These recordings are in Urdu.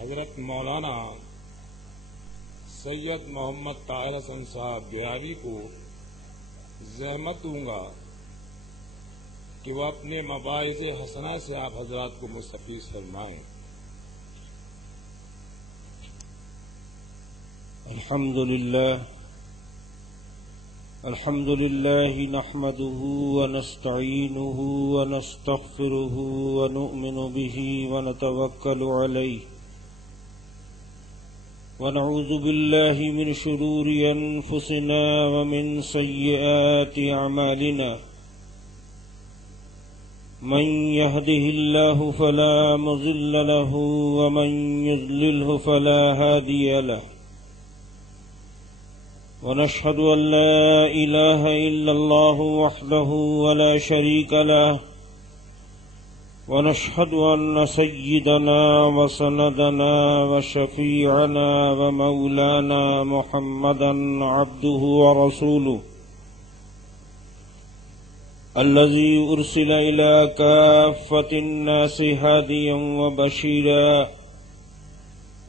حضرت مولانا سید محمد طاہر حسن صاحب بہاری کو زحمت دوں گا کہ وہ اپنے مباعث حسنہ سے آپ حضرات کو مستفیض فرمائیں۔ الحمد لله نحمده ونستعينه ونستغفره ونؤمن به ونتوكل عليه ونعوذ بالله من شرور أنفسنا ومن سيئات أعمالنا من يهده الله فلا مضل له ومن يضلله فلا هادي له ونشهد أن لا إله إلا الله وحده ولا شريك له ونشهد أن سيدنا وسندنا وشفيعنا ومولانا محمدا عبده ورسوله الذي أرسل إلى كافة الناس هاديا وبشيرا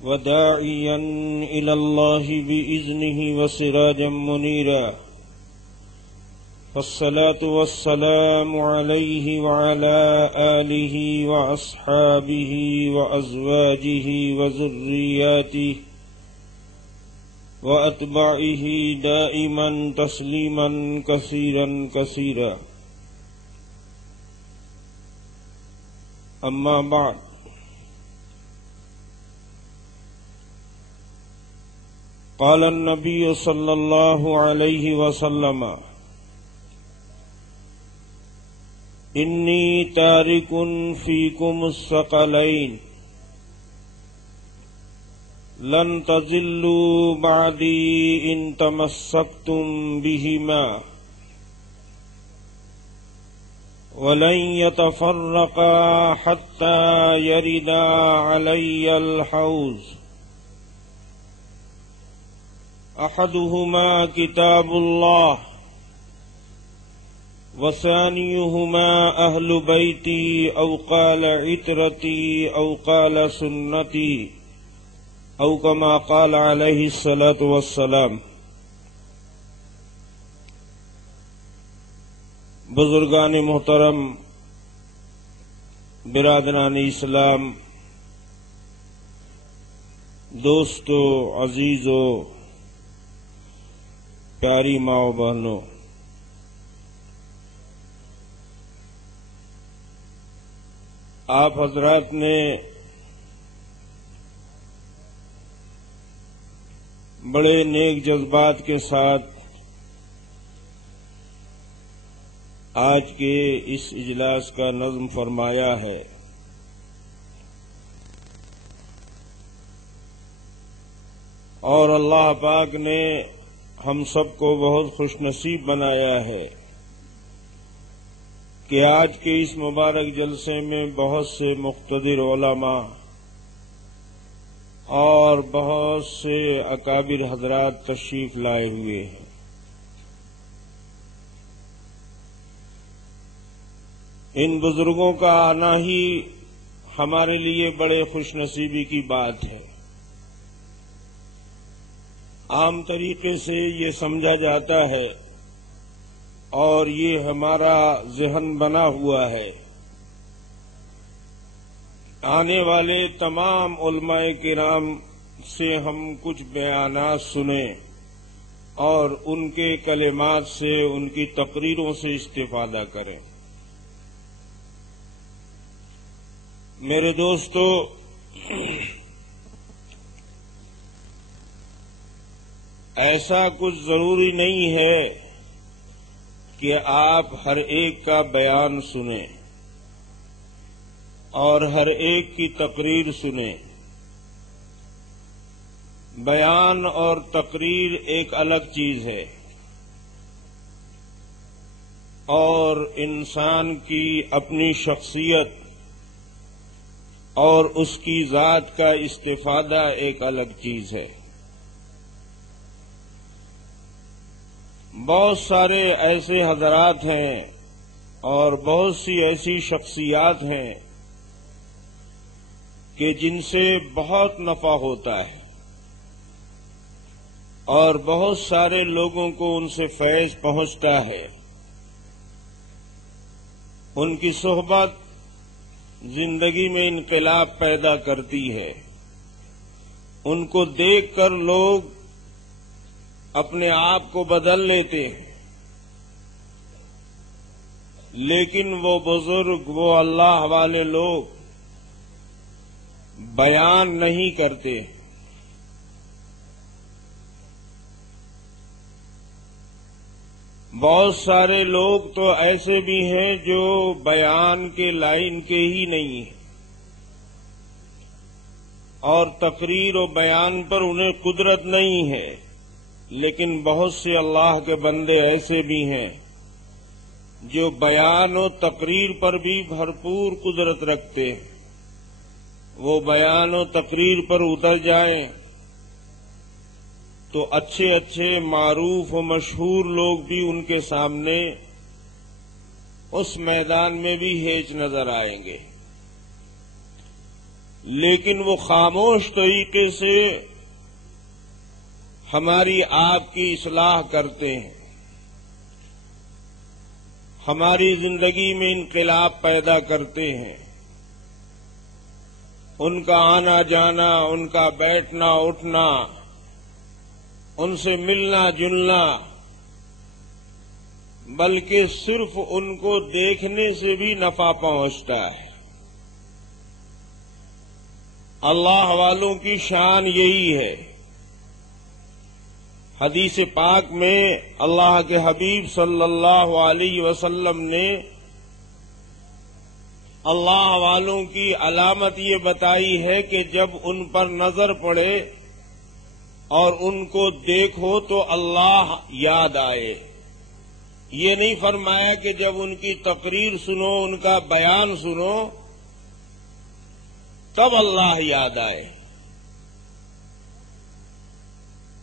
وداعيا إلى الله بإذنه وسراجا منيرا فالصلاة والسلام عليه وعلى آله وأصحابه وأزواجه وذرياته وأتباعه دائما تسليما كثيرا كثيرا أما بعد قال النبي صلى الله عليه وسلم إني تارك فيكم الثقلين لن تضلوا بعدي إن تمسكتم بهما ولن يتفرقا حتى يردا علي الحوض أحدهما كتاب الله وثانيهما أهل بيتي أو قال عترتي أو قال سنتي أو كما قال عليه الصلاة والسلام۔ بزرگان محترم، برادران اسلام، دوستو، عزیزو، پیاری ماں بہنوں، آپ حضرات نے بڑے نیک جذبات کے ساتھ آج کے اس اجلاس کا نظم فرمایا ہے۔ اور اللہ پاک نے ہم سب کو بہت خوش نصیب بنایا ہے کہ آج کے اس مبارک جلسے میں بہت سے مقتدر علماء اور بہت سے اکابر حضرات تشریف لائے ہوئے ہیں۔ ان بزرگوں کا آنا ہی ہمارے لیے بڑے خوش نصیبی کی بات ہے۔ عام طریقے سے یہ سمجھا جاتا ہے اور یہ ہمارا ذہن بنا ہوا ہے، آنے والے تمام علماء کرام سے ہم کچھ بیانات سنیں اور ان کے کلمات سے، ان کی تقریروں سے استفادہ کریں۔ میرے دوستو، ایسا کچھ ضروری نہیں ہے کہ آپ ہر ایک کا بیان سنیں اور ہر ایک کی تقریر سنیں۔ بیان اور تقریر ایک الگ چیز ہے اور انسان کی اپنی شخصیت اور اس کی ذات کا استفادہ ایک الگ چیز ہے۔ بہت سارے ایسے حضرات ہیں اور بہت سی ایسی شخصیات ہیں کہ جن سے بہت نفع ہوتا ہے اور بہت سارے لوگوں کو ان سے فیض پہنچتا ہے، ان کی صحبت زندگی میں انقلاب پیدا کرتی ہے۔ ان کو دیکھ کر لوگ اپنے آپ کو بدل لیتے ہیں، لیکن وہ بزرگ، وہ اللہ والے لوگ بیان نہیں کرتے۔ بہت سارے لوگ تو ایسے بھی ہیں جو بیان کے لائن کے ہی نہیں ہیں، اور تقریر و بیان پر انہیں قدرت نہیں ہے، لیکن بہت سے اللہ کے بندے ایسے بھی ہیں جو بیان و تقریر پر بھی بھرپور قدرت رکھتے ہیں۔ وہ بیان و تقریر پر اتر جائیں تو اچھے اچھے معروف و مشہور لوگ بھی ان کے سامنے اس میدان میں بھی ہیچ نظر آئیں گے، لیکن وہ خاموش طریقے سے ہماری آپ کی اصلاح کرتے ہیں، ہماری زندگی میں انقلاب پیدا کرتے ہیں۔ ان کا آنا جانا، ان کا بیٹھنا اٹھنا، ان سے ملنا جلنا، بلکہ صرف ان کو دیکھنے سے بھی نفع پہنچتا ہے۔ اللہ والوں کی شان یہی ہے۔ حدیث پاک میں اللہ کے حبیب صلی اللہ علیہ وسلم نے اللہ والوں کی علامت یہ بتائی ہے کہ جب ان پر نظر پڑے اور ان کو دیکھو تو اللہ یاد آئے۔ یہ نہیں فرمایا کہ جب ان کی تقریر سنو، ان کا بیان سنو، تب اللہ یاد آئے۔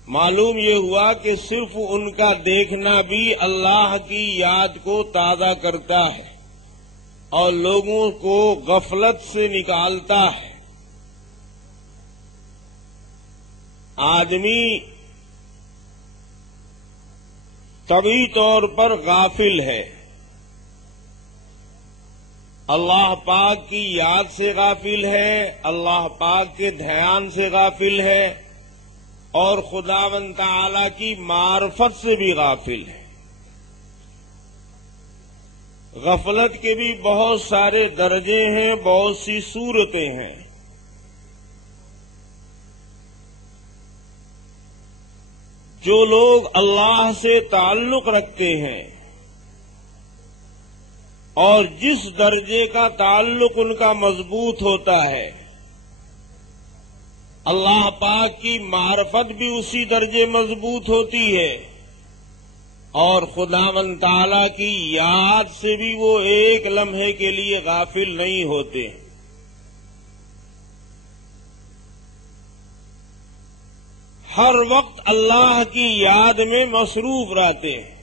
معلوم یہ ہوا کہ صرف ان کا دیکھنا بھی اللہ کی یاد کو تازہ کرتا ہے اور لوگوں کو غفلت سے نکالتا ہے۔ آدمی طبعی طور پر غافل ہے، اللہ پاک کی یاد سے غافل ہے، اللہ پاک کے دھیان سے غافل ہے، اور خداوند تعالی کی معرفت سے بھی غافل ہے۔ غفلت کے بھی بہت سارے درجے ہیں، بہت سی صورتیں ہیں۔ جو لوگ اللہ سے تعلق رکھتے ہیں اور جس درجے کا تعلق ان کا مضبوط ہوتا ہے، اللہ پاک کی معرفت بھی اسی درجے مضبوط ہوتی ہے، اور خداوند تعالی کی یاد سے بھی وہ ایک لمحے کے لیے غافل نہیں ہوتے۔ ہر وقت اللہ کی یاد میں مصروف رہتے ہیں۔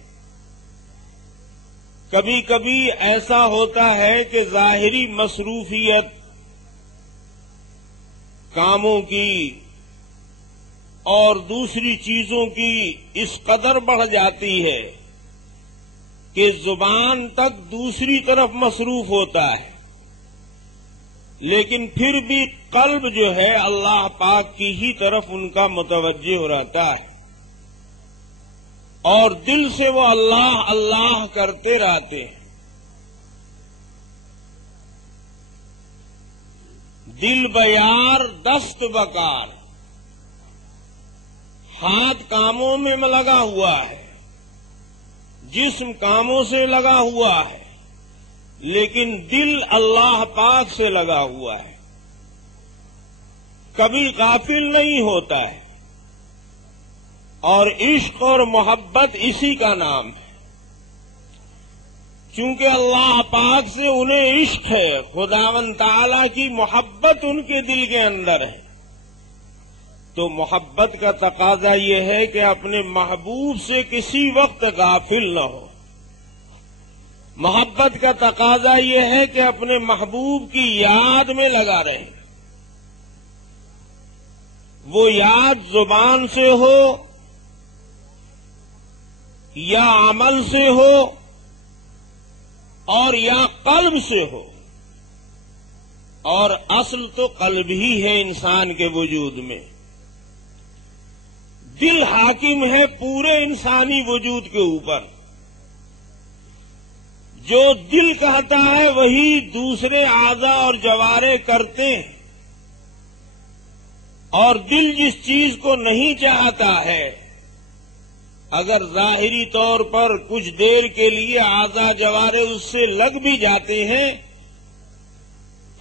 کبھی کبھی ایسا ہوتا ہے کہ ظاہری مصروفیت کاموں کی اور دوسری چیزوں کی اس قدر بڑھ جاتی ہے کہ زبان تک دوسری طرف مصروف ہوتا ہے، لیکن پھر بھی قلب جو ہے اللہ پاک کی ہی طرف ان کا متوجہ ہو رہتا ہے، اور دل سے وہ اللہ اللہ کرتے رہتے ہیں۔ دل بیار دست بکار، ہاتھ کاموں میں لگا ہوا ہے، جسم کاموں سے لگا ہوا ہے، لیکن دل اللہ پاک سے لگا ہوا ہے، کبھی غافل نہیں ہوتا ہے۔ اور عشق اور محبت اسی کا نام ہے، چونکہ اللہ پاک سے انہیں عشق ہے، خداوند تعالی کی محبت ان کے دل کے اندر ہے، تو محبت کا تقاضا یہ ہے کہ اپنے محبوب سے کسی وقت غافل نہ ہو۔ محبت کا تقاضا یہ ہے کہ اپنے محبوب کی یاد میں لگا رہے۔ وہ یاد زبان سے ہو یا عمل سے ہو اور یا قلب سے ہو، اور اصل تو قلب ہی ہے انسان کے وجود میں۔ دل حاکم ہے پورے انسانی وجود کے اوپر۔ جو دل کہتا ہے وہی دوسرے اعضاء اور جوارے کرتے ہیں، اور دل جس چیز کو نہیں چاہتا ہے، اگر ظاہری طور پر کچھ دیر کے لیے اعضاء جوارے اس سے لگ بھی جاتے ہیں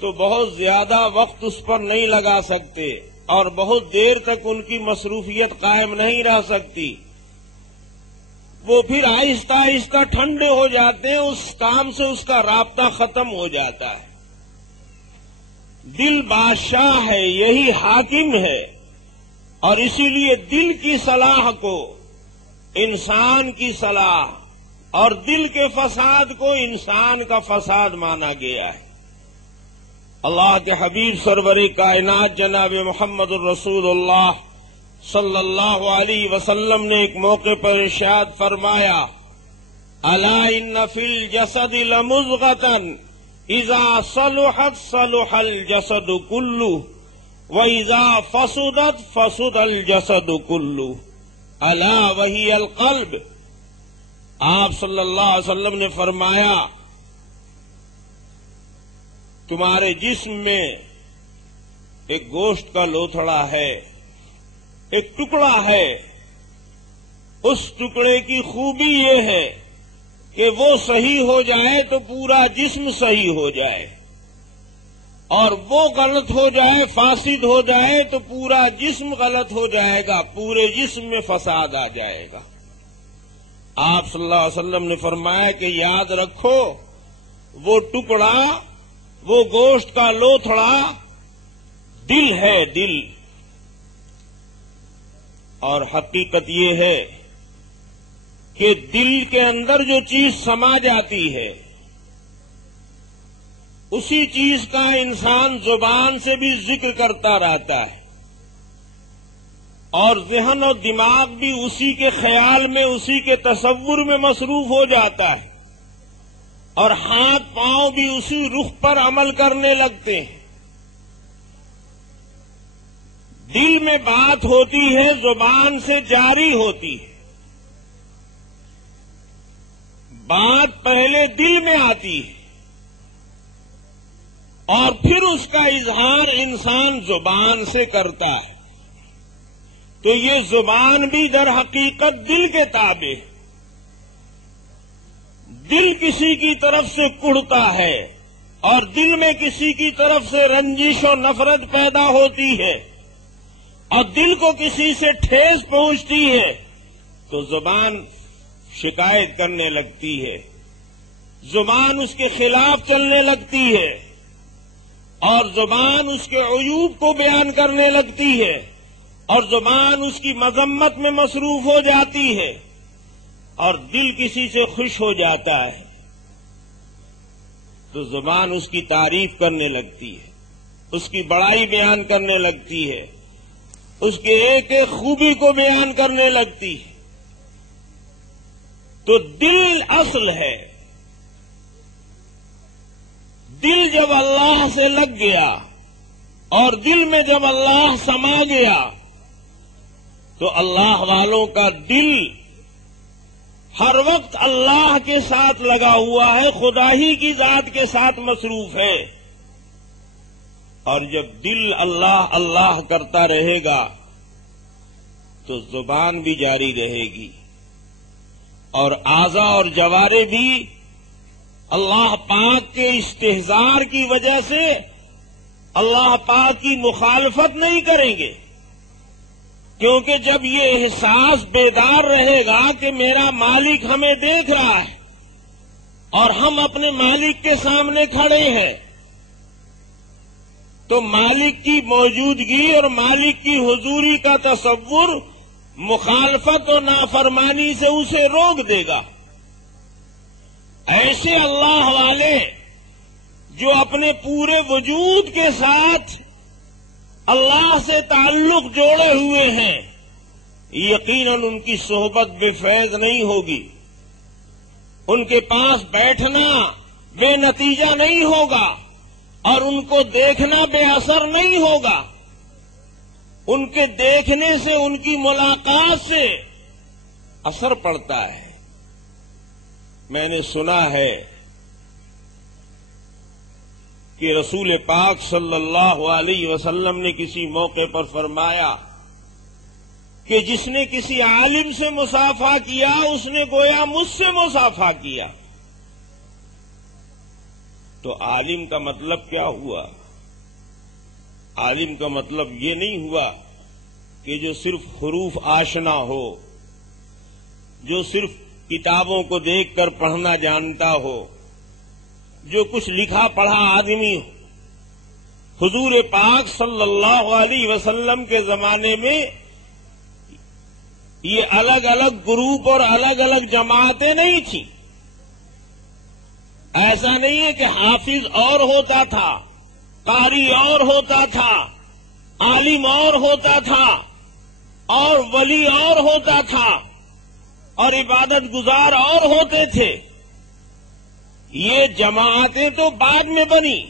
تو بہت زیادہ وقت اس پر نہیں لگا سکتے اور بہت دیر تک ان کی مصروفیت قائم نہیں رہ سکتی۔ وہ پھر آہستہ آہستہ ٹھنڈے ہو جاتے ہیں، اس کام سے اس کا رابطہ ختم ہو جاتا ہے۔ دل بادشاہ ہے، یہی حاکم ہے، اور اسی لیے دل کی صلاح کو انسان کی صلاح اور دل کے فساد کو انسان کا فساد مانا گیا ہے۔ اللہ کے حبیب سرور کائنات جناب محمد الرسول اللہ صلی اللہ علیہ وسلم نے ایک موقع پر ارشاد فرمایا، الا ان فی الجسد لمضغۃ اذا صلحت صلح الجسد کلہ واذا فسدت فسد الجسد کلہ الا وہی القلب۔ آپ صلی اللہ علیہ وسلم نے فرمایا، تمہارے جسم میں ایک گوشت کا لوتھڑا ہے، ایک ٹکڑا ہے، اس ٹکڑے کی خوبی یہ ہے کہ وہ صحیح ہو جائے تو پورا جسم صحیح ہو جائے، اور وہ غلط ہو جائے، فاسد ہو جائے تو پورا جسم غلط ہو جائے گا، پورے جسم میں فساد آ جائے گا۔ آپ صلی اللہ علیہ وسلم نے فرمایا کہ یاد رکھو، وہ ٹکڑا، وہ گوشت کا لوتھڑا دل ہے، دل۔ اور حقیقت یہ ہے کہ دل کے اندر جو چیز سما جاتی ہے اسی چیز کا انسان زبان سے بھی ذکر کرتا رہتا ہے، اور ذہن اور دماغ بھی اسی کے خیال میں، اسی کے تصور میں مصروف ہو جاتا ہے، اور ہاتھ پاؤں بھی اسی رخ پر عمل کرنے لگتے ہیں۔ دل میں بات ہوتی ہے، زبان سے جاری ہوتی ہے، بات پہلے دل میں آتی ہے اور پھر اس کا اظہار انسان زبان سے کرتا ہے۔ تو یہ زبان بھی در حقیقت دل کے تابع ہے۔ دل کسی کی طرف سے کڑتا ہے اور دل میں کسی کی طرف سے رنجش اور نفرت پیدا ہوتی ہے اور دل کو کسی سے ٹھیس پہنچتی ہے تو زبان شکایت کرنے لگتی ہے، زبان اس کے خلاف چلنے لگتی ہے، اور زبان اس کے عیوب کو بیان کرنے لگتی ہے، اور زبان اس کی مذمت میں مصروف ہو جاتی ہے، اور دل کسی سے خوش ہو جاتا ہے تو زبان اس کی تعریف کرنے لگتی ہے، اس کی بڑائی بیان کرنے لگتی ہے، اس کے ایک ایک خوبی کو بیان کرنے لگتی ہے۔ تو دل اصل ہے۔ دل جب اللہ سے لگ گیا اور دل میں جب اللہ سما گیا تو اللہ والوں کا دل ہر وقت اللہ کے ساتھ لگا ہوا ہے، خدا ہی کی ذات کے ساتھ مصروف ہے، اور جب دل اللہ اللہ کرتا رہے گا تو زبان بھی جاری رہے گی اور اعضاء اور جوارے بھی اللہ پاک کے استحضار کی وجہ سے اللہ پاک کی مخالفت نہیں کریں گے، کیونکہ جب یہ احساس بیدار رہے گا کہ میرا مالک ہمیں دیکھ رہا ہے اور ہم اپنے مالک کے سامنے کھڑے ہیں، تو مالک کی موجودگی اور مالک کی حضوری کا تصور مخالفت اور نافرمانی سے اسے روک دے گا۔ ایسے اللہ والے جو اپنے پورے وجود کے ساتھ اللہ سے تعلق جوڑے ہوئے ہیں، یقیناً ان کی صحبت بے فیض نہیں ہوگی، ان کے پاس بیٹھنا بے نتیجہ نہیں ہوگا، اور ان کو دیکھنا بے اثر نہیں ہوگا۔ ان کے دیکھنے سے، ان کی ملاقات سے اثر پڑتا ہے۔ میں نے سنا ہے کہ رسول پاک صلی اللہ علیہ وسلم نے کسی موقع پر فرمایا کہ جس نے کسی عالم سے مصافحہ کیا اس نے گویا مجھ سے مصافحہ کیا۔ تو عالم کا مطلب کیا ہوا؟ عالم کا مطلب یہ نہیں ہوا کہ جو صرف حروف آشنا ہو، جو صرف کتابوں کو دیکھ کر پڑھنا جانتا ہو، جو کچھ لکھا پڑھا آدمی ہو۔ حضور پاک صلی اللہ علیہ وسلم کے زمانے میں یہ الگ الگ گروپ اور الگ الگ جماعتیں نہیں تھیں۔ ایسا نہیں ہے کہ حافظ اور ہوتا تھا، قاری اور ہوتا تھا، عالم اور ہوتا تھا، اور ولی اور ہوتا تھا، اور عبادت گزار اور ہوتے تھے۔ یہ جماعتیں تو بعد میں بنی۔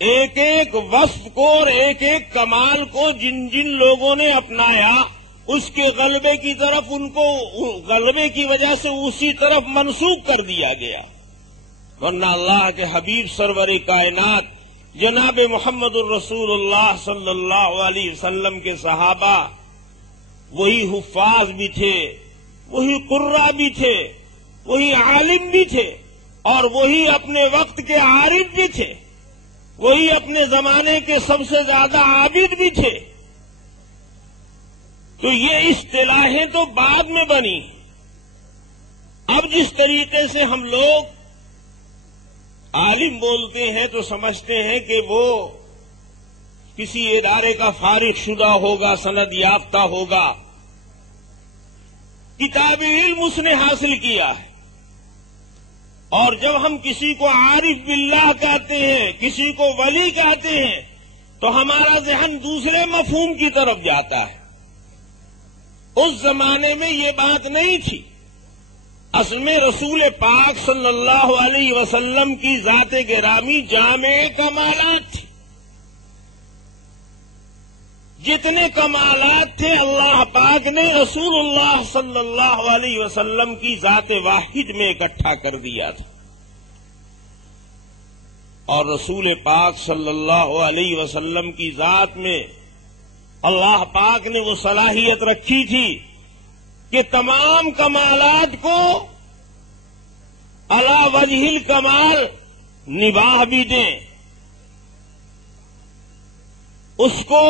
ایک ایک وصف کو اور ایک ایک کمال کو جن جن لوگوں نے اپنایا، اس کے غلبے کی طرف ان کو غلبے کی وجہ سے اسی طرف منسوخ کر دیا گیا۔ ورنہ اللہ کے حبیب سرور کائنات جناب محمد الرسول اللہ صلی اللہ علیہ وسلم کے صحابہ وہی حفاظ بھی تھے، وہی قرہ بھی تھے، وہی عالم بھی تھے، اور وہی اپنے وقت کے عارف بھی تھے، وہی اپنے زمانے کے سب سے زیادہ عابد بھی تھے۔ تو یہ اصطلاحیں تو بعد میں بنی۔ اب جس طریقے سے ہم لوگ عالم بولتے ہیں تو سمجھتے ہیں کہ وہ کسی ادارے کا فارغ شدہ ہوگا، سند یافتہ ہوگا، کتاب علم اس نے حاصل کیا ہے۔ اور جب ہم کسی کو عارف باللہ کہتے ہیں، کسی کو ولی کہتے ہیں، تو ہمارا ذہن دوسرے مفہوم کی طرف جاتا ہے۔ اس زمانے میں یہ بات نہیں تھی۔ اصل میں رسول پاک صلی اللہ علیہ وسلم کی ذات گرامی جامع کمالات تھی۔ جتنے کمالات تھے اللہ پاک نے رسول اللہ صلی اللہ علیہ وسلم کی ذات واحد میں اکٹھا کر دیا تھا۔ اور رسول پاک صلی اللہ علیہ وسلم کی ذات میں اللہ پاک نے وہ صلاحیت رکھی تھی کہ تمام کمالات کو علی وجہ الکمال نباہ بھی دیں، اس کو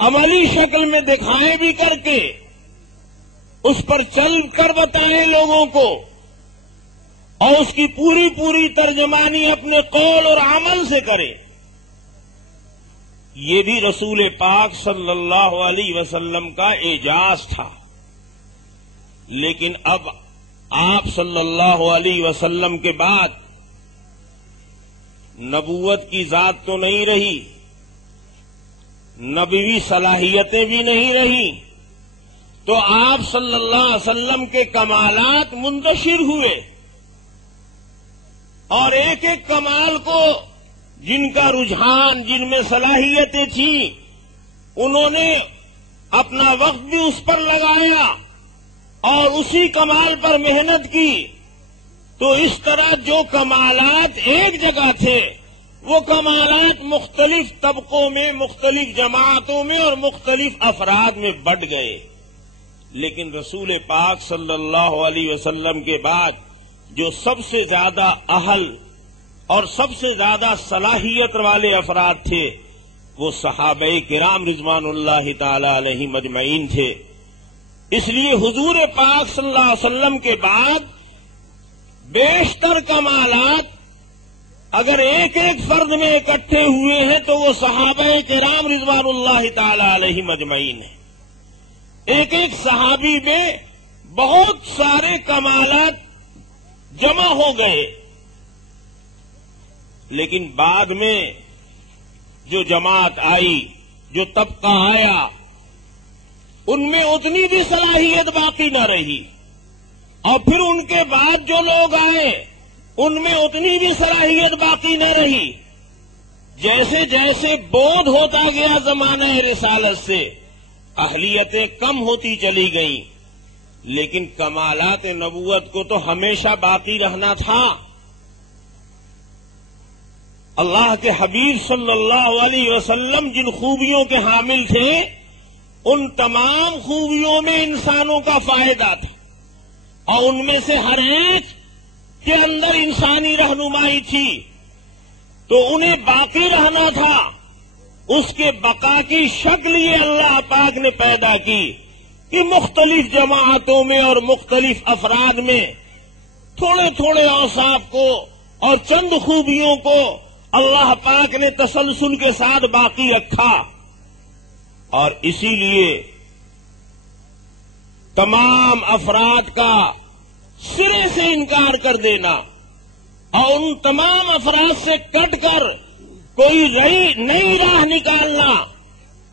عملی شکل میں دکھائیں بھی کر کے، اس پر چل کر بتائیں لوگوں کو، اور اس کی پوری پوری ترجمانی اپنے قول اور عمل سے کریں۔ یہ بھی رسول پاک صلی اللہ علیہ وسلم کا اعجاز تھا۔ لیکن اب آپ صلی اللہ علیہ وسلم کے بعد نبوت کی ذات تو نہیں رہی، نبوی صلاحیتیں بھی نہیں رہی، تو آپ صلی اللہ علیہ وسلم کے کمالات منتشر ہوئے، اور ایک ایک کمال کو جن کا رجحان، جن میں صلاحیتیں تھیں، انہوں نے اپنا وقت بھی اس پر لگایا اور اسی کمال پر محنت کی۔ تو اس طرح جو کمالات ایک جگہ تھے وہ کمالات مختلف طبقوں میں، مختلف جماعتوں میں اور مختلف افراد میں بٹ گئے۔ لیکن رسول پاک صلی اللہ علیہ وسلم کے بعد جو سب سے زیادہ اہل اور سب سے زیادہ صلاحیت والے افراد تھے وہ صحابہ کرام رضوان اللہ تعالی علیہ مجمعین تھے۔ اس لیے حضور پاک صلی اللہ علیہ وسلم کے بعد بیشتر کمالات اگر ایک ایک فرد میں اکٹھے ہوئے ہیں تو وہ صحابہ کرام رضوان اللہ تعالی علیہ مجمعین ہیں۔ ایک ایک صحابی میں بہت سارے کمالات جمع ہو گئے، لیکن بعد میں جو جماعت آئی، جو طبقہ آیا، ان میں اتنی بھی صلاحیت باقی نہ رہی، اور پھر ان کے بعد جو لوگ آئے ان میں اتنی بھی صلاحیت باقی نہ رہی۔ جیسے جیسے بودھ ہوتا گیا زمانہ رسالت سے، اہلیتیں کم ہوتی چلی گئیں، لیکن کمالات نبوت کو تو ہمیشہ باقی رہنا تھا۔ اللہ کے حبیب صلی اللہ علیہ وسلم جن خوبیوں کے حامل تھے، ان تمام خوبیوں میں انسانوں کا فائدہ تھا، اور ان میں سے ہر ایک کے اندر انسانی رہنمائی تھی، تو انہیں باقی رہنا تھا۔ اس کے بقا کی شکل یہ اللہ پاک نے پیدا کی کہ مختلف جماعتوں میں اور مختلف افراد میں تھوڑے تھوڑے اوصاف کو اور چند خوبیوں کو اللہ پاک نے تسلسل کے ساتھ باقی رکھا، اور اسی لیے تمام افراد کا سرے سے انکار کر دینا اور ان تمام افراد سے کٹ کر کوئی نئی راہ نکالنا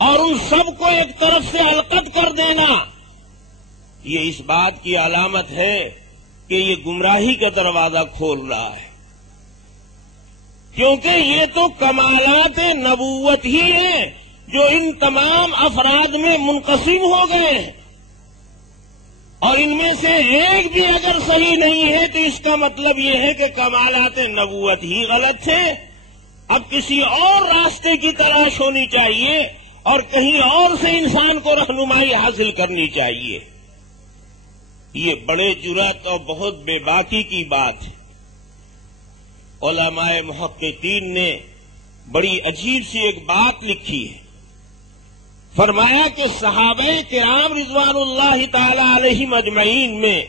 اور ان سب کو ایک طرف سے القت کر دینا، یہ اس بات کی علامت ہے کہ یہ گمراہی کا دروازہ کھول رہا ہے، کیونکہ یہ تو کمالات نبوت ہی ہیں جو ان تمام افراد میں منقسم ہو گئے ہیں، اور ان میں سے ایک بھی اگر صحیح نہیں ہے تو اس کا مطلب یہ ہے کہ کمالات نبوت ہی غلط تھے۔ اب کسی اور راستے کی تلاش ہونی چاہیے اور کہیں اور سے انسان کو رہنمائی حاصل کرنی چاہیے۔ یہ بڑے جرأت اور بہت بے باکی کی بات ہے۔ علماء محققین نے بڑی عجیب سی ایک بات لکھی ہے، فرمایا کہ صحابہ کرام رضوان اللہ تعالی علیہم اجمعین میں،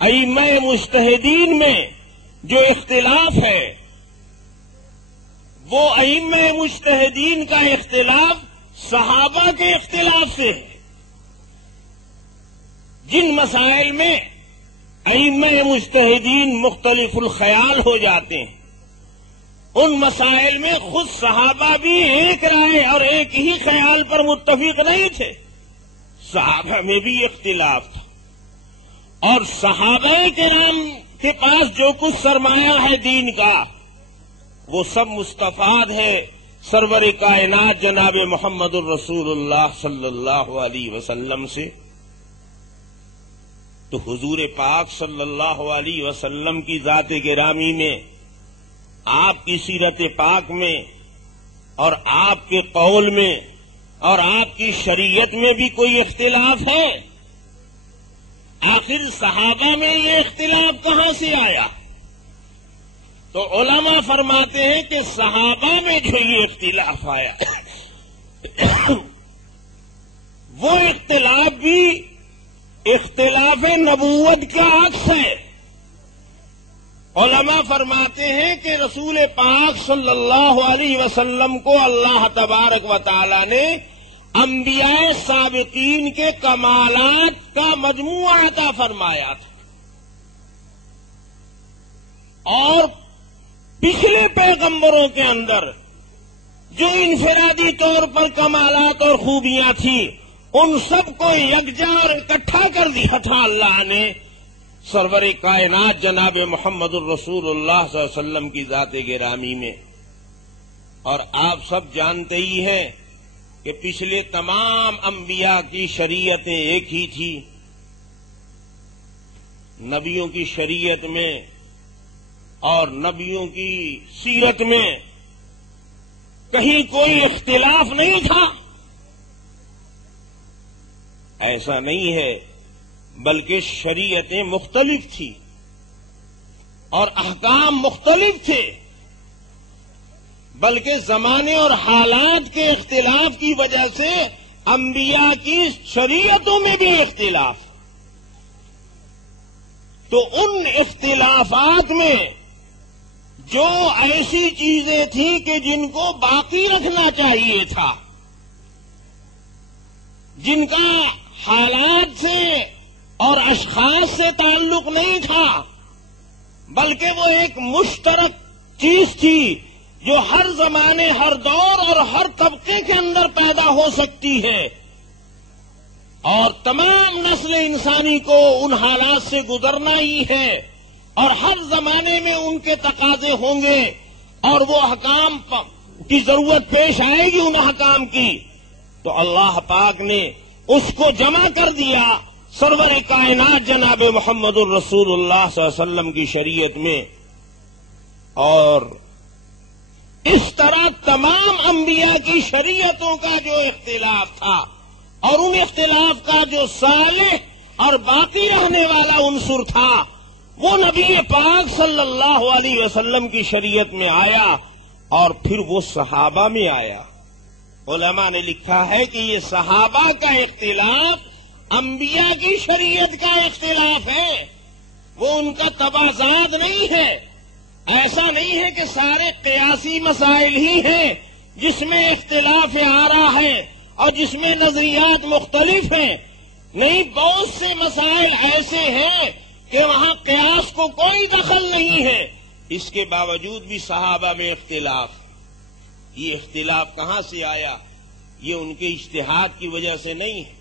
ائمہ مجتہدین میں جو اختلاف ہے، وہ ائمہ مجتہدین کا اختلاف صحابہ کے اختلاف سے ہے۔ جن مسائل میں ائمہ مجتہدین مختلف الخیال ہو جاتے ہیں، ان مسائل میں خود صحابہ بھی ایک رائے اور ایک ہی خیال پر متفق نہیں تھے، صحابہ میں بھی اختلاف تھا، اور صحابہ کرام کے پاس جو کچھ سرمایہ ہے دین کا، وہ سب مستفاد ہے سرور کائنات جناب محمد الرسول اللہ صلی اللہ علیہ وسلم سے۔ تو حضور پاک صلی اللہ علیہ وسلم کی ذات گرامی میں، آپ کی سیرت پاک میں اور آپ کے قول میں اور آپ کی شریعت میں بھی کوئی اختلاف ہے؟ آخر صحابہ میں یہ اختلاف کہاں سے آیا؟ تو علماء فرماتے ہیں کہ صحابہ میں جو یہ اختلاف آیا وہ اختلاف بھی اختلاف نبوت کا عکس ہے۔ علماء فرماتے ہیں کہ رسول پاک صلی اللہ علیہ وسلم کو اللہ تبارک و تعالی نے انبیاء سابقین کے کمالات کا مجموعہ عطا فرمایا تھا، اور پچھلے پیغمبروں کے اندر جو انفرادی طور پر کمالات اور خوبیاں تھیں، ان سب کو یکجا اور اکٹھا کر دیا تھا اللہ نے سرور کائنات جناب محمد الرسول اللہ صلی اللہ علیہ وسلم کی ذات گرامی میں۔ اور آپ سب جانتے ہی ہیں کہ پچھلے تمام انبیاء کی شریعتیں ایک ہی تھی، نبیوں کی شریعت میں اور نبیوں کی سیرت میں کہیں کوئی اختلاف نہیں تھا۔ ایسا نہیں ہے، بلکہ شریعتیں مختلف تھی اور احکام مختلف تھے، بلکہ زمانے اور حالات کے اختلاف کی وجہ سے انبیاء کی شریعتوں میں بھی اختلاف۔ تو ان اختلافات میں جو ایسی چیزیں تھیں کہ جن کو باقی رکھنا چاہیے تھا، جن کا حالات سے اور اشخاص سے تعلق نہیں تھا، بلکہ وہ ایک مشترک چیز تھی جو ہر زمانے، ہر دور اور ہر طبقے کے اندر پیدا ہو سکتی ہے، اور تمام نسل انسانی کو ان حالات سے گزرنا ہی ہے، اور ہر زمانے میں ان کے تقاضے ہوں گے اور وہ احکام کی ضرورت پیش آئے گی ان احکام کی، تو اللہ پاک نے اس کو جمع کر دیا سرور کائنات جناب محمد الرسول اللہ صلی اللہ علیہ وسلم کی شریعت میں۔ اور اس طرح تمام انبیاء کی شریعتوں کا جو اختلاف تھا اور ان اختلاف کا جو صالح اور باقی رہنے والا عنصر تھا، وہ نبی پاک صلی اللہ علیہ وسلم کی شریعت میں آیا اور پھر وہ صحابہ میں آیا۔ علماء نے لکھا ہے کہ یہ صحابہ کا اختلاف انبیاء کی شریعت کا اختلاف ہے، وہ ان کا تبادلہ نہیں ہے۔ ایسا نہیں ہے کہ سارے قیاسی مسائل ہی ہیں جس میں اختلاف آ رہا ہے اور جس میں نظریات مختلف ہیں، نہیں، بہت سے مسائل ایسے ہیں کہ وہاں قیاس کو کوئی دخل نہیں ہے، اس کے باوجود بھی صحابہ میں اختلاف۔ یہ اختلاف کہاں سے آیا؟ یہ ان کے اجتہاد کی وجہ سے نہیں ہے،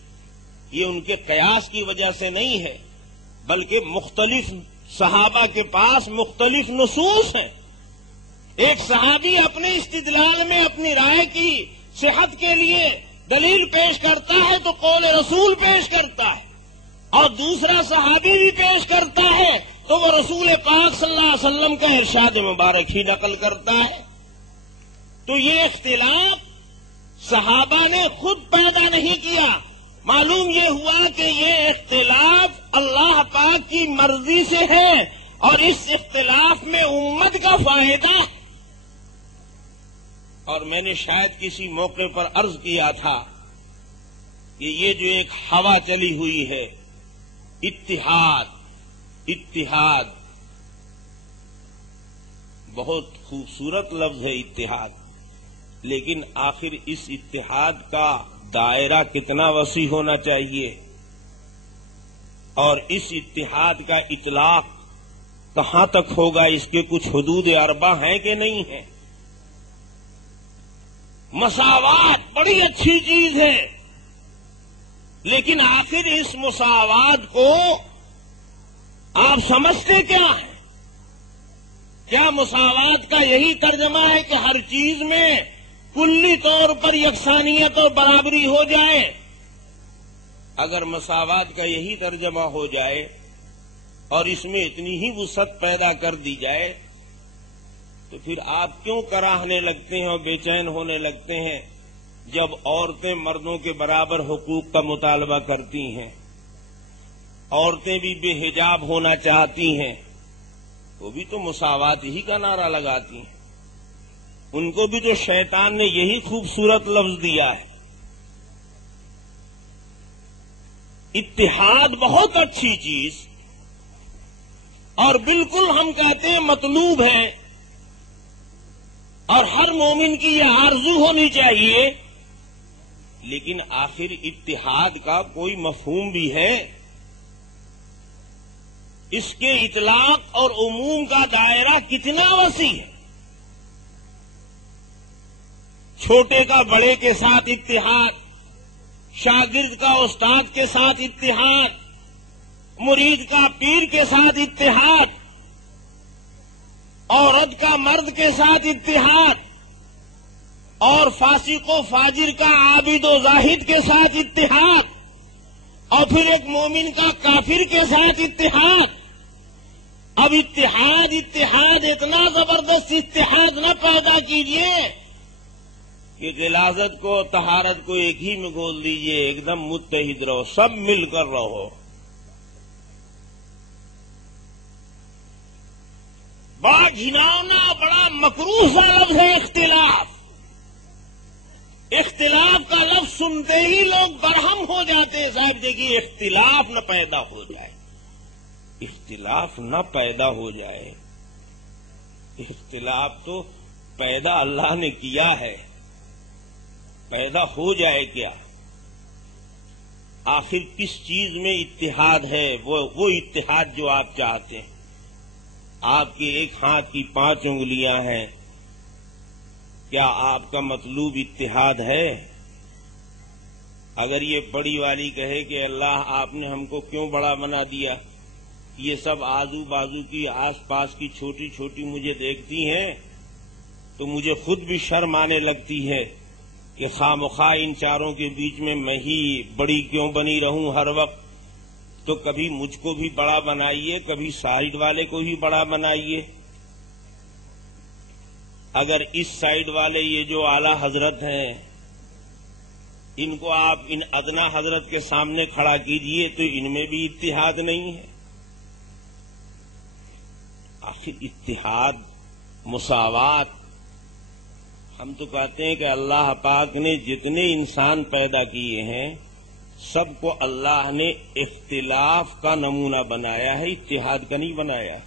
یہ ان کے قیاس کی وجہ سے نہیں ہے، بلکہ مختلف صحابہ کے پاس مختلف نصوص ہیں۔ ایک صحابی اپنے استدلال میں اپنی رائے کی صحت کے لیے دلیل پیش کرتا ہے تو قول رسول پیش کرتا ہے، اور دوسرا صحابی بھی پیش کرتا ہے تو وہ رسول پاک صلی اللہ علیہ وسلم کا ارشاد مبارک ہی نقل کرتا ہے۔ تو یہ اختلاف صحابہ نے خود پیدا نہیں کیا، معلوم یہ ہوا کہ یہ اختلاف اللہ پاک کی مرضی سے ہے اور اس اختلاف میں امت کا فائدہ ہے۔ اور میں نے شاید کسی موقع پر عرض کیا تھا کہ یہ جو ایک ہوا چلی ہوئی ہے، اتحاد بہت خوبصورت لفظ ہے اتحاد، لیکن آخر اس اتحاد کا دائرہ کتنا وسیع ہونا چاہیے، اور اس اتحاد کا اطلاق کہاں تک ہوگا، اس کے کچھ حدود اربع ہیں کہ نہیں ہیں۔ مساوات بڑی اچھی چیز ہے، لیکن آخر اس مساوات کو آپ سمجھتے کیا ہیں؟ کیا مساوات کا یہی ترجمہ ہے کہ ہر چیز میں کلی طور پر یکسانیت اور برابری ہو جائے؟ اگر مساوات کا یہی ترجمہ ہو جائے اور اس میں اتنی ہی وسعت پیدا کر دی جائے تو پھر آپ کیوں کراہنے لگتے ہیں اور بے چین ہونے لگتے ہیں جب عورتیں مردوں کے برابر حقوق کا مطالبہ کرتی ہیں، عورتیں بھی بے حجاب ہونا چاہتی ہیں، وہ بھی تو مساوات ہی کا نعرہ لگاتی ہیں، ان کو بھی تو شیطان نے یہی خوبصورت لفظ دیا ہے۔ اتحاد بہت اچھی چیز اور بالکل ہم کہتے ہیں مطلوب ہے، اور ہر مومن کی یہ آرزو ہونی چاہیے، لیکن آخر اتحاد کا کوئی مفہوم بھی ہے، اس کے اطلاق اور عموم کا دائرہ کتنا وسیع ہے۔ چھوٹے کا بڑے کے ساتھ اتحاد، شاگرد کا استاد کے ساتھ اتحاد، مرید کا پیر کے ساتھ اتحاد، عورت کا مرد کے ساتھ اتحاد، اور فاسق و فاجر کا عابد و زاہد کے ساتھ اتحاد، اور پھر ایک مومن کا کافر کے ساتھ اتحاد۔ اب اتحاد اتنا زبردست اتحاد نہ پیدا کیجیے کہ غلاظت کو طہارت کو ایک ہی میں گھول دیجیے، ایک دم متحد رہو، سب مل کر رہو۔ بڑا گھناؤنا، بڑا مکروہ سا لفظ ہے اختلاف۔ اختلاف کا لفظ سنتے ہی لوگ برہم ہو جاتے ہیں۔ صاحب دیکھیے، اختلاف نہ پیدا ہو جائے، اختلاف نہ پیدا ہو جائے۔ اختلاف تو پیدا اللہ نے کیا ہے، پیدا ہو جائے کیا؟ آخر کس چیز میں اتحاد ہے؟ وہ اتحاد جو آپ چاہتے ہیں۔ آپ کے ایک ہاتھ کی 5 انگلیاں ہیں، کیا آپ کا مطلوب اتحاد ہے؟ اگر یہ بڑی والی کہے کہ اللہ آپ نے ہم کو کیوں بڑا بنا دیا، یہ سب آزو بازو کی آس پاس کی چھوٹی چھوٹی مجھے دیکھتی ہیں تو مجھے خود بھی شرم آنے لگتی ہے کہ خواہ ان چاروں کے بیچ میں ہی بڑی کیوں بنی رہوں ہر وقت۔ تو کبھی مجھ کو بھی بڑا بنائیے، کبھی سائیڈ والے کو ہی بڑا بنائیے۔ اگر اس سائیڈ والے یہ جو اعلی حضرت ہیں ان کو آپ ان ادنا حضرت کے سامنے کھڑا کیجئے تو ان میں بھی اتحاد نہیں ہے۔ آخر اتحاد، مساوات، ہم تو کہتے ہیں کہ اللہ پاک نے جتنے انسان پیدا کیے ہیں سب کو اللہ نے اختلاف کا نمونہ بنایا ہے، اتحاد کا نہیں بنایا۔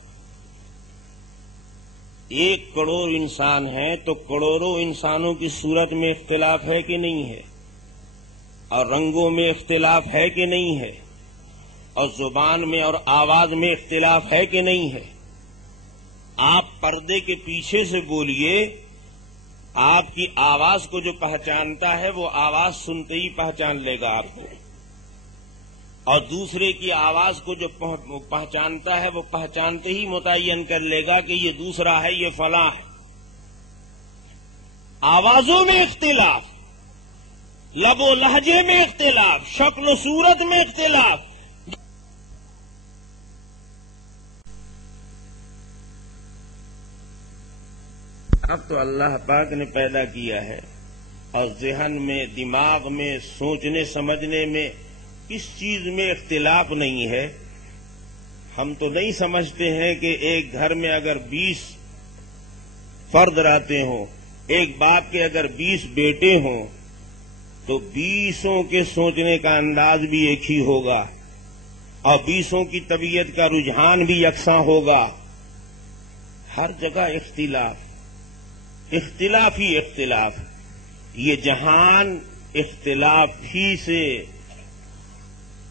1 کروڑ انسان ہیں تو کروڑوں انسانوں کی صورت میں اختلاف ہے کہ نہیں ہے، اور رنگوں میں اختلاف ہے کہ نہیں ہے، اور زبان میں اور آواز میں اختلاف ہے کہ نہیں ہے۔ آپ پردے کے پیچھے سے بولیے، آپ کی آواز کو جو پہچانتا ہے وہ آواز سنتے ہی پہچان لے گا آپ کو، اور دوسرے کی آواز کو جو پہچانتا ہے وہ پہچانتے ہی متعین کر لے گا کہ یہ دوسرا ہے، یہ فلاں ہے۔ آوازوں میں اختلاف، لب و لہجے میں اختلاف، شکل و صورت میں اختلاف۔ اب تو اللہ پاک نے پیدا کیا ہے، اور ذہن میں، دماغ میں، سوچنے سمجھنے میں کس چیز میں اختلاف نہیں ہے۔ ہم تو نہیں سمجھتے ہیں کہ ایک گھر میں اگر 20 فرد رہتے ہوں، ایک باپ کے اگر 20 بیٹے ہوں تو 20 کے سوچنے کا انداز بھی ایک ہی ہوگا، اور 20 کی طبیعت کا رجحان بھی یکساں ہوگا۔ ہر جگہ اختلاف، اختلاف ہی اختلاف۔ یہ جہان اختلاف ہی سے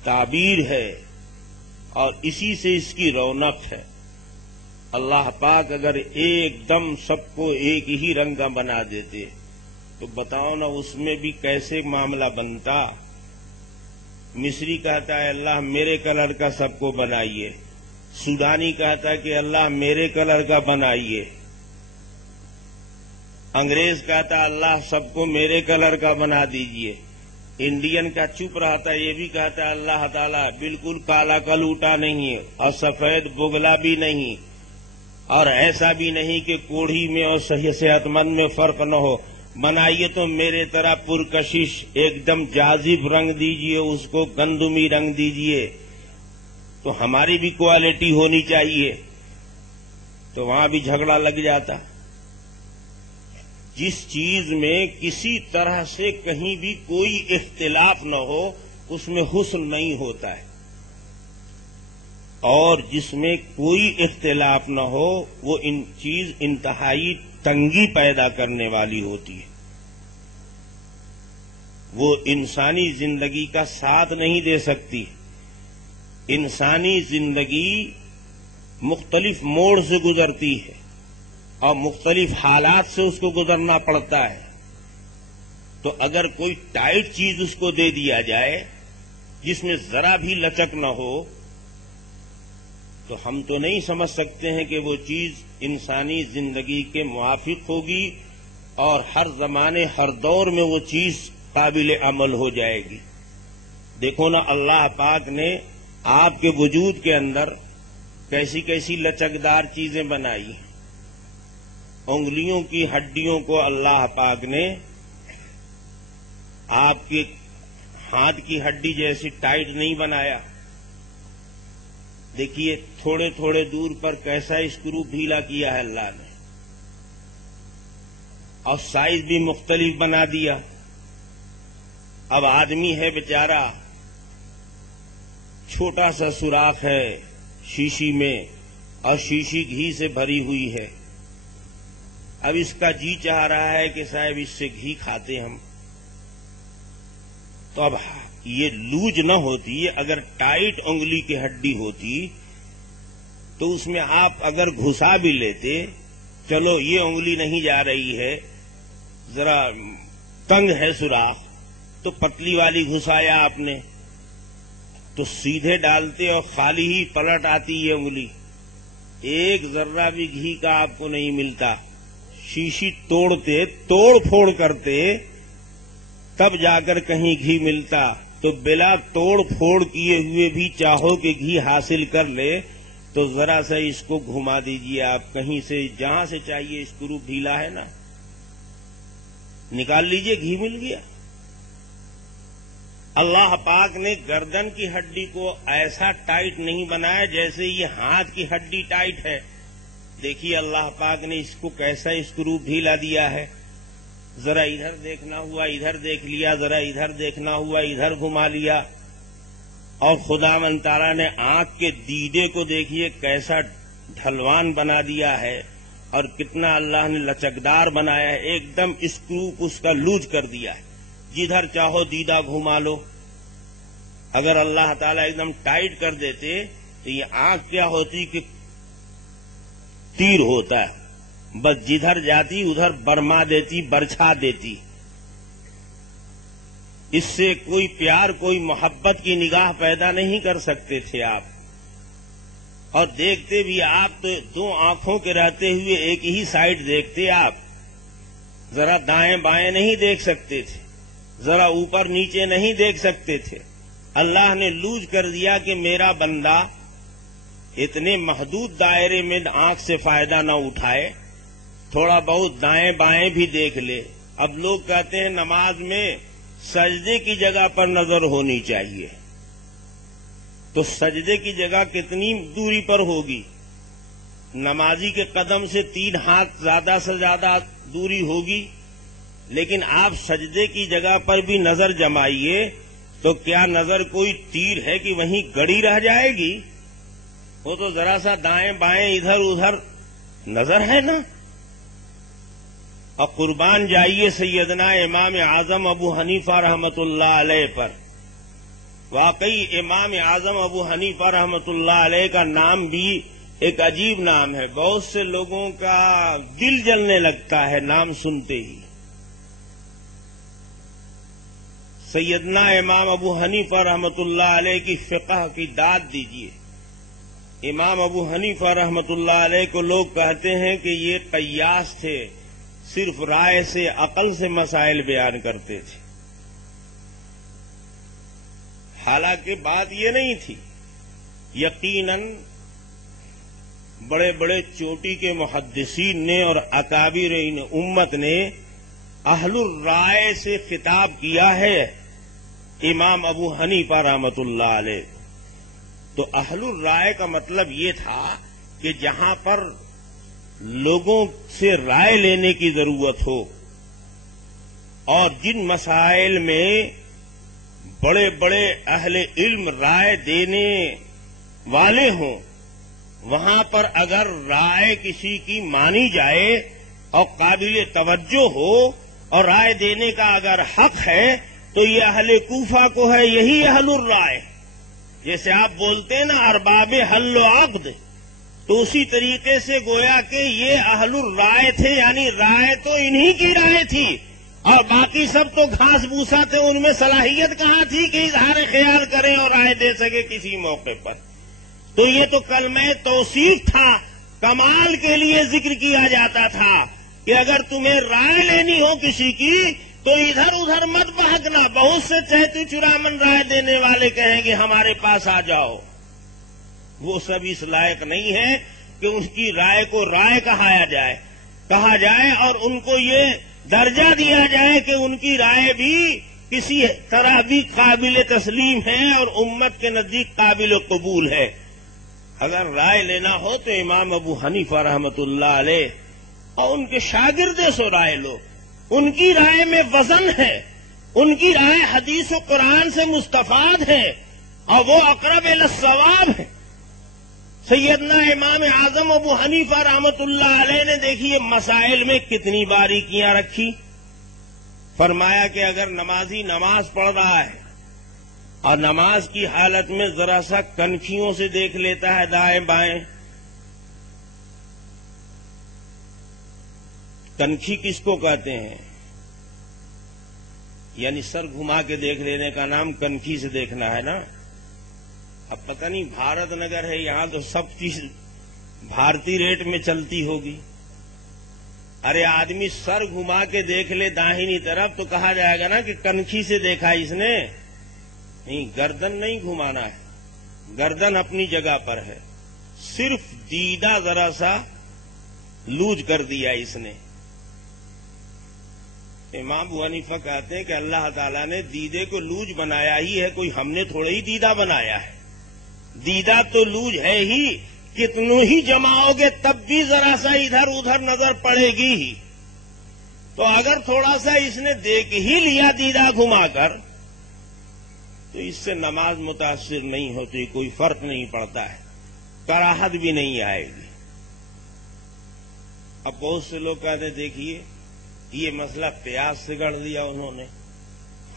تعبیر ہے اور اسی سے اس کی رونق ہے۔ اللہ پاک اگر ایک دم سب کو ایک ہی رنگ کا بنا دیتے تو بتاؤ نا اس میں بھی کیسے معاملہ بنتا۔ مصری کہتا ہے اللہ میرے کلر کا سب کو بنائیے، سودانی کہتا ہے کہ اللہ میرے کلر کا بنائیے، انگریز کہتا اللہ سب کو میرے کلر کا بنا دیجئے، انڈین کا چپ رہتا یہ بھی کہتا اللہ تعالیٰ بالکل کالا کلوٹا نہیں اور سفید بگلا بھی نہیں، اور ایسا بھی نہیں کہ کوڑھی میں اور صحت مند میں فرق نہ ہو، بنائیے تو میرے طرح پرکشش ایک دم جاذب رنگ دیجئے، اس کو گندمی رنگ دیجئے، تو ہماری بھی کوالٹی ہونی چاہیے۔ تو وہاں بھی جھگڑا لگ جاتا۔ جس چیز میں کسی طرح سے کہیں بھی کوئی اختلاف نہ ہو اس میں حسن نہیں ہوتا ہے، اور جس میں کوئی اختلاف نہ ہو وہ چیز انتہائی تنگی پیدا کرنے والی ہوتی ہے، وہ انسانی زندگی کا ساتھ نہیں دے سکتی۔ انسانی زندگی مختلف موڑ سے گزرتی ہے اور مختلف حالات سے اس کو گزرنا پڑتا ہے، تو اگر کوئی ٹائٹ چیز اس کو دے دیا جائے جس میں ذرا بھی لچک نہ ہو تو ہم تو نہیں سمجھ سکتے ہیں کہ وہ چیز انسانی زندگی کے موافق ہوگی اور ہر زمانے ہر دور میں وہ چیز قابل عمل ہو جائے گی۔ دیکھو نا اللہ پاک نے آپ کے وجود کے اندر کیسی کیسی لچکدار چیزیں بنائی۔ انگلیوں کی ہڈیوں کو اللہ پاک نے آپ کے ہاتھ کی ہڈی جیسی ٹائٹ نہیں بنایا۔ دیکھیے تھوڑے تھوڑے دور پر کیسا اسکرو ڈھیلا کیا ہے اللہ نے، اور سائز بھی مختلف بنا دیا۔ اب آدمی ہے بیچارہ، چھوٹا سا سوراخ ہے شیشی میں اور شیشی گھی سے بھری ہوئی ہے، اب اس کا جی چاہ رہا ہے کہ صاحب اس سے گھی کھاتے ہم، تو اب یہ لوج نہ ہوتی، اگر ٹائٹ انگلی کی ہڈی ہوتی تو اس میں آپ اگر گھسا بھی لیتے، چلو یہ انگلی نہیں جا رہی ہے ذرا تنگ ہے سوراخ تو پتلی والی گھسایا آپ نے تو سیدھے ڈالتے اور خالی ہی پلٹ آتی ہے انگلی، ایک ذرہ بھی گھی کا آپ کو نہیں ملتا. شیشی توڑتے، توڑ پھوڑ کرتے، تب جا کر کہیں گھی ملتا. تو بلا توڑ پھوڑ کیے ہوئے بھی چاہو کہ گھی حاصل کر لے تو ذرا سا اس کو گھما دیجئے آپ کہیں سے، جہاں سے چاہیے. اسکرو ڈھیلا ہے نا، نکال لیجئے، گھی مل گیا. اللہ پاک نے گردن کی ہڈی کو ایسا ٹائٹ نہیں بنایا جیسے یہ ہاتھ کی ہڈی ٹائٹ ہے. دیکھیے اللہ پاک نے اس کو کیسا اسکرو ڈھیلا دیا ہے. ذرا ادھر دیکھنا ہوا ادھر دیکھ لیا، ذرا ادھر دیکھنا ہوا ادھر گھما لیا. اور خداوند تعالیٰ نے آنکھ کے دیدے کو دیکھیے کیسا ڈھلوان بنا دیا ہے اور کتنا اللہ نے لچکدار بنایا ہے. ایک دم اسکرو اس کا لوز کر دیا ہے، جدھر چاہو دیدہ گھما لو. اگر اللہ تعالیٰ ایک دم ٹائٹ کر دیتے تو یہ آنکھ کیا ہوتی کہ تیر ہوتا ہے، بس جدھر جاتی ادھر برما دیتی، برچھا دیتی. اس سے کوئی پیار، کوئی محبت کی نگاہ پیدا نہیں کر سکتے تھے آپ. اور دیکھتے بھی آپ تو دو آنکھوں کے رہتے ہوئے ایک ہی سائڈ دیکھتے آپ، ذرا دائیں بائیں نہیں دیکھ سکتے تھے، ذرا اوپر نیچے نہیں دیکھ سکتے تھے. اللہ نے لوز کر دیا کہ میرا بندہ اتنے محدود دائرے میں آنکھ سے فائدہ نہ اٹھائے، تھوڑا بہت دائیں بائیں بھی دیکھ لے. اب لوگ کہتے ہیں نماز میں سجدے کی جگہ پر نظر ہونی چاہیے، تو سجدے کی جگہ کتنی دوری پر ہوگی؟ نمازی کے قدم سے 3 ہاتھ زیادہ سے زیادہ دوری ہوگی. لیکن آپ سجدے کی جگہ پر بھی نظر جمائیے تو کیا نظر کوئی تیر ہے کہ وہیں گڑی رہ جائے گی؟ وہ تو ذرا سا دائیں بائیں ادھر ادھر نظر ہے نا. اور قربان جائیے سیدنا امام اعظم ابو حنیفہ رحمت اللہ علیہ پر. واقعی امام اعظم ابو حنیفہ رحمت اللہ علیہ کا نام بھی ایک عجیب نام ہے. بہت سے لوگوں کا دل جلنے لگتا ہے نام سنتے ہی. سیدنا امام ابو حنیفہ رحمت اللہ علیہ کی فقہ کی داد دیجیے. امام ابو حنیفہ رحمت اللہ علیہ کو لوگ کہتے ہیں کہ یہ قیاس تھے، صرف رائے سے، عقل سے مسائل بیان کرتے تھے. حالانکہ بات یہ نہیں تھی. یقیناً بڑے بڑے چوٹی کے محدثین نے اور اکابر امت نے اہل الرائے سے خطاب کیا ہے امام ابو حنیفہ رحمت اللہ علیہ. تو اہل الرائے کا مطلب یہ تھا کہ جہاں پر لوگوں سے رائے لینے کی ضرورت ہو اور جن مسائل میں بڑے بڑے اہل علم رائے دینے والے ہوں، وہاں پر اگر رائے کسی کی مانی جائے اور قابل توجہ ہو اور رائے دینے کا اگر حق ہے تو یہ اہل کوفہ کو ہے، یہی اہل الرائے. جیسے آپ بولتے ہیں نا ارباب حل و عقد، تو اسی طریقے سے گویا کہ یہ اہل الرائے تھے، یعنی رائے تو انہی کی رائے تھی اور باقی سب تو گھاس بھوسا تھے. ان میں صلاحیت کہاں تھی کہ اظہار خیال کریں اور رائے دے سکے کسی موقع پر؟ تو یہ تو کلمہ توصیف تھا، کمال کے لیے ذکر کیا جاتا تھا کہ اگر تمہیں رائے لینی ہو کسی کی تو ادھر ادھر مت بہکنا. بہت سے چہتے چرامن رائے دینے والے کہیں گے ہمارے پاس آ جاؤ. وہ سب اس لائق نہیں ہے کہ ان کی رائے کو رائے کہا جائے اور ان کو یہ درجہ دیا جائے کہ ان کی رائے بھی کسی طرح بھی قابل تسلیم ہے اور امت کے نزدیک قابل قبول ہے. اگر رائے لینا ہو تو امام ابو حنیفہ رحمت اللہ علیہ اور ان کے شاگردوں سے رائے لو. ان کی رائے میں وزن ہے، ان کی رائے حدیث و قرآن سے مستفاد ہے اور وہ اقرب الی الصواب ہے. سیدنا امام اعظم ابو حنیفہ رحمت اللہ علیہ نے دیکھیے مسائل میں کتنی باریکیاں رکھی. فرمایا کہ اگر نمازی نماز پڑھ رہا ہے اور نماز کی حالت میں ذرا سا کنکھیوں سے دیکھ لیتا ہے دائیں بائیں. کنکھی کس کو کہتے ہیں؟ یعنی سر گھما کے دیکھ لینے کا نام کنکھی سے دیکھنا ہے نا. اب پتہ نہیں بھارت نگر ہے یہاں تو سب چیز بھارتی ریٹ میں چلتی ہوگی. ارے آدمی سر گھما کے دیکھ لے داہنی طرف تو کہا جائے گا نا کہ کنکھی سے دیکھا اس نے. نہیں، گردن نہیں گھمانا ہے، گردن اپنی جگہ پر ہے، صرف دیدہ ذرا سا لوج کر دیا اس نے. امام ابو حنیفہ کہتے ہیں کہ اللہ تعالیٰ نے دیدے کو لوج بنایا ہی ہے، کوئی ہم نے تھوڑا ہی دیدہ بنایا ہے. دیدہ تو لوج ہے ہی، کتنوں ہی جماؤ گے تب بھی ذرا سا ادھر ادھر نظر پڑے گی ہی. تو اگر تھوڑا سا اس نے دیکھ ہی لیا دیدہ گھما کر تو اس سے نماز متاثر نہیں ہوتی، کوئی فرق نہیں پڑتا ہے، کراہت بھی نہیں آئے گی. اب بہت سے لوگ کہتے ہیں دیکھیے یہ مسئلہ پیاز سے گڑھ دیا انہوں نے،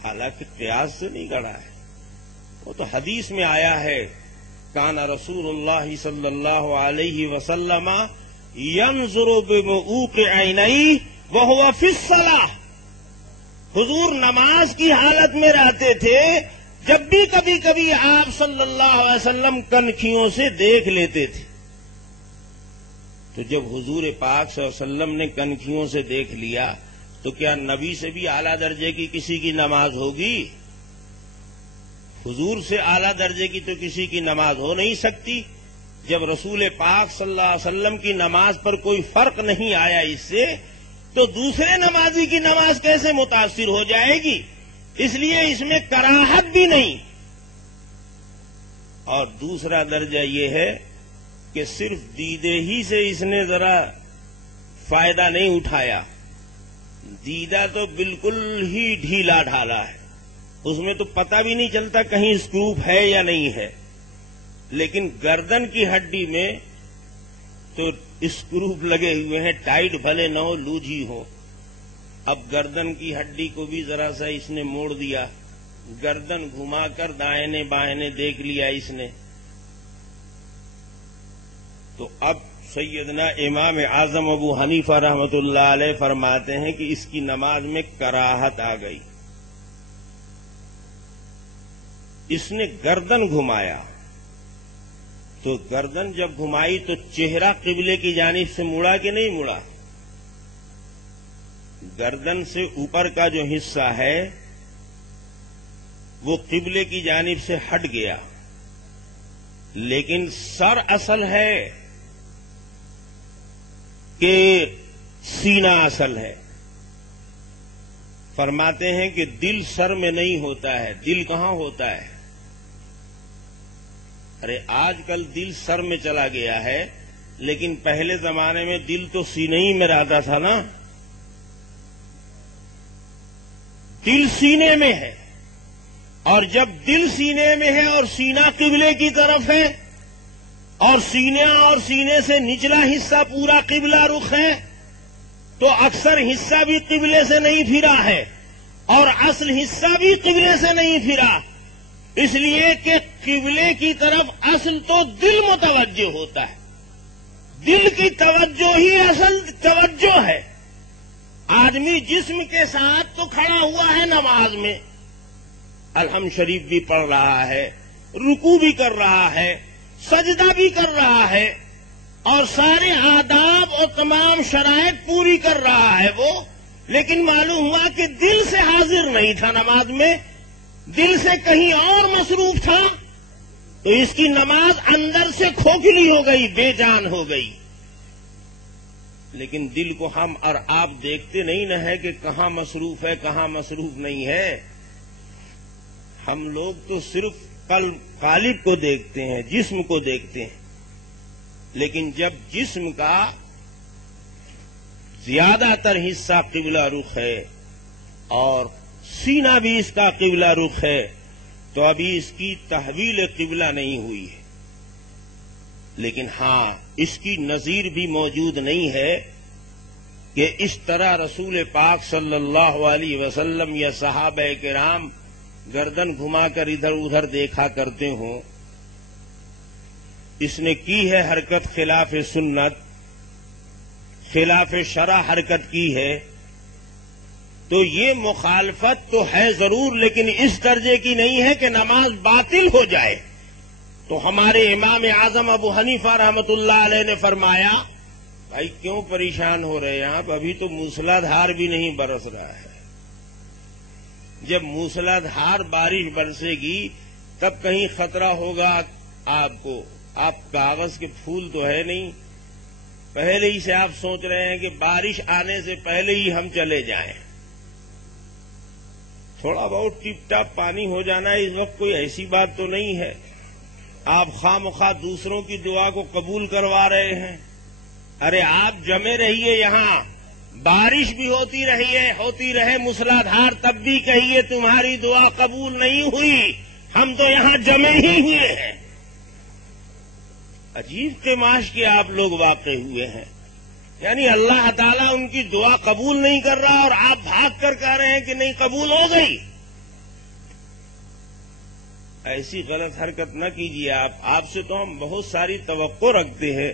حالانکہ پیاز سے نہیں گڑھا ہے. وہ تو حدیث میں آیا ہے کان رسول اللہ صلی اللہ علیہ وسلم ينظر بمعوق عینیہ وہو فی الصلاۃ. حضور نماز کی حالت میں رہتے تھے، جب بھی کبھی کبھی آپ صلی اللہ علیہ وسلم کنکھیوں سے دیکھ لیتے تھے. تو جب حضور پاک صلی اللہ علیہ وسلم نے کنکھیوں سے دیکھ لیا تو کیا نبی سے بھی اعلیٰ درجے کی کسی کی نماز ہوگی؟ حضور سے اعلیٰ درجے کی تو کسی کی نماز ہو نہیں سکتی. جب رسول پاک صلی اللہ علیہ وسلم کی نماز پر کوئی فرق نہیں آیا اس سے، تو دوسرے نمازی کی نماز کیسے متاثر ہو جائے گی؟ اس لیے اس میں کراہت بھی نہیں. اور دوسرا درجہ یہ ہے کہ صرف دیدے ہی سے اس نے ذرا فائدہ نہیں اٹھایا. دیدہ تو بالکل ہی ڈھیلا ڈھالا ہے، اس میں تو پتہ بھی نہیں چلتا کہیں اسکروپ ہے یا نہیں ہے. لیکن گردن کی ہڈی میں تو اسکروپ لگے ہوئے ہیں، ٹائٹ بھلے نہ ہو لوج ہی ہو. اب گردن کی ہڈی کو بھی ذرا سا اس نے موڑ دیا، گردن گھما کر دائیں بائیں دیکھ لیا اس نے. تو اب سیدنا امام اعظم ابو حنیفہ رحمۃ اللہ علیہ فرماتے ہیں کہ اس کی نماز میں کراہت آ گئی. اس نے گردن گھمایا تو گردن جب گھمائی تو چہرہ قبلے کی جانب سے مڑا کہ نہیں مڑا؟ گردن سے اوپر کا جو حصہ ہے وہ قبلے کی جانب سے ہٹ گیا، لیکن سر اصل ہے کہ سینہ اصل ہے. فرماتے ہیں کہ دل سر میں نہیں ہوتا ہے، دل کہاں ہوتا ہے؟ ارے آج کل دل سر میں چلا گیا ہے، لیکن پہلے زمانے میں دل تو سینے ہی میں رہتا تھا نا. دل سینے میں ہے، اور جب دل سینے میں ہے اور سینہ قبلے کی طرف ہے اور سینے سے نچلا حصہ پورا قبلہ رخ ہے، تو اکثر حصہ بھی قبلے سے نہیں پھرا ہے اور اصل حصہ بھی قبلے سے نہیں پھرا. اس لیے کہ قبلے کی طرف اصل تو دل متوجہ ہوتا ہے، دل کی توجہ ہی اصل توجہ ہے. آدمی جسم کے ساتھ تو کھڑا ہوا ہے نماز میں، الحمد شریف بھی پڑھ رہا ہے، رکوع بھی کر رہا ہے، سجدہ بھی کر رہا ہے، اور سارے آداب اور تمام شرائط پوری کر رہا ہے وہ، لیکن معلوم ہوا کہ دل سے حاضر نہیں تھا نماز میں، دل سے کہیں اور مصروف تھا، تو اس کی نماز اندر سے کھوکھلی ہو گئی، بے جان ہو گئی. لیکن دل کو ہم اور آپ دیکھتے نہیں نہ ہے کہ کہاں مصروف ہے کہاں مصروف نہیں ہے. ہم لوگ تو صرف قالب کو دیکھتے ہیں، جسم کو دیکھتے ہیں، لیکن جب جسم کا زیادہ تر حصہ قبلہ رخ ہے اور سینہ بھی اس کا قبلہ رخ ہے تو ابھی اس کی تحویل قبلہ نہیں ہوئی ہے. لیکن ہاں اس کی نظیر بھی موجود نہیں ہے کہ اس طرح رسول پاک صلی اللہ علیہ وسلم یا صحابہ کرام گردن گھما کر ادھر ادھر دیکھا کرتے ہوں. اس نے کی ہے حرکت خلاف سنت، خلاف شرع حرکت کی ہے، تو یہ مخالفت تو ہے ضرور، لیکن اس درجے کی نہیں ہے کہ نماز باطل ہو جائے۔ تو ہمارے امام اعظم ابو حنیفہ رحمۃ اللہ علیہ نے فرمایا، بھائی کیوں پریشان ہو رہے ہیں آپ، ابھی تو موسلا دھار بھی نہیں برس رہا ہے۔ جب موسلا دھار بارش برسے گی تب کہیں خطرہ ہوگا آپ کو؟ آپ کاغذ کے پھول تو ہے نہیں، پہلے ہی سے آپ سوچ رہے ہیں کہ بارش آنے سے پہلے ہی ہم چلے جائیں۔ تھوڑا بہت ٹپ ٹاپ پانی ہو جانا اس وقت کوئی ایسی بات تو نہیں ہے۔ آپ خواہ مخواہ دوسروں کی دعا کو قبول کروا رہے ہیں۔ ارے آپ جمے رہیے یہاں، بارش بھی ہوتی رہے موسلادھار، تب بھی کہیے تمہاری دعا قبول نہیں ہوئی، ہم تو یہاں جمے ہی ہوئے ہیں۔ عجیب قماش کے آپ لوگ واقع ہوئے ہیں، یعنی اللہ تعالیٰ ان کی دعا قبول نہیں کر رہا اور آپ بھاگ کر کہہ رہے ہیں کہ نہیں قبول ہو گئی۔ ایسی غلط حرکت نہ کیجیے آپ سے تو ہم بہت ساری توقع رکھتے ہیں،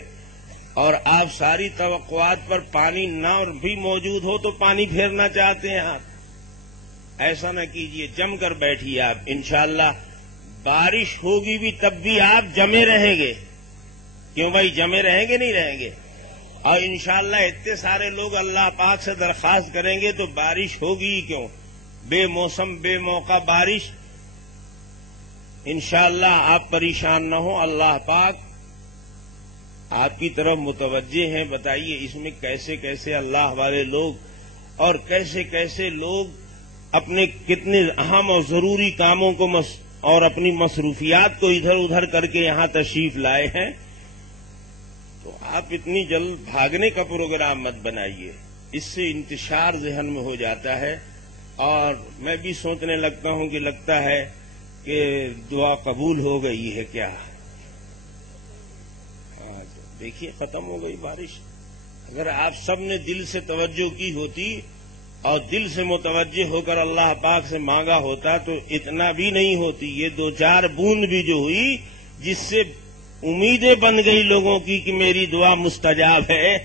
اور آپ ساری توقعات پر پانی نہ بھی موجود ہو تو پانی پھیرنا چاہتے ہیں آپ۔ ایسا نہ کیجیے، جم کر بیٹھیے آپ، انشاءاللہ بارش ہوگی بھی تب بھی آپ جمے رہیں گے۔ کیوں بھائی، جمے رہیں گے نہیں رہیں گے؟ اور انشاءاللہ اتنے سارے لوگ اللہ پاک سے درخواست کریں گے تو بارش ہوگی ہی کیوں؟ بے موسم بے موقع بارش۔ انشاءاللہ آپ پریشان نہ ہوں، اللہ پاک آپ کی طرف متوجہ ہیں۔ بتائیے اس میں کیسے کیسے اللہ والے لوگ اور کیسے کیسے لوگ اپنے کتنے اہم اور ضروری کاموں کو اور اپنی مصروفیات کو ادھر ادھر کر کے یہاں تشریف لائے ہیں۔ تو آپ اتنی جلد بھاگنے کا پروگرام مت بنائیے، اس سے انتشار ذہن میں ہو جاتا ہے، اور میں بھی سوچنے لگتا ہوں کہ لگتا ہے کہ دعا قبول ہو گئی ہے کیا۔ دیکھیے ختم ہو گئی بارش۔ اگر آپ سب نے دل سے توجہ کی ہوتی اور دل سے متوجہ ہو کر اللہ پاک سے مانگا ہوتا تو اتنا بھی نہیں ہوتی۔ یہ 2-4 بوند بھی جو ہوئی، جس سے امیدیں بن گئی لوگوں کی کہ میری دعا مستجاب ہے،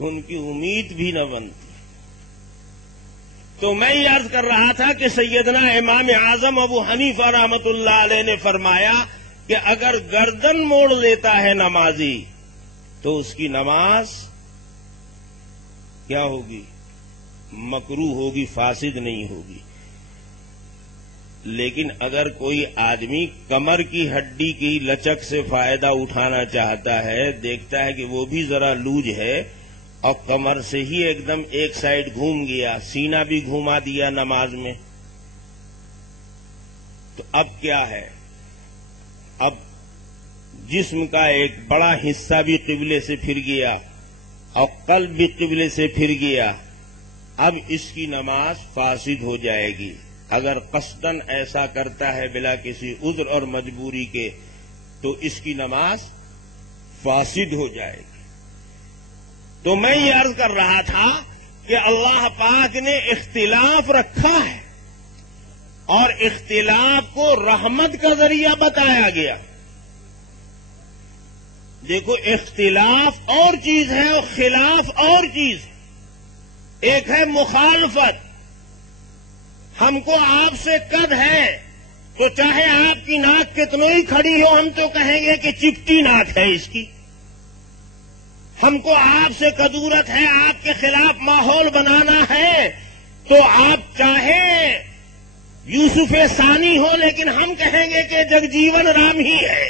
ان کی امید بھی نہ بنتی۔ تو میں یہ عرض کر رہا تھا کہ سیدنا امام اعظم ابو حنیفہ رحمۃ اللہ علیہ نے فرمایا کہ اگر گردن موڑ لیتا ہے نمازی تو اس کی نماز کیا ہوگی؟ مکروہ ہوگی، فاسد نہیں ہوگی۔ لیکن اگر کوئی آدمی کمر کی ہڈی کی لچک سے فائدہ اٹھانا چاہتا ہے، دیکھتا ہے کہ وہ بھی ذرا لوج ہے اور کمر سے ہی ایک دم ایک سائڈ گھوم گیا، سینہ بھی گھما دیا نماز میں، تو اب کیا ہے؟ اب جسم کا ایک بڑا حصہ بھی قبلے سے پھر گیا اور قلب بھی قبلے سے پھر گیا، اب اس کی نماز فاسد ہو جائے گی۔ اگر قصدن ایسا کرتا ہے بلا کسی عذر اور مجبوری کے تو اس کی نماز فاسد ہو جائے گی۔ تو میں یہ عرض کر رہا تھا کہ اللہ پاک نے اختلاف رکھا ہے اور اختلاف کو رحمت کا ذریعہ بتایا گیا۔ دیکھو اختلاف اور چیز ہے اور خلاف اور چیز ہے۔ ایک ہے مخالفت، ہم کو آپ سے قد ہے تو چاہے آپ کی ناک کتنی ہی کھڑی ہو ہم تو کہیں گے کہ چپٹی ناک ہے اس کی۔ ہم کو آپ سے قدورت ہے، آپ کے خلاف ماحول بنانا ہے تو آپ چاہے یوسف ثانی ہو لیکن ہم کہیں گے کہ جگجیون رام ہی ہے۔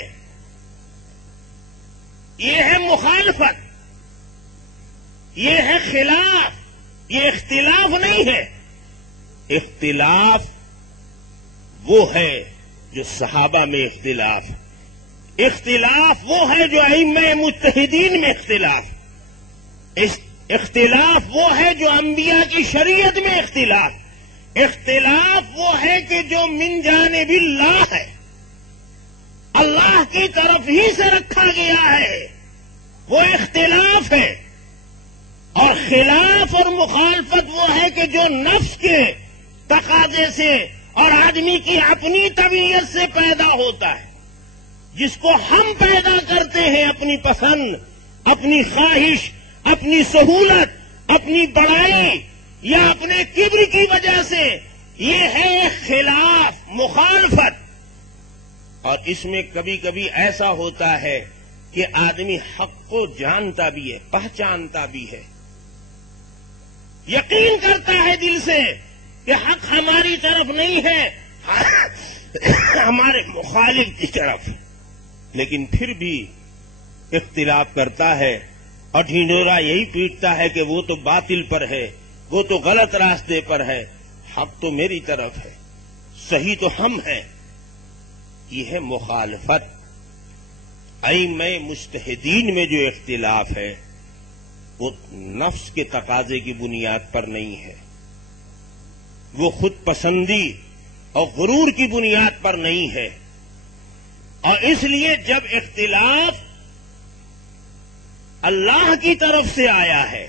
یہ ہے مخالفت، یہ ہے خلاف، یہ اختلاف نہیں ہے۔ اختلاف وہ ہے جو صحابہ میں اختلاف، اختلاف وہ ہے جو ائمہ مجتہدین میں اختلاف وہ ہے جو انبیاء کی شریعت میں اختلاف وہ ہے کہ جو من جانب اللہ ہے، اللہ کی طرف ہی سے رکھا گیا ہے، وہ اختلاف ہے۔ اور خلاف اور مخالفت وہ ہے کہ جو نفس کے تقاضے سے اور آدمی کی اپنی طبیعت سے پیدا ہوتا ہے، جس کو ہم پیدا کرتے ہیں، اپنی پسند، اپنی خواہش، اپنی سہولت، اپنی بڑائی، یا اپنے کبر کی وجہ سے، یہ ہے خلاف، مخالفت۔ اور اس میں کبھی کبھی ایسا ہوتا ہے کہ آدمی حق کو جانتا بھی ہے، پہچانتا بھی ہے، یقین کرتا ہے دل سے کہ حق ہماری طرف نہیں ہے، ہمارے مخالف کی طرف، لیکن پھر بھی اختلاف کرتا ہے اور ڈھنڈورا یہی پیٹتا ہے کہ وہ تو باطل پر ہے، وہ تو غلط راستے پر ہے، حق تو میری طرف ہے، صحیح تو ہم ہیں۔ یہ ہے مخالفت۔ ائمہ مجتہدین میں جو اختلاف ہے وہ نفس کے تقاضے کی بنیاد پر نہیں ہے، وہ خود پسندی اور غرور کی بنیاد پر نہیں ہے، اور اس لیے جب اختلاف اللہ کی طرف سے آیا ہے،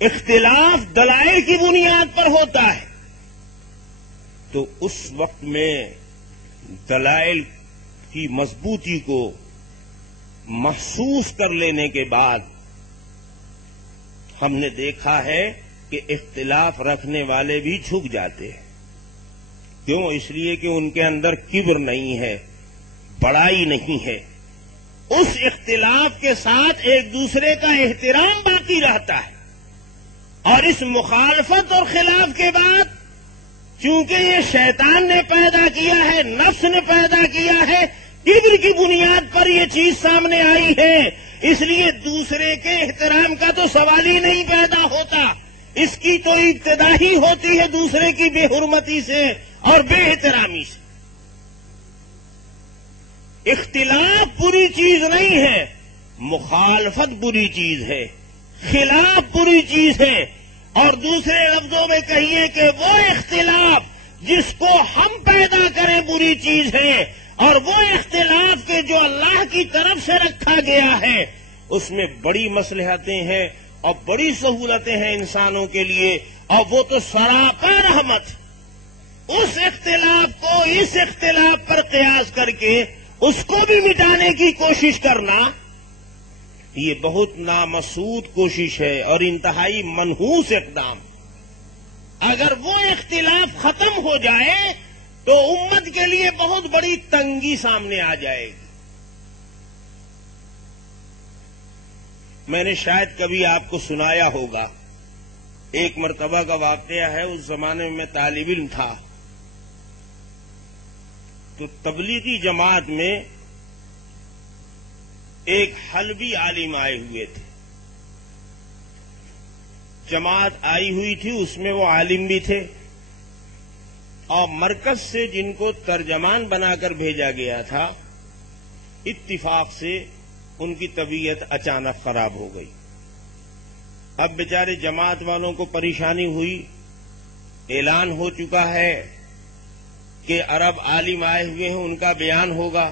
اختلاف دلائل کی بنیاد پر ہوتا ہے، تو اس وقت میں دلائل کی مضبوطی کو محسوس کر لینے کے بعد ہم نے دیکھا ہے کہ اختلاف رکھنے والے بھی جھک جاتے ہیں۔ کیوں؟ اس لیے کہ ان کے اندر کبر نہیں ہے، بڑائی نہیں ہے، اس اختلاف کے ساتھ ایک دوسرے کا احترام باقی رہتا ہے۔ اور اس مخالفت اور خلاف کے بعد چونکہ یہ شیطان نے پیدا کیا ہے، نفس نے پیدا کیا ہے، کبر کی بنیاد پر یہ چیز سامنے آئی ہے، اس لیے دوسرے کے احترام کا تو سوال ہی نہیں پیدا ہوتا، اس کی تو ابتدا ہی ہوتی ہے دوسرے کی بے حرمتی سے اور بے احترامی سے۔ اختلاف بری چیز نہیں ہے، مخالفت بری چیز ہے، خلاف بری چیز ہے، اور دوسرے لفظوں میں کہیے کہ وہ اختلاف جس کو ہم پیدا کریں بری چیز ہے، اور وہ اختلاف کے جو اللہ کی طرف سے رکھا گیا ہے اس میں بڑی مصلحتیں ہیں اور بڑی سہولتیں ہیں انسانوں کے لیے، اور وہ تو سراپا رحمت۔ اس اختلاف کو اس اختلاف پر قیاس کر کے اس کو بھی مٹانے کی کوشش کرنا، یہ بہت نامسعود کوشش ہے اور انتہائی منحوس اقدام۔ اگر وہ اختلاف ختم ہو جائے تو امت کے لیے بہت بڑی تنگی سامنے آ جائے گی۔ میں نے شاید کبھی آپ کو سنایا ہوگا، ایک مرتبہ کا واقعہ ہے، اس زمانے میں طالب علم تھا، تو تبلیغی جماعت میں ایک حلبی عالم آئے ہوئے تھے، جماعت آئی ہوئی تھی، اس میں وہ عالم بھی تھے، اور مرکز سے جن کو ترجمان بنا کر بھیجا گیا تھا، اتفاق سے ان کی طبیعت اچانک خراب ہو گئی۔ اب بیچارے جماعت والوں کو پریشانی ہوئی، اعلان ہو چکا ہے کہ عرب عالم آئے ہوئے ہیں، ان کا بیان ہوگا،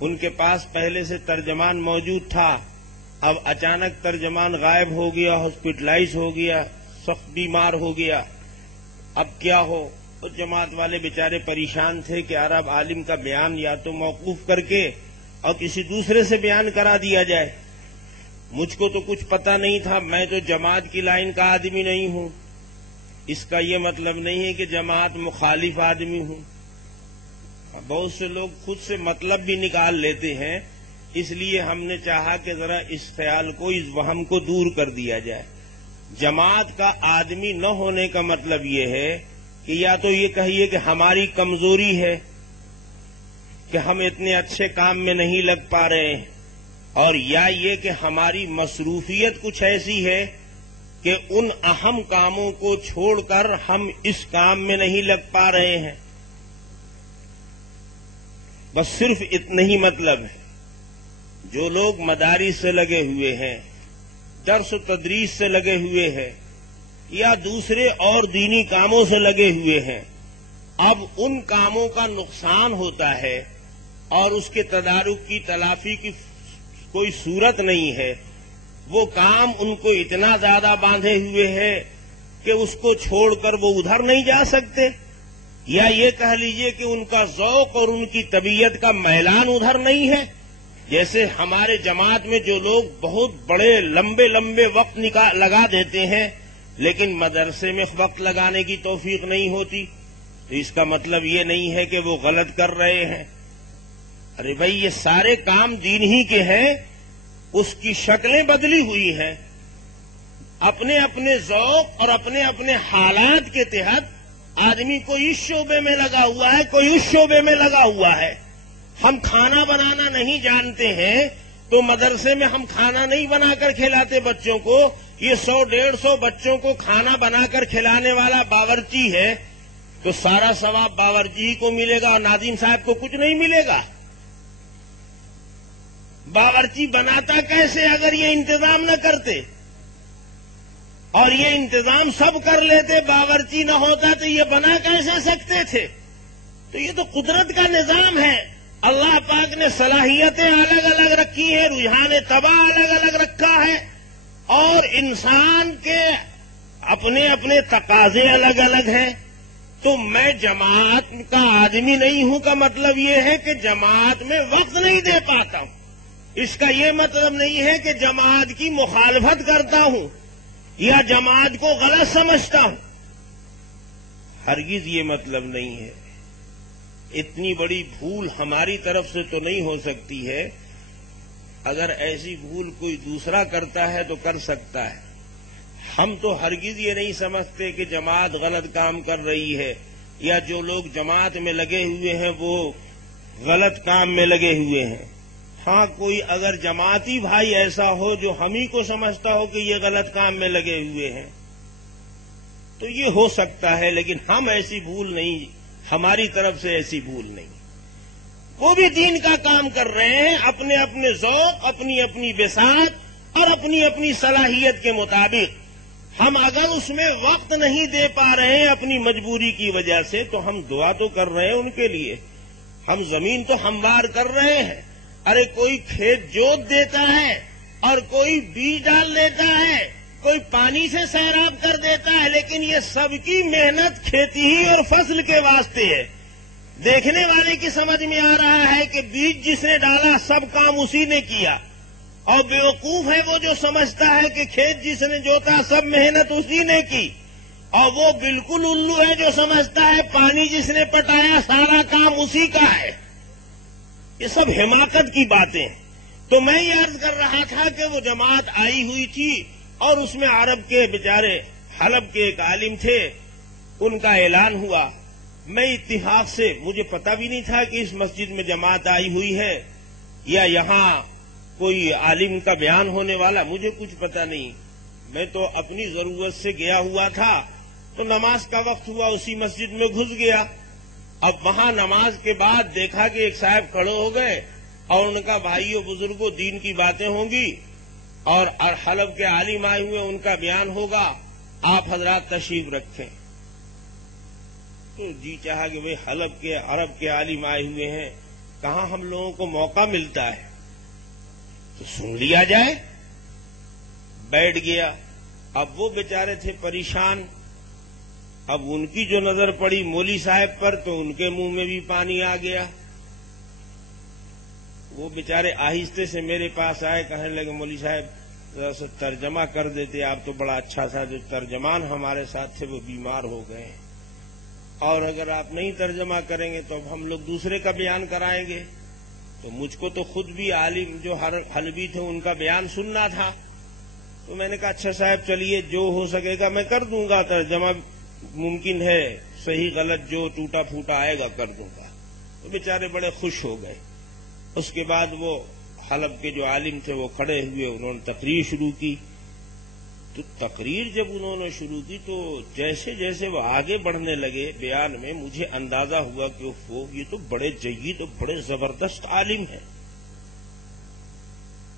ان کے پاس پہلے سے ترجمان موجود تھا، اب اچانک ترجمان غائب ہو گیا، ہاسپٹلائز ہو گیا، سخت بیمار ہو گیا، اب کیا ہو؟ تو جماعت والے بیچارے پریشان تھے کہ عرب عالم کا بیان یا تو موقوف کر کے اور کسی دوسرے سے بیان کرا دیا جائے۔ مجھ کو تو کچھ پتہ نہیں تھا، میں تو جماعت کی لائن کا آدمی نہیں ہوں، اس کا یہ مطلب نہیں ہے کہ جماعت مخالف آدمی ہوں۔ بہت سے لوگ خود سے مطلب بھی نکال لیتے ہیں، اس لیے ہم نے چاہا کہ ذرا اس خیال کو، اس وہم کو دور کر دیا جائے۔ جماعت کا آدمی نہ ہونے کا مطلب یہ ہے کہ یا تو یہ کہیے کہ ہماری کمزوری ہے کہ ہم اتنے اچھے کام میں نہیں لگ پا رہے ہیں، اور یا یہ کہ ہماری مصروفیت کچھ ایسی ہے کہ ان اہم کاموں کو چھوڑ کر ہم اس کام میں نہیں لگ پا رہے ہیں۔ بس صرف اتنا ہی مطلب ہے۔ جو لوگ مدارس سے لگے ہوئے ہیں، درس و تدریس سے لگے ہوئے ہیں، یا دوسرے اور دینی کاموں سے لگے ہوئے ہیں، اب ان کاموں کا نقصان ہوتا ہے اور اس کے تدارک کی تلافی کی کوئی صورت نہیں ہے، وہ کام ان کو اتنا زیادہ باندھے ہوئے ہے کہ اس کو چھوڑ کر وہ ادھر نہیں جا سکتے، یا یہ کہہ لیجئے کہ ان کا ذوق اور ان کی طبیعت کا میلان ادھر نہیں ہے، جیسے ہمارے جماعت میں جو لوگ بہت بڑے لمبے وقت لگا دیتے ہیں لیکن مدرسے میں وقت لگانے کی توفیق نہیں ہوتی، تو اس کا مطلب یہ نہیں ہے کہ وہ غلط کر رہے ہیں۔ ارے بھائی، یہ سارے کام دین ہی کے ہیں، اس کی شکلیں بدلی ہوئی ہیں۔ اپنے اپنے ذوق اور اپنے اپنے حالات کے تحت آدمی کوئی اس شعبے میں لگا ہوا ہے، کوئی اس شعبے میں لگا ہوا ہے۔ ہم کھانا بنانا نہیں جانتے ہیں تو مدرسے میں ہم کھانا نہیں بنا کر کھلاتے بچوں کو۔ یہ 100-150 بچوں کو کھانا بنا کر کھلانے والا باورچی ہے تو سارا ثواب باورچی کو ملے گا اور ناظم صاحب کو کچھ نہیں ملے گا۔ باورچی بناتا کیسے اگر یہ انتظام نہ کرتے؟ اور یہ انتظام سب کر لیتے، باورچی نہ ہوتا تو یہ بنا کیسے سکتے تھے؟ تو یہ تو قدرت کا نظام ہے۔ اللہ پاک نے صلاحیتیں الگ الگ رکھی ہیں، رجحان طبع الگ الگ رکھا ہے، اور انسان کے اپنے اپنے تقاضے الگ الگ ہیں۔ تو میں جماعت کا آدمی نہیں ہوں کا مطلب یہ ہے کہ جماعت میں وقت نہیں دے پاتا ہوں، اس کا یہ مطلب نہیں ہے کہ جماعت کی مخالفت کرتا ہوں یا جماعت کو غلط سمجھتا ہوں، ہرگز یہ مطلب نہیں ہے۔ اتنی بڑی بھول ہماری طرف سے تو نہیں ہو سکتی ہے، اگر ایسی بھول کوئی دوسرا کرتا ہے تو کر سکتا ہے۔ ہم تو ہرگز یہ نہیں سمجھتے کہ جماعت غلط کام کر رہی ہے یا جو لوگ جماعت میں لگے ہوئے ہیں وہ غلط کام میں لگے ہوئے ہیں۔ ہاں، کوئی اگر جماعتی بھائی ایسا ہو جو ہم ہی کو سمجھتا ہو کہ یہ غلط کام میں لگے ہوئے ہیں تو یہ ہو سکتا ہے، لیکن ہم ایسی بھول نہیں، ہماری طرف سے ایسی بھول نہیں۔ وہ بھی دین کا کام کر رہے ہیں اپنے اپنے ذوق، اپنی اپنی بساط اور اپنی اپنی صلاحیت کے مطابق۔ ہم اگر اس میں وقت نہیں دے پا رہے ہیں اپنی مجبوری کی وجہ سے تو ہم دعا تو کر رہے ہیں ان کے لیے، ہم زمین تو ہموار کر رہے ہیں۔ ارے کوئی کھیت جوت دیتا ہے اور کوئی بیج ڈال دیتا ہے، کوئی پانی سے سیراب کر دیتا ہے، لیکن یہ سب کی محنت کھیتی ہی اور فصل کے واسطے ہے۔ دیکھنے والے کی سمجھ میں آ رہا ہے کہ بیج جس نے ڈالا سب کام اسی نے کیا، اور بیوقوف ہے وہ جو سمجھتا ہے کہ کھیت جس نے جوتا سب محنت اسی نے کی، اور وہ بالکل الو ہے جو سمجھتا ہے پانی جس نے پٹایا سارا کام اسی کا ہے۔ یہ سب حماقت کی باتیں ہیں۔ تو میں یہ عرض کر رہا تھا کہ وہ جماعت آئی ہوئی تھی اور اس میں عرب کے بیچارے حلب کے ایک عالم تھے، ان کا اعلان ہوا۔ میں اتفاق سے، مجھے پتہ بھی نہیں تھا کہ اس مسجد میں جماعت آئی ہوئی ہے یا یہاں کوئی عالم کا بیان ہونے والا، مجھے کچھ پتہ نہیں۔ میں تو اپنی ضرورت سے گیا ہوا تھا، تو نماز کا وقت ہوا اسی مسجد میں گھس گیا۔ اب وہاں نماز کے بعد دیکھا کہ ایک صاحب کھڑے ہو گئے اور ان کا بھائیوں بزرگوں دین کی باتیں ہوں گی اور حلب کے عالم آئے ہوئے ان کا بیان ہوگا، آپ حضرات تشریف رکھیں۔ تو جی چاہا کہ بھئی حلب کے عرب کے عالم آئے ہوئے ہیں، کہاں ہم لوگوں کو موقع ملتا ہے، تو سن لیا جائے۔ بیٹھ گیا۔ اب وہ بیچارے تھے پریشان، اب ان کی جو نظر پڑی مولوی صاحب پر تو ان کے منہ میں بھی پانی آ گیا۔ وہ بیچارے آہستے سے میرے پاس آئے، کہنے لگے مولوی صاحب ذرا سا ترجمہ کر دیتے، آپ تو بڑا اچھا تھا، جو ترجمان ہمارے ساتھ تھے وہ بیمار ہو گئے ہیں، اور اگر آپ نہیں ترجمہ کریں گے تو اب ہم لوگ دوسرے کا بیان کرائیں گے۔ تو مجھ کو تو خود بھی عالم جو حلبی تھے ان کا بیان سننا تھا، تو میں نے کہا اچھا صاحب چلیے جو ہو سکے گا میں کر دوں گا، ترجمہ ممکن ہے صحیح غلط جو ٹوٹا پھوٹا آئے گا کر دوں گا۔ تو بیچارے بڑے خوش ہو گئے۔ اس کے بعد وہ حلب کے جو عالم تھے وہ کھڑے ہوئے، انہوں نے تقریر شروع کی۔ تو تقریر جب انہوں نے شروع کی تو جیسے جیسے وہ آگے بڑھنے لگے بیان میں، مجھے اندازہ ہوا کہ وہ یہ تو بڑے جید اور بڑے زبردست عالم ہیں۔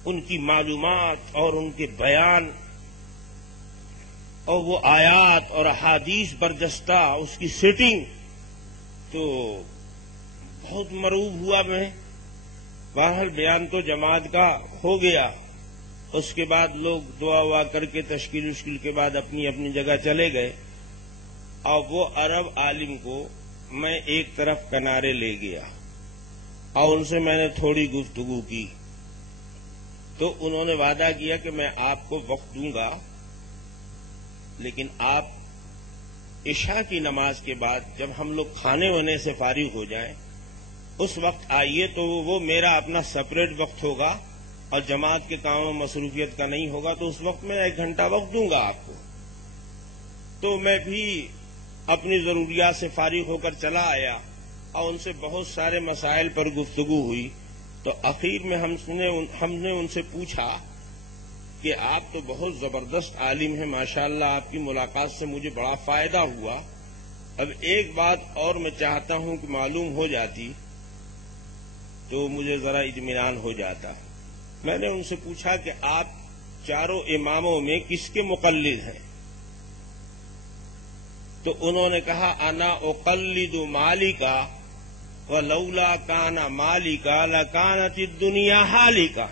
ان کی معلومات اور ان کے بیان اور وہ آیات اور احادیث برجستہ، اس کی سیٹنگ، تو بہت مرعوب ہوا میں۔ بہرحال بیان تو جماعت کا ہو گیا۔ اس کے بعد لوگ دعا وا کر کے تشکیل کے بعد اپنی اپنی جگہ چلے گئے، اور وہ عرب عالم کو میں ایک طرف کنارے لے گیا اور ان سے میں نے تھوڑی گفتگو کی۔ تو انہوں نے وعدہ کیا کہ میں آپ کو وقت دوں گا، لیکن آپ عشاء کی نماز کے بعد جب ہم لوگ کھانے وانے سے فارغ ہو جائیں اس وقت آئیے، تو وہ میرا اپنا سپریٹ وقت ہوگا اور جماعت کے کاموں مصروفیت کا نہیں ہوگا، تو اس وقت میں 1 گھنٹہ وقت دوں گا آپ کو۔ تو میں بھی اپنی ضروریات سے فارغ ہو کر چلا آیا اور ان سے بہت سارے مسائل پر گفتگو ہوئی۔ تو اخیر میں ہم نے ان سے پوچھا کہ آپ تو بہت زبردست عالم ہیں، ماشاءاللہ آپ کی ملاقات سے مجھے بڑا فائدہ ہوا، اب ایک بات اور میں چاہتا ہوں کہ معلوم ہو جاتی تو مجھے ذرا اطمینان ہو جاتا۔ میں نے ان سے پوچھا کہ آپ چاروں اماموں میں کس کے مقلد ہیں؟ تو انہوں نے کہا انا اقلد مالکا ولولا کان مالکا لکانت الدنیا حالکا۔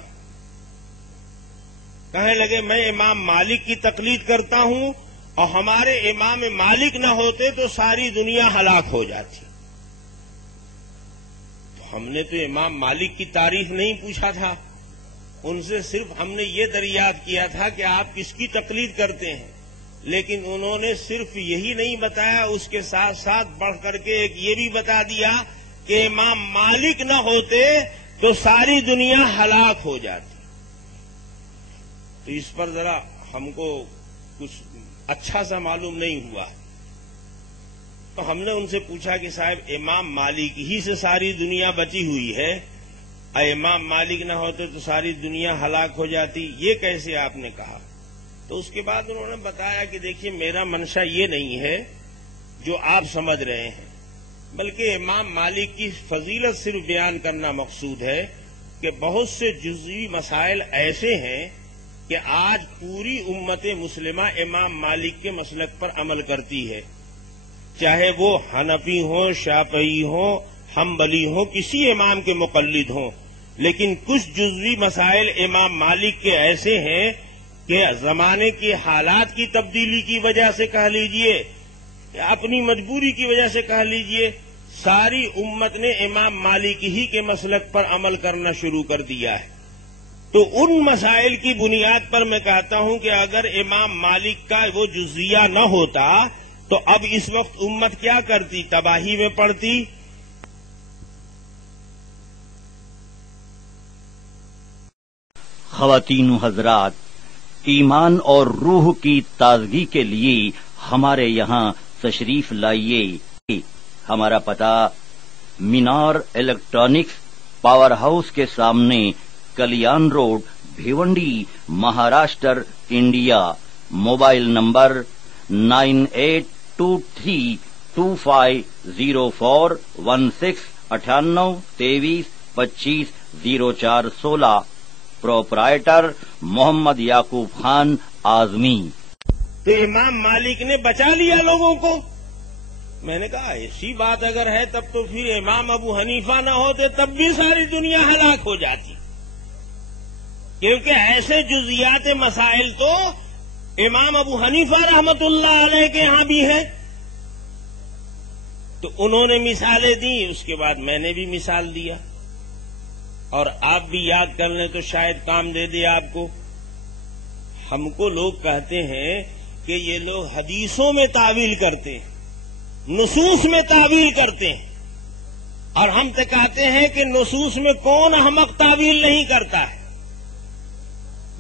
کہنے لگے میں امام مالک کی تقلید کرتا ہوں اور ہمارے امام مالک نہ ہوتے تو ساری دنیا ہلاک ہو جاتی۔ تو ہم نے تو امام مالک کی تعریف نہیں پوچھا تھا، ان سے صرف ہم نے یہ دریافت کیا تھا کہ آپ کس کی تقلید کرتے ہیں، لیکن انہوں نے صرف یہی نہیں بتایا، اس کے ساتھ ساتھ بڑھ کر کے ایک یہ بھی بتا دیا کہ امام مالک نہ ہوتے تو ساری دنیا ہلاک ہو جاتی۔ تو اس پر ذرا ہم کو کچھ اچھا سا معلوم نہیں ہوا، تو ہم نے ان سے پوچھا کہ صاحب امام مالک ہی سے ساری دنیا بچی ہوئی ہے، امام مالک نہ ہوتے تو ساری دنیا ہلاک ہو جاتی، یہ کیسے آپ نے کہا؟ تو اس کے بعد انہوں نے بتایا کہ دیکھیے میرا منشا یہ نہیں ہے جو آپ سمجھ رہے ہیں، بلکہ امام مالک کی فضیلت صرف بیان کرنا مقصود ہے کہ بہت سے جزوی مسائل ایسے ہیں کہ آج پوری امت مسلمہ امام مالک کے مسلک پر عمل کرتی ہے، چاہے وہ حنفی ہوں، شافعی ہوں، حنبلی ہوں، کسی امام کے مقلد ہوں، لیکن کچھ جزوی مسائل امام مالک کے ایسے ہیں کہ زمانے کی حالات کی تبدیلی کی وجہ سے کہہ لیجئے یا اپنی مجبوری کی وجہ سے کہہ لیجئے، ساری امت نے امام مالک ہی کے مسلک پر عمل کرنا شروع کر دیا ہے۔ تو ان مسائل کی بنیاد پر میں کہتا ہوں کہ اگر امام مالک کا وہ جزیہ نہ ہوتا تو اب اس وقت امت کیا کرتی؟ تباہی میں پڑتی۔ خواتین و حضرات، ایمان اور روح کی تازگی کے لیے ہمارے یہاں تشریف لائیے۔ ہمارا پتہ مینار الیکٹرانکس پاور ہاؤس کے سامنے، Kalyan road, Bhiwandi, Maharashtra, India. Mobile number 9823250416 9823250416۔ Proprietor Mohammad Yaqub Khan Azmi. تو امام مالک نے بچا لیا لوگوں کو۔ میں نے کہا ایسی بات اگر ہے تب تو پھر امام ابو حنیفہ نہ ہوتے تب بھی ساری دنیا ہلاک ہو جاتی، کیونکہ ایسے جزیات مسائل تو امام ابو حنیفہ رحمت اللہ علیہ کے ہاں بھی ہیں۔ تو انہوں نے مثالیں دی، اس کے بعد میں نے بھی مثال دیا، اور آپ بھی یاد کر لیں تو شاید کام دے دے آپ کو۔ ہم کو لوگ کہتے ہیں کہ یہ لوگ حدیثوں میں تعویل کرتے ہیں، نصوص میں تعویل کرتے ہیں، اور ہم تو کہتے ہیں کہ نصوص میں کون احمق تعویل نہیں کرتا ہے؟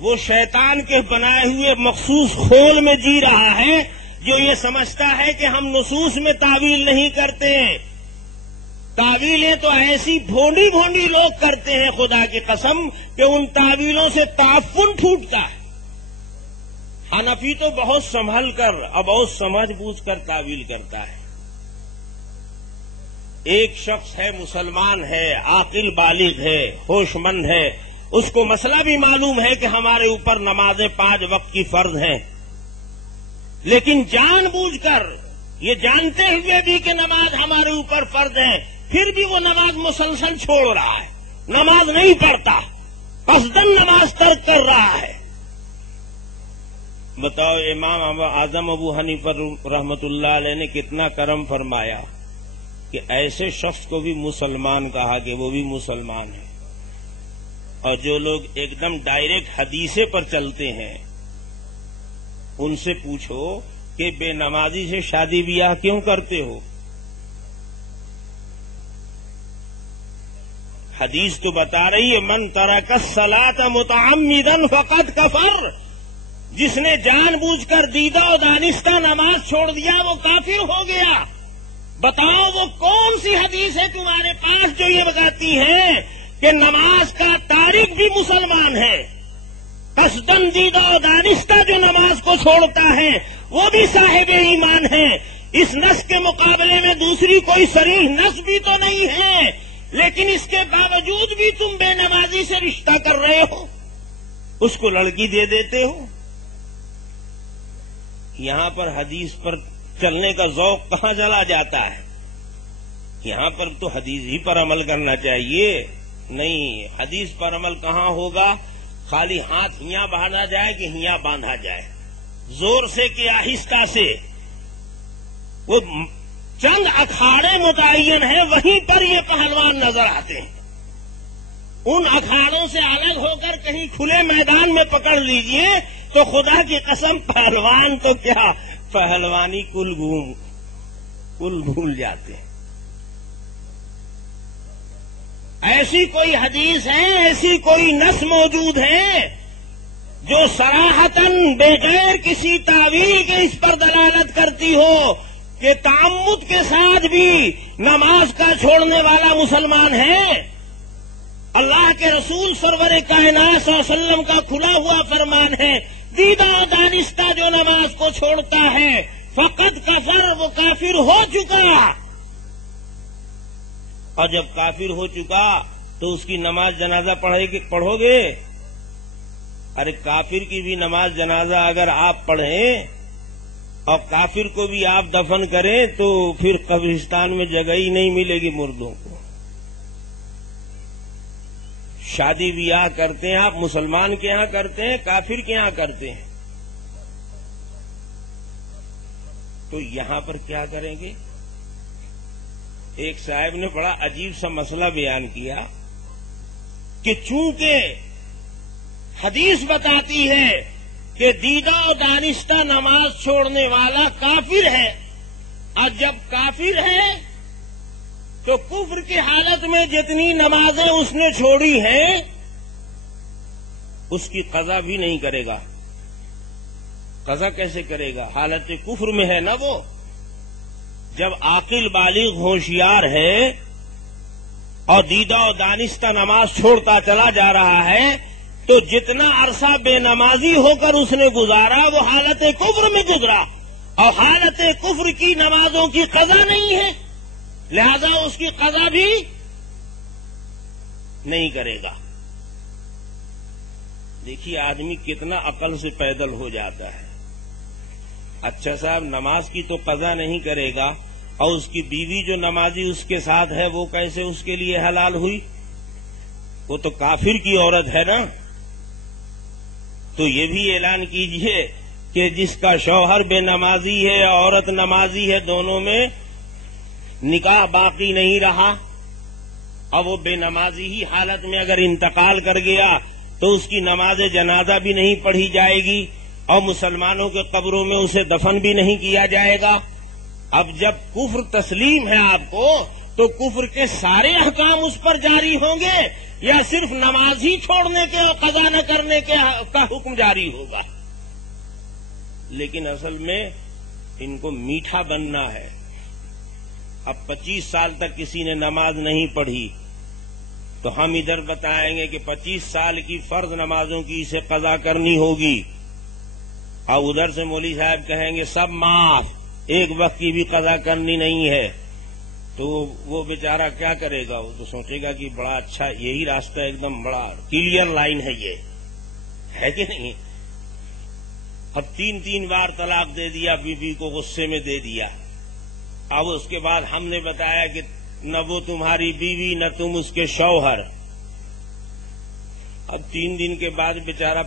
وہ شیطان کے بنائے ہوئے مخصوص خول میں جی رہا ہے جو یہ سمجھتا ہے کہ ہم نصوص میں تعویل نہیں کرتے ہیں۔ تعویلیں تو ایسی بھونڈی بھونڈی لوگ کرتے ہیں، خدا کی قسم، کہ ان تعویلوں سے تعفن ٹوٹتا ہے۔ حنفی تو بہت سنبھل کر اور بہت سمجھ بوجھ کر تعویل کرتا ہے۔ ایک شخص ہے، مسلمان ہے، عاقل بالغ ہے، ہوش مند ہے، اس کو مسئلہ بھی معلوم ہے کہ ہمارے اوپر نمازیں 5 وقت کی فرض ہیں، لیکن جان بوجھ کر، یہ جانتے ہوئے بھی کہ نماز ہمارے اوپر فرض ہے، پھر بھی وہ نماز مسلسل چھوڑ رہا ہے، نماز نہیں پڑھتا، قصدن نماز ترک کر رہا ہے۔ بتاؤ امام اعظم ابو حنیفہ رحمت اللہ علیہ نے کتنا کرم فرمایا کہ ایسے شخص کو بھی مسلمان کہا کہ وہ بھی مسلمان ہے۔ اور جو لوگ ایک دم ڈائریکٹ حدیثے پر چلتے ہیں ان سے پوچھو کہ بے نمازی سے شادی بیاہ کیوں کرتے ہو؟ حدیث تو بتا رہی ہے من ترک الصلاۃ متعمدا فقد کفر، جس نے جان بوجھ کر دیدہ و دانستہ نماز چھوڑ دیا وہ کافر ہو گیا۔ بتاؤ وہ کون سی حدیث ہے تمہارے پاس جو یہ بتاتی ہے کہ نماز کا تارک بھی مسلمان ہے؟ قصدن دیدہ و دانستہ جو نماز کو چھوڑتا ہے وہ بھی صاحب ایمان ہے۔ اس نص کے مقابلے میں دوسری کوئی صریح نص بھی تو نہیں ہے، لیکن اس کے باوجود بھی تم بے نمازی سے رشتہ کر رہے ہو، اس کو لڑکی دے دیتے ہو۔ یہاں پر حدیث پر چلنے کا ذوق کہاں چلا جاتا ہے؟ یہاں پر تو حدیث ہی پر عمل کرنا چاہیے۔ نہیں، حدیث پر عمل کہاں ہوگا؟ خالی ہاتھ ہیاں باندھا جائے کہ ہیاں باندھا جائے، زور سے کہ آہستہ سے۔ وہ چند اکھاڑے متعین ہیں، وہیں پر یہ پہلوان نظر آتے ہیں۔ ان اکھاڑوں سے الگ ہو کر کہیں کھلے میدان میں پکڑ لیجئے تو خدا کی قسم پہلوان تو کیا، پہلوانی کل بھول جاتے ہیں۔ ایسی کوئی حدیث ہے، ایسی کوئی نص موجود ہے جو صراحتاً بغیر کسی تعویل کے اس پر دلالت کرتی ہو کہ تعمد کے ساتھ بھی نماز کا چھوڑنے والا مسلمان ہے؟ اللہ کے رسول سرور کائنات صلی اللہ علیہ وسلم کا کھلا ہوا فرمان ہے، دیدہ و دانستہ جو نماز کو چھوڑتا ہے فقط کفر، وہ کافر ہو چکا۔ اور جب کافر ہو چکا تو اس کی نماز جنازہ پڑھو گے؟ ارے کافر کی بھی نماز جنازہ اگر آپ پڑھیں اور کافر کو بھی آپ دفن کریں تو پھر قبرستان میں جگہ ہی نہیں ملے گی مردوں کو۔ شادی بیاہ کرتے ہیں آپ مسلمان کے ہاں کرتے ہیں، کافر کے ہاں کرتے ہیں، تو یہاں پر کیا کریں گے؟ ایک صاحب نے بڑا عجیب سا مسئلہ بیان کیا کہ چونکہ حدیث بتاتی ہے کہ دیدہ و دانستہ نماز چھوڑنے والا کافر ہے، اور جب کافر ہے تو کفر کی حالت میں جتنی نمازیں اس نے چھوڑی ہیں اس کی قضا بھی نہیں کرے گا۔ قضا کیسے کرے گا؟ حالت کفر میں ہے نا وہ۔ جب عاقل بالغ ہوشیار ہے اور دیدہ و دانستہ نماز چھوڑتا چلا جا رہا ہے تو جتنا عرصہ بے نمازی ہو کر اس نے گزارا وہ حالت کفر میں گزرا، اور حالت کفر کی نمازوں کی قضا نہیں ہے، لہذا اس کی قضا بھی نہیں کرے گا۔ دیکھیے آدمی کتنا عقل سے پیدل ہو جاتا ہے۔ اچھا صاحب نماز کی تو قضا نہیں کرے گا، اور اس کی بیوی جو نمازی اس کے ساتھ ہے وہ کیسے اس کے لیے حلال ہوئی؟ وہ تو کافر کی عورت ہے نا۔ تو یہ بھی اعلان کیجئے کہ جس کا شوہر بے نمازی ہے عورت نمازی ہے، دونوں میں نکاح باقی نہیں رہا، اور وہ بے نمازی ہی حالت میں اگر انتقال کر گیا تو اس کی نماز جنازہ بھی نہیں پڑھی جائے گی، اور مسلمانوں کے قبروں میں اسے دفن بھی نہیں کیا جائے گا۔ اب جب کفر تسلیم ہے آپ کو تو کفر کے سارے احکام اس پر جاری ہوں گے یا صرف نماز ہی چھوڑنے کے اور قضا نہ کرنے کا حکم جاری ہوگا؟ لیکن اصل میں ان کو میٹھا بننا ہے۔ اب 25 سال تک کسی نے نماز نہیں پڑھی تو ہم ادھر بتائیں گے کہ 25 سال کی فرض نمازوں کی اسے قضا کرنی ہوگی، اور ادھر سے مولوی صاحب کہیں گے سب معاف، ایک وقت کی بھی قضا کرنی نہیں ہے، تو وہ بیچارہ کیا کرے گا؟ وہ تو سوچے گا کہ بڑا اچھا یہی راستہ ایک دم بڑا کلیئر لائن ہے، یہ ہے کہ نہیں؟ اب 3 بار طلاق دے دیا، بیوی کو غصے میں دے دیا، اب اس کے بعد ہم نے بتایا کہ نہ وہ تمہاری بیوی نہ تم اس کے شوہر۔ اب 3 دن کے بعد بیچارہ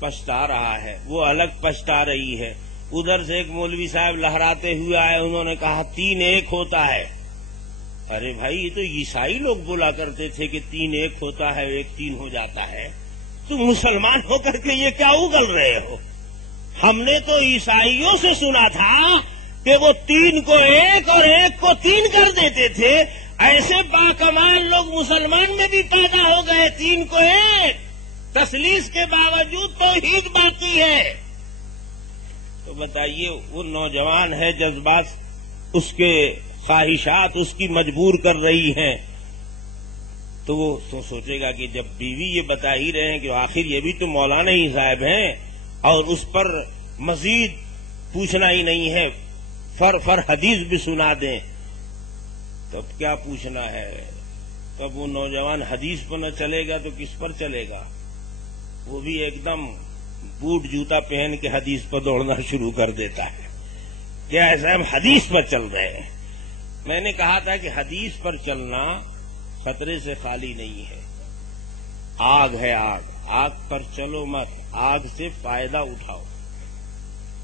پچھتا رہا ہے، وہ الگ پچھتا رہی ہے، ادھر سے ایک مولوی صاحب لہراتے ہوئے آئے، انہوں نے کہا 3 ایک ہوتا ہے، ارے بھائی یہ تو عیسائی لوگ بولا کرتے تھے کہ 3 ایک ہوتا ہے 1 3 ہو جاتا ہے، تم مسلمان ہو کر کے یہ کیا اگل رہے ہو؟ ہم نے تو عیسائیوں سے سنا تھا کہ وہ 3 کو 1 اور 1 کو 3 کر دیتے تھے، ایسے باکمال لوگ مسلمان میں بھی پیدا ہو گئے، 3 کو 1 تثلیث کے باوجود توحید باقی ہے۔ تو بتائیے وہ نوجوان ہے، جذبات اس کے خواہشات اس کی مجبور کر رہی ہیں، تو وہ سوچے گا کہ جب بیوی یہ بتا ہی رہے ہیں کہ آخر یہ بھی تو مولانا ہی صاحب ہیں اور اس پر مزید پوچھنا ہی نہیں ہے، فر حدیث بھی سنا دیں، تب کیا پوچھنا ہے؟ تب وہ نوجوان حدیث پر نہ چلے گا تو کس پر چلے گا؟ وہ بھی ایک دم بوٹ جوتا پہن کے حدیث پر دوڑنا شروع کر دیتا ہے۔ کیا ہے صاحب حدیث پر چل رہے ہیں؟ میں نے کہا تھا کہ حدیث پر چلنا خطرے سے خالی نہیں ہے، آگ ہے آگ پر چلو مت، آگ سے فائدہ اٹھاؤ۔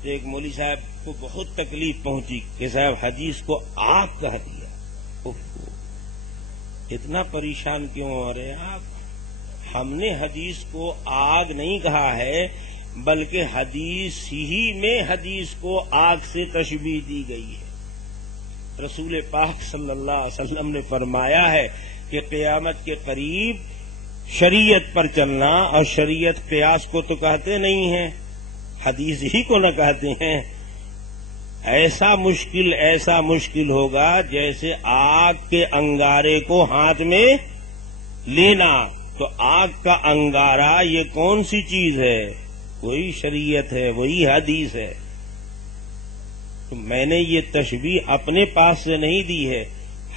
تو ایک مولوی صاحب کو بہت تکلیف پہنچی کہ صاحب حدیث کو آگ کہہ دیا، اتنا پریشان کیوں ہو رہے ہیں آپ؟ ہم نے حدیث کو آگ نہیں کہا ہے، بلکہ حدیث ہی میں حدیث کو آگ سے تشبیہ دی گئی ہے۔ رسول پاک صلی اللہ علیہ وسلم نے فرمایا ہے کہ قیامت کے قریب شریعت پر چلنا، اور شریعت قیاس کو تو کہتے نہیں ہیں، حدیث ہی کو نہ کہتے ہیں، ایسا مشکل ہوگا جیسے آگ کے انگارے کو ہاتھ میں لینا۔ تو آگ کا انگارہ یہ کون سی چیز ہے؟ وہی شریعت ہے، وہی حدیث ہے۔ تو میں نے یہ تشبیہ اپنے پاس سے نہیں دی ہے،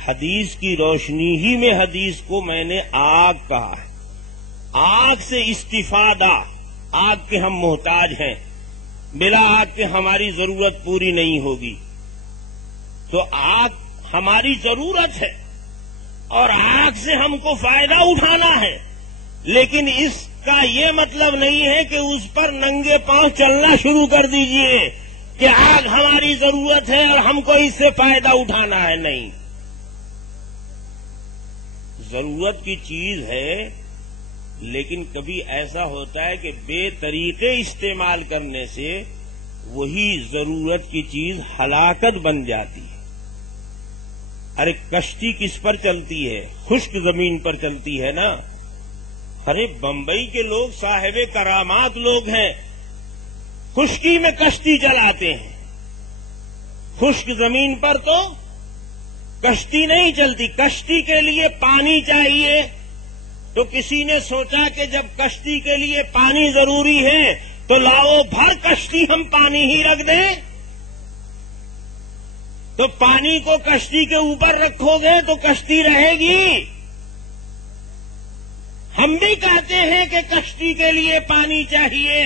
حدیث کی روشنی ہی میں حدیث کو میں نے آگ کہا ہے۔ آگ سے استفادہ، آگ کے ہم محتاج ہیں، بلا آگ کے ہماری ضرورت پوری نہیں ہوگی، تو آگ ہماری ضرورت ہے اور آگ سے ہم کو فائدہ اٹھانا ہے، لیکن اس کا یہ مطلب نہیں ہے کہ اس پر ننگے پاؤں چلنا شروع کر دیجئے کہ آگ ہماری ضرورت ہے اور ہم کو اس سے فائدہ اٹھانا ہے۔ نہیں، ضرورت کی چیز ہے، لیکن کبھی ایسا ہوتا ہے کہ بے طریقے استعمال کرنے سے وہی ضرورت کی چیز ہلاکت بن جاتی ہے۔ ارے کشتی کس پر چلتی ہے؟ خشک زمین پر چلتی ہے نا۔ ارے بمبئی کے لوگ صاحب کرامات لوگ ہیں، خشکی میں کشتی چلاتے ہیں، خشک زمین پر تو کشتی نہیں چلتی۔ کشتی کے لیے پانی چاہیے، تو کسی نے سوچا کہ جب کشتی کے لیے پانی ضروری ہے تو لاؤ بھر کشتی ہم پانی ہی رکھ دیں، تو پانی کو کشتی کے اوپر رکھو گے تو کشتی رہے گی۔ ہم بھی کہتے ہیں کہ کشتی کے لیے پانی چاہیے،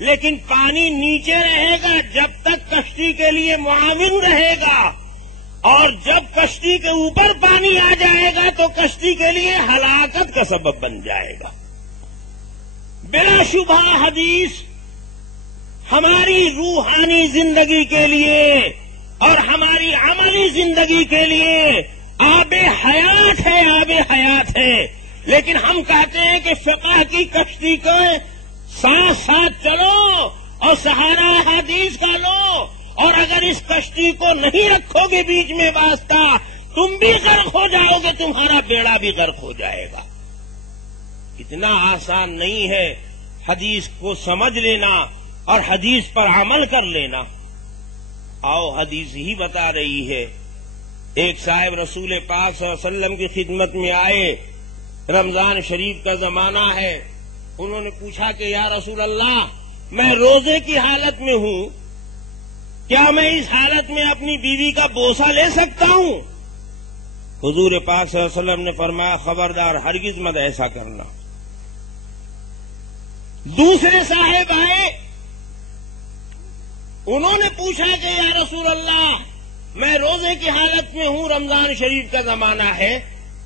لیکن پانی نیچے رہے گا جب تک کشتی کے لیے معاون رہے گا، اور جب کشتی کے اوپر پانی آ جائے گا تو کشتی کے لیے ہلاکت کا سبب بن جائے گا۔ بلا شبہ حدیث ہماری روحانی زندگی کے لیے اور ہماری عملی زندگی کے لیے آب حیات ہے، آب حیات ہے، لیکن ہم کہتے ہیں کہ فقہ کی کشتی کو ساتھ ساتھ چلو اور سہارا حدیث کا لو، اور اگر اس کشتی کو نہیں رکھو گے بیچ میں واسطہ تم بھی غرق ہو جاؤ گے، تمہارا بیڑا بھی غرق ہو جائے گا۔ اتنا آسان نہیں ہے حدیث کو سمجھ لینا اور حدیث پر عمل کر لینا۔ آؤ حدیث ہی بتا رہی ہے، ایک صاحب رسول پاک صلی اللہ علیہ وسلم کی خدمت میں آئے، رمضان شریف کا زمانہ ہے، انہوں نے پوچھا کہ یا رسول اللہ میں روزے کی حالت میں ہوں، کیا میں اس حالت میں اپنی بیوی کا بوسہ لے سکتا ہوں؟ حضور پاک صلی اللہ علیہ وسلم نے فرمایا خبردار، ہرگز مت ایسا کرنا۔ دوسرے صاحب آئے، انہوں نے پوچھا کہ یا رسول اللہ میں روزے کی حالت میں ہوں، رمضان شریف کا زمانہ ہے،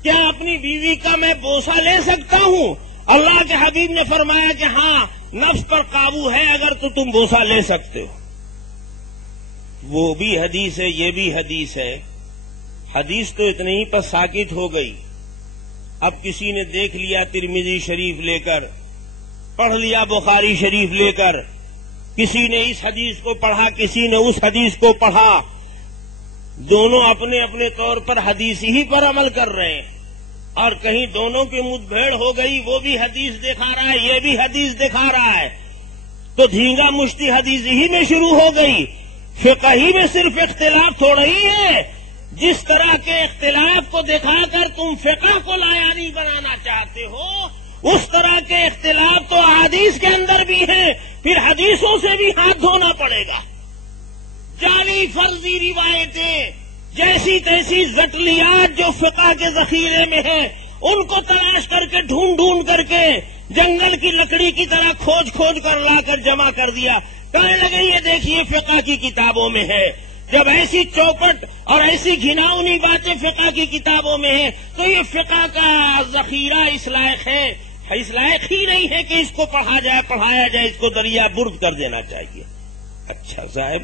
کیا اپنی بیوی کا میں بوسہ لے سکتا ہوں؟ اللہ کے حبیب نے فرمایا کہ ہاں، نفس پر قابو ہے اگر تو تم بوسہ لے سکتے ہو۔ وہ بھی حدیث ہے، یہ بھی حدیث ہے۔ حدیث تو اتنے ہی پر ساکت ہو گئی. اب کسی نے دیکھ لیا ترمذی شریف لے کر، پڑھ لیا بخاری شریف لے کر، کسی نے اس حدیث کو پڑھا، کسی نے اس حدیث کو پڑھا، دونوں اپنے اپنے طور پر حدیث ہی پر عمل کر رہے ہیں، اور کہیں دونوں کی مد بھیڑ ہو گئی، وہ بھی حدیث دکھا رہا ہے، یہ بھی حدیث دکھا رہا ہے، تو دھینگا مشتی حدیث ہی میں شروع ہو گئی. فقہ ہی میں صرف اختلاف تھوڑا ہی ہے. جس طرح کے اختلاف کو دکھا کر تم فقہ کو لایانی بنانا چاہتے ہو، اس طرح کے اختلاف تو احادیث کے اندر بھی ہیں. پھر حدیثوں سے بھی ہاتھ دھونا پڑے گا. جعلی فرضی روایتیں، جیسی تیسی زٹلیات جو فقہ کے ذخیرے میں ہیں، ان کو تلاش کر کے ڈھونڈ کر کے جنگل کی لکڑی کی طرح کھوج کر لا کر جمع کر دیا. کہنے لگے یہ دیکھیے فقہ کی کتابوں میں ہے. جب ایسی چوپٹ اور ایسی گھناؤنی باتیں فقہ کی کتابوں میں ہیں تو یہ فقہ کا ذخیرہ اس لائق ہے، اس لائق ہی نہیں ہے کہ اس کو پڑھایا جائے، اس کو دریا برد کر دینا چاہیے. اچھا صاحب،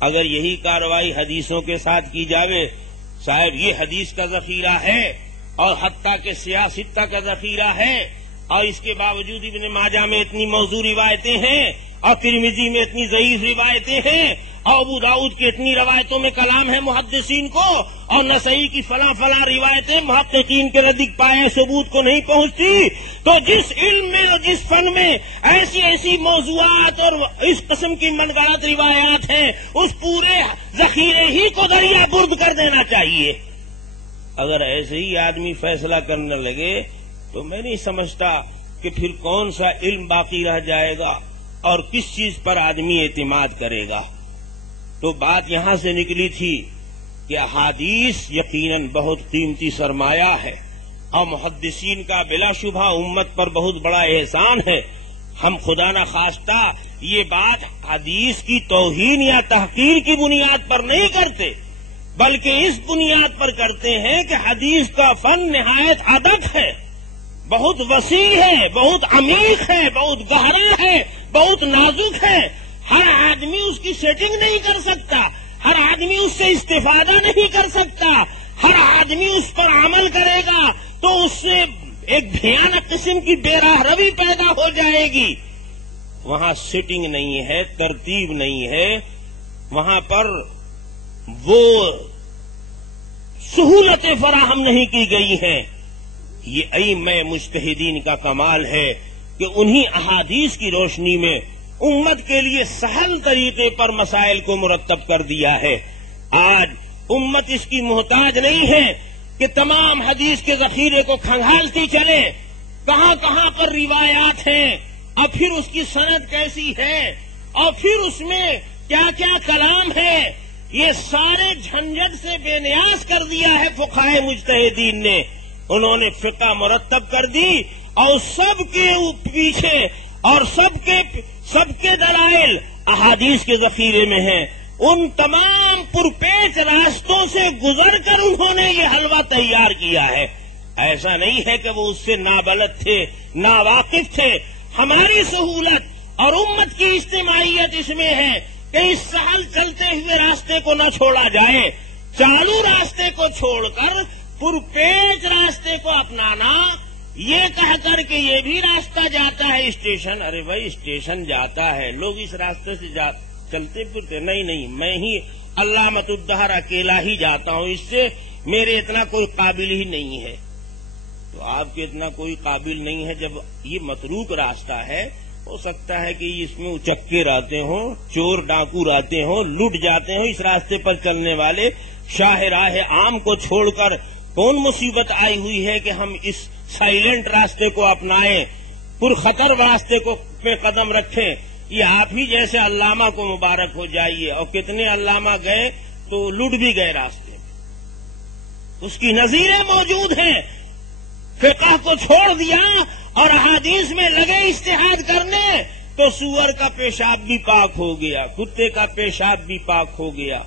اگر یہی کارروائی حدیثوں کے ساتھ کی جائے، صاحب یہ حدیث کا ذخیرہ ہے اور حتیٰ کہ سیاستہ کا ذخیرہ ہے، اور اس کے باوجود ابن ماجہ میں اتنی موضوع روایتیں ہیں، اور ترمذی میں اتنی ضعیف روایتیں ہیں، اور ابو داؤد کی اتنی روایتوں میں کلام ہے محدثین کو، اور نسائی کی فلاں روایتیں محققین کے نزدیک پائے ثبوت کو نہیں پہنچتی، تو جس علم میں اور جس فن میں ایسی موضوعات اور اس قسم کی من گڑت روایات ہیں، اس پورے ذخیرے ہی کو دریا برد کر دینا چاہیے. اگر ایسے ہی آدمی فیصلہ کرنے لگے تو میں نہیں سمجھتا کہ پھر کون سا علم باقی رہ جائے گا اور کس چیز پر آدمی اعتماد کرے گا. تو بات یہاں سے نکلی تھی کہ احادیث یقیناً بہت قیمتی سرمایہ ہے، اور محدثین کا بلا شبہ امت پر بہت بڑا احسان ہے. ہم خدا نہ خواستہ یہ بات حدیث کی توہین یا تحقیر کی بنیاد پر نہیں کرتے، بلکہ اس بنیاد پر کرتے ہیں کہ حدیث کا فن نہایت ادق ہے، بہت وسیع ہے، بہت عمیق ہے، بہت گہرا ہے، بہت نازک ہے. ہر آدمی اس کی سیٹنگ نہیں کر سکتا، ہر آدمی اس سے استفادہ نہیں کر سکتا. ہر آدمی اس پر عمل کرے گا تو اس سے ایک بھیانک قسم کی بے راہ روی پیدا ہو جائے گی. وہاں سیٹنگ نہیں ہے، ترتیب نہیں ہے، وہاں پر وہ سہولتیں فراہم نہیں کی گئی ہیں. یہ ائمہ مجتہدین کا کمال ہے کہ انہی احادیث کی روشنی میں امت کے لیے سہل طریقے پر مسائل کو مرتب کر دیا ہے. آج امت اس کی محتاج نہیں ہے کہ تمام حدیث کے ذخیرے کو کھنگالتی چلے، کہاں کہاں پر روایات ہیں، اور پھر اس کی سند کیسی ہے، اور پھر اس میں کیا کیا کلام ہے. یہ سارے جھنجھٹ سے بے نیاز کر دیا ہے فقہائے مجتہدین نے. انہوں نے فقہ مرتب کر دی، اور سب کے پیچھے اور سب کے دلائل احادیث کے ذخیرے میں ہیں. ان تمام پرپیچ راستوں سے گزر کر انہوں نے یہ حلوہ تیار کیا ہے. ایسا نہیں ہے کہ وہ اس سے نابلد تھے، ناواقف تھے. ہماری سہولت اور امت کی اجتماعیت اس میں ہے کہ اس سہل چلتے ہوئے راستے کو نہ چھوڑا جائے، چالو راستے کو چھوڑ کر پرپیچ راستے کو اپنانا. یہ کہہ کر کہ یہ بھی راستہ جاتا ہے اسٹیشن، ارے بھائی اسٹیشن جاتا ہے، لوگ اس راستے سے چلتے پھرتے، نہیں میں ہی علامۃ الدہر اکیلا ہی جاتا ہوں، اس سے میرے اتنا کوئی قابل ہی نہیں ہے. تو آپ کے اتنا کوئی قابل نہیں ہے جب یہ متروک راستہ ہے. ہو سکتا ہے کہ اس میں اچکے رہتے ہوں، چور ڈاکو رہتے ہوں، لٹ جاتے ہوں. اس راستے پر چلنے والے شاہ راہ عام کو چھوڑ کر کون مصیبت آئی ہوئی ہے کہ ہم اس سائلنٹ راستے کو اپنائیں، پرخطر راستے کو پہ قدم رکھیں. یہ آپ ہی جیسے علامہ کو مبارک ہو جائیے، اور کتنے علامہ گئے تو لٹ بھی گئے راستے میں. اس کی نظیریں موجود ہیں. فقہ کو چھوڑ دیا اور احادیث میں لگے اجتہاد کرنے تو سور کا پیشاب بھی پاک ہو گیا، کتے کا پیشاب بھی پاک ہو گیا،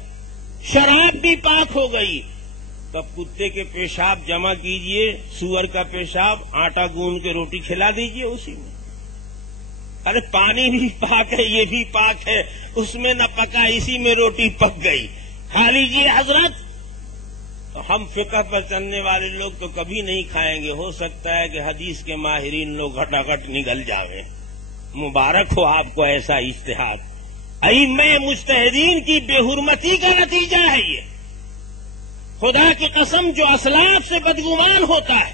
شراب بھی پاک ہو گئی. تب کتے کے پیشاب جمع کیجئے، سور کا پیشاب آٹا گوندھ کے روٹی کھلا دیجئے اسی میں. ارے پانی بھی پاک ہے، یہ بھی پاک ہے، اس میں نہ پکا، اسی میں روٹی پک گئی. کھا لیجئے حضرت. تو ہم فقہ پر چلنے والے لوگ تو کبھی نہیں کھائیں گے. ہو سکتا ہے کہ حدیث کے ماہرین لوگ گھٹاگھٹ نگل جاویں. مبارک ہو آپ کو ایسا اجتہاد. ائمہ مجتہدین کی بے حرمتی کا نتیجہ ہے یہ. خدا کی قسم جو اسلاف سے بدگمان ہوتا ہے،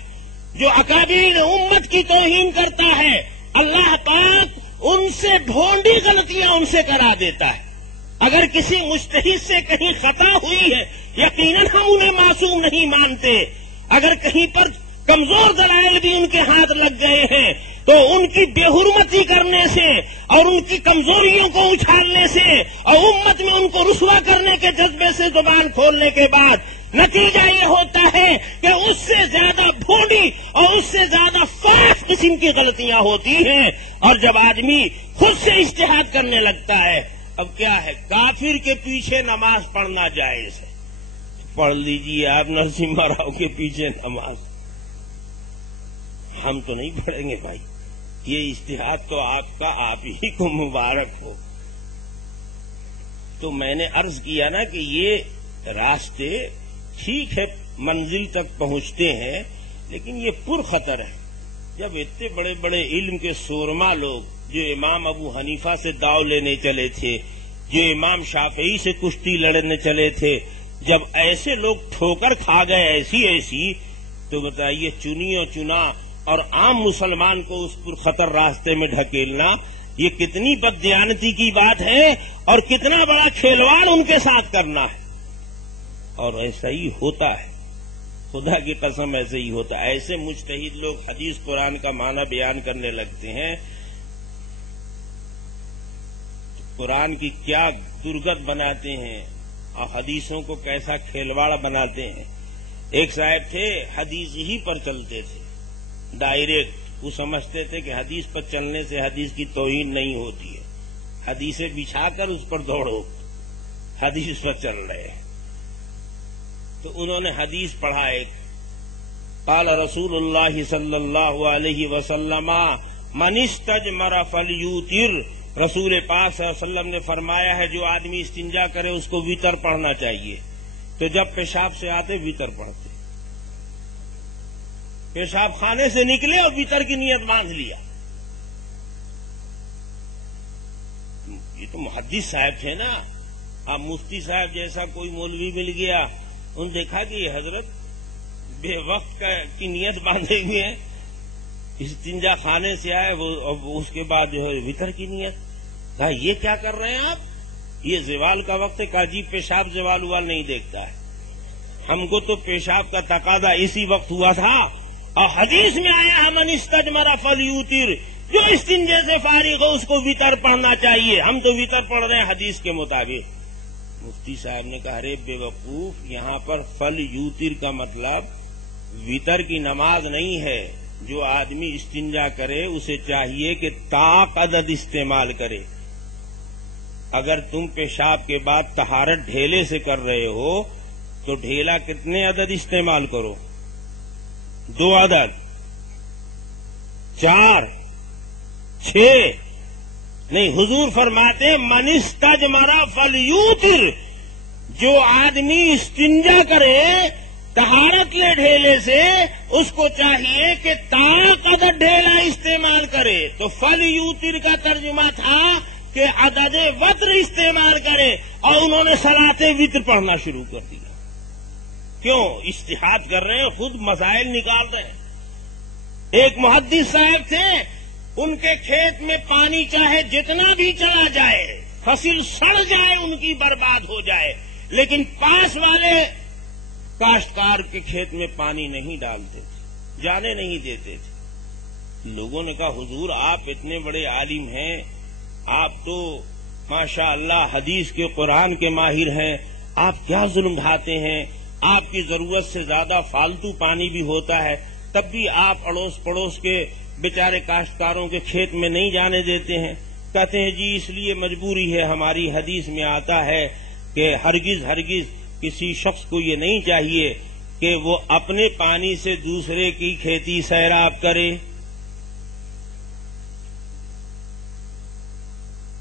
جو اکابرین امت کی توہین کرتا ہے، اللہ پاک ان سے ڈھونڈی غلطیاں ان سے کرا دیتا ہے. اگر کسی مجتہد سے کہیں خطا ہوئی ہے، یقیناً ہم انہیں معصوم نہیں مانتے. اگر کہیں پر کمزور دلائل بھی ان کے ہاتھ لگ گئے ہیں تو ان کی بے حرمتی کرنے سے اور ان کی کمزوریوں کو اچھالنے سے اور امت میں ان کو رسوا کرنے کے جذبے سے زبان کھولنے کے بعد نتیجہ یہ ہوتا ہے کہ اس سے زیادہ بھونڈی اور اس سے زیادہ فاش قسم کی غلطیاں ہوتی ہیں. اور جب آدمی خود سے اجتہاد کرنے لگتا ہے، اب کیا ہے، کافر کے پیچھے نماز پڑھنا جائز ہے. پڑھ لیجیے آپ نرسمہا راؤ کے پیچھے نماز. ہم تو نہیں پڑھیں گے بھائی. یہ اجتہاد تو آپ کا، آپ ہی کو مبارک ہو. تو میں نے عرض کیا نا کہ یہ راستے ٹھیک ہے منزل تک پہنچتے ہیں، لیکن یہ پرخطر ہے. جب اتنے بڑے بڑے علم کے سورما لوگ جو امام ابو حنیفہ سے داؤ لینے چلے تھے، جو امام شافعی سے کشتی لڑنے چلے تھے، جب ایسے لوگ ٹھوکر کھا گئے ایسی، تو بتائیے چنی و چنا اور عام مسلمان کو اس پرخطر راستے میں ڈھکیلنا، یہ کتنی بددیانتی کی بات ہے اور کتنا بڑا کھیلواڑ ان کے ساتھ کرنا ہے. اور ایسا ہی ہوتا ہے، خدا کی قسم ایسے ہی ہوتا ہے. ایسے مجتہد لوگ حدیث قرآن کا معنی بیان کرنے لگتے ہیں، قرآن کی کیا درگت بناتے ہیں اور حدیثوں کو کیسا کھیلواڑ بناتے ہیں. ایک صاحب تھے حدیث ہی پر چلتے تھے ڈائریکٹ. وہ سمجھتے تھے کہ حدیث پر چلنے سے حدیث کی توہین نہیں ہوتی ہے. حدیثیں بچھا کر اس پر دوڑو، حدیث پر چل رہے ہیں. تو انہوں نے حدیث پڑھا ایک، قال رسول اللہ صلی اللہ علیہ وسلم من استجمر فلیوتر. رسول پاک صلی اللہ علیہ وسلم نے فرمایا ہے جو آدمی استنجا کرے اس کو ویتر پڑھنا چاہیے. تو جب پیشاب سے آتے ویتر پڑھتے، پیشاب خانے سے نکلے اور ویتر کی نیت باندھ لیا. یہ تو محدث صاحب تھے نا. اب مفتی صاحب جیسا کوئی مولوی مل گیا، انہوں نے دیکھا کہ یہ حضرت بے وقت کی نیت باندھے ہوئے ہیں، استنجا خانے سے آئے وہ اس کے بعد جو ہے وتر کی نیت. کہا یہ کیا کر رہے ہیں آپ؟ یہ زوال کا وقت ہے. کہا جی پیشاب زوال وال نہیں دیکھتا ہے، ہم کو تو پیشاب کا تقاضا اسی وقت ہوا تھا. اور حدیث میں آیا من استجمر فلیوتر، جو استنجے سے فارغ ہو اس کو وتر پڑھنا چاہیے. ہم تو وتر پڑھ رہے ہیں حدیث کے مطابق. مفتی صاحب نے کہا ارے بے وقوف، یہاں پر فلیوتر کا مطلب وتر کی نماز نہیں ہے. جو آدمی استنجا کرے اسے چاہیے کہ طاق عدد استعمال کرے. اگر تم پیشاب کے بعد طہارت ڈھیلے سے کر رہے ہو تو ڈھیلا کتنے عدد استعمال کرو؟ 2 عدد، 4، 6 نہیں. حضور فرماتے من استجمر فلیوتر، جو آدمی استنجا کرے طہارت لے ڈھیلے سے اس کو چاہیے کہ طاق عدد ڈھیلا استعمال کرے. تو فلیوتر کا ترجمہ تھا کہ عدد وتر استعمال کرے، اور انہوں نے صلاۃ وتر پڑھنا شروع کر دیا. کیوں؟ اجتہاد کر رہے ہیں، خود مسائل نکال رہے ہیں. ایک محدث صاحب تھے، ان کے کھیت میں پانی چاہے جتنا بھی چلا جائے، فصل سڑ جائے، ان کی برباد ہو جائے، لیکن پاس والے کاشتکار کے کھیت میں پانی نہیں ڈالتے تھے، جانے نہیں دیتے تھے. لوگوں نے کہا حضور آپ اتنے بڑے عالم ہیں، آپ تو ماشاء اللہ حدیث کے قرآن کے ماہر ہیں، آپ کیا ظلم ڈھاتے ہیں؟ آپ کی ضرورت سے زیادہ فالتو پانی بھی ہوتا ہے، تب بھی آپ اڑوس پڑوس کے بیچارے کاشتکاروں کے کھیت میں نہیں جانے دیتے ہیں. کہتے ہیں جی اس لیے مجبوری ہے، ہماری حدیث میں آتا ہے کہ ہرگز کسی شخص کو یہ نہیں چاہیے کہ وہ اپنے پانی سے دوسرے کی کھیتی سیراب کرے.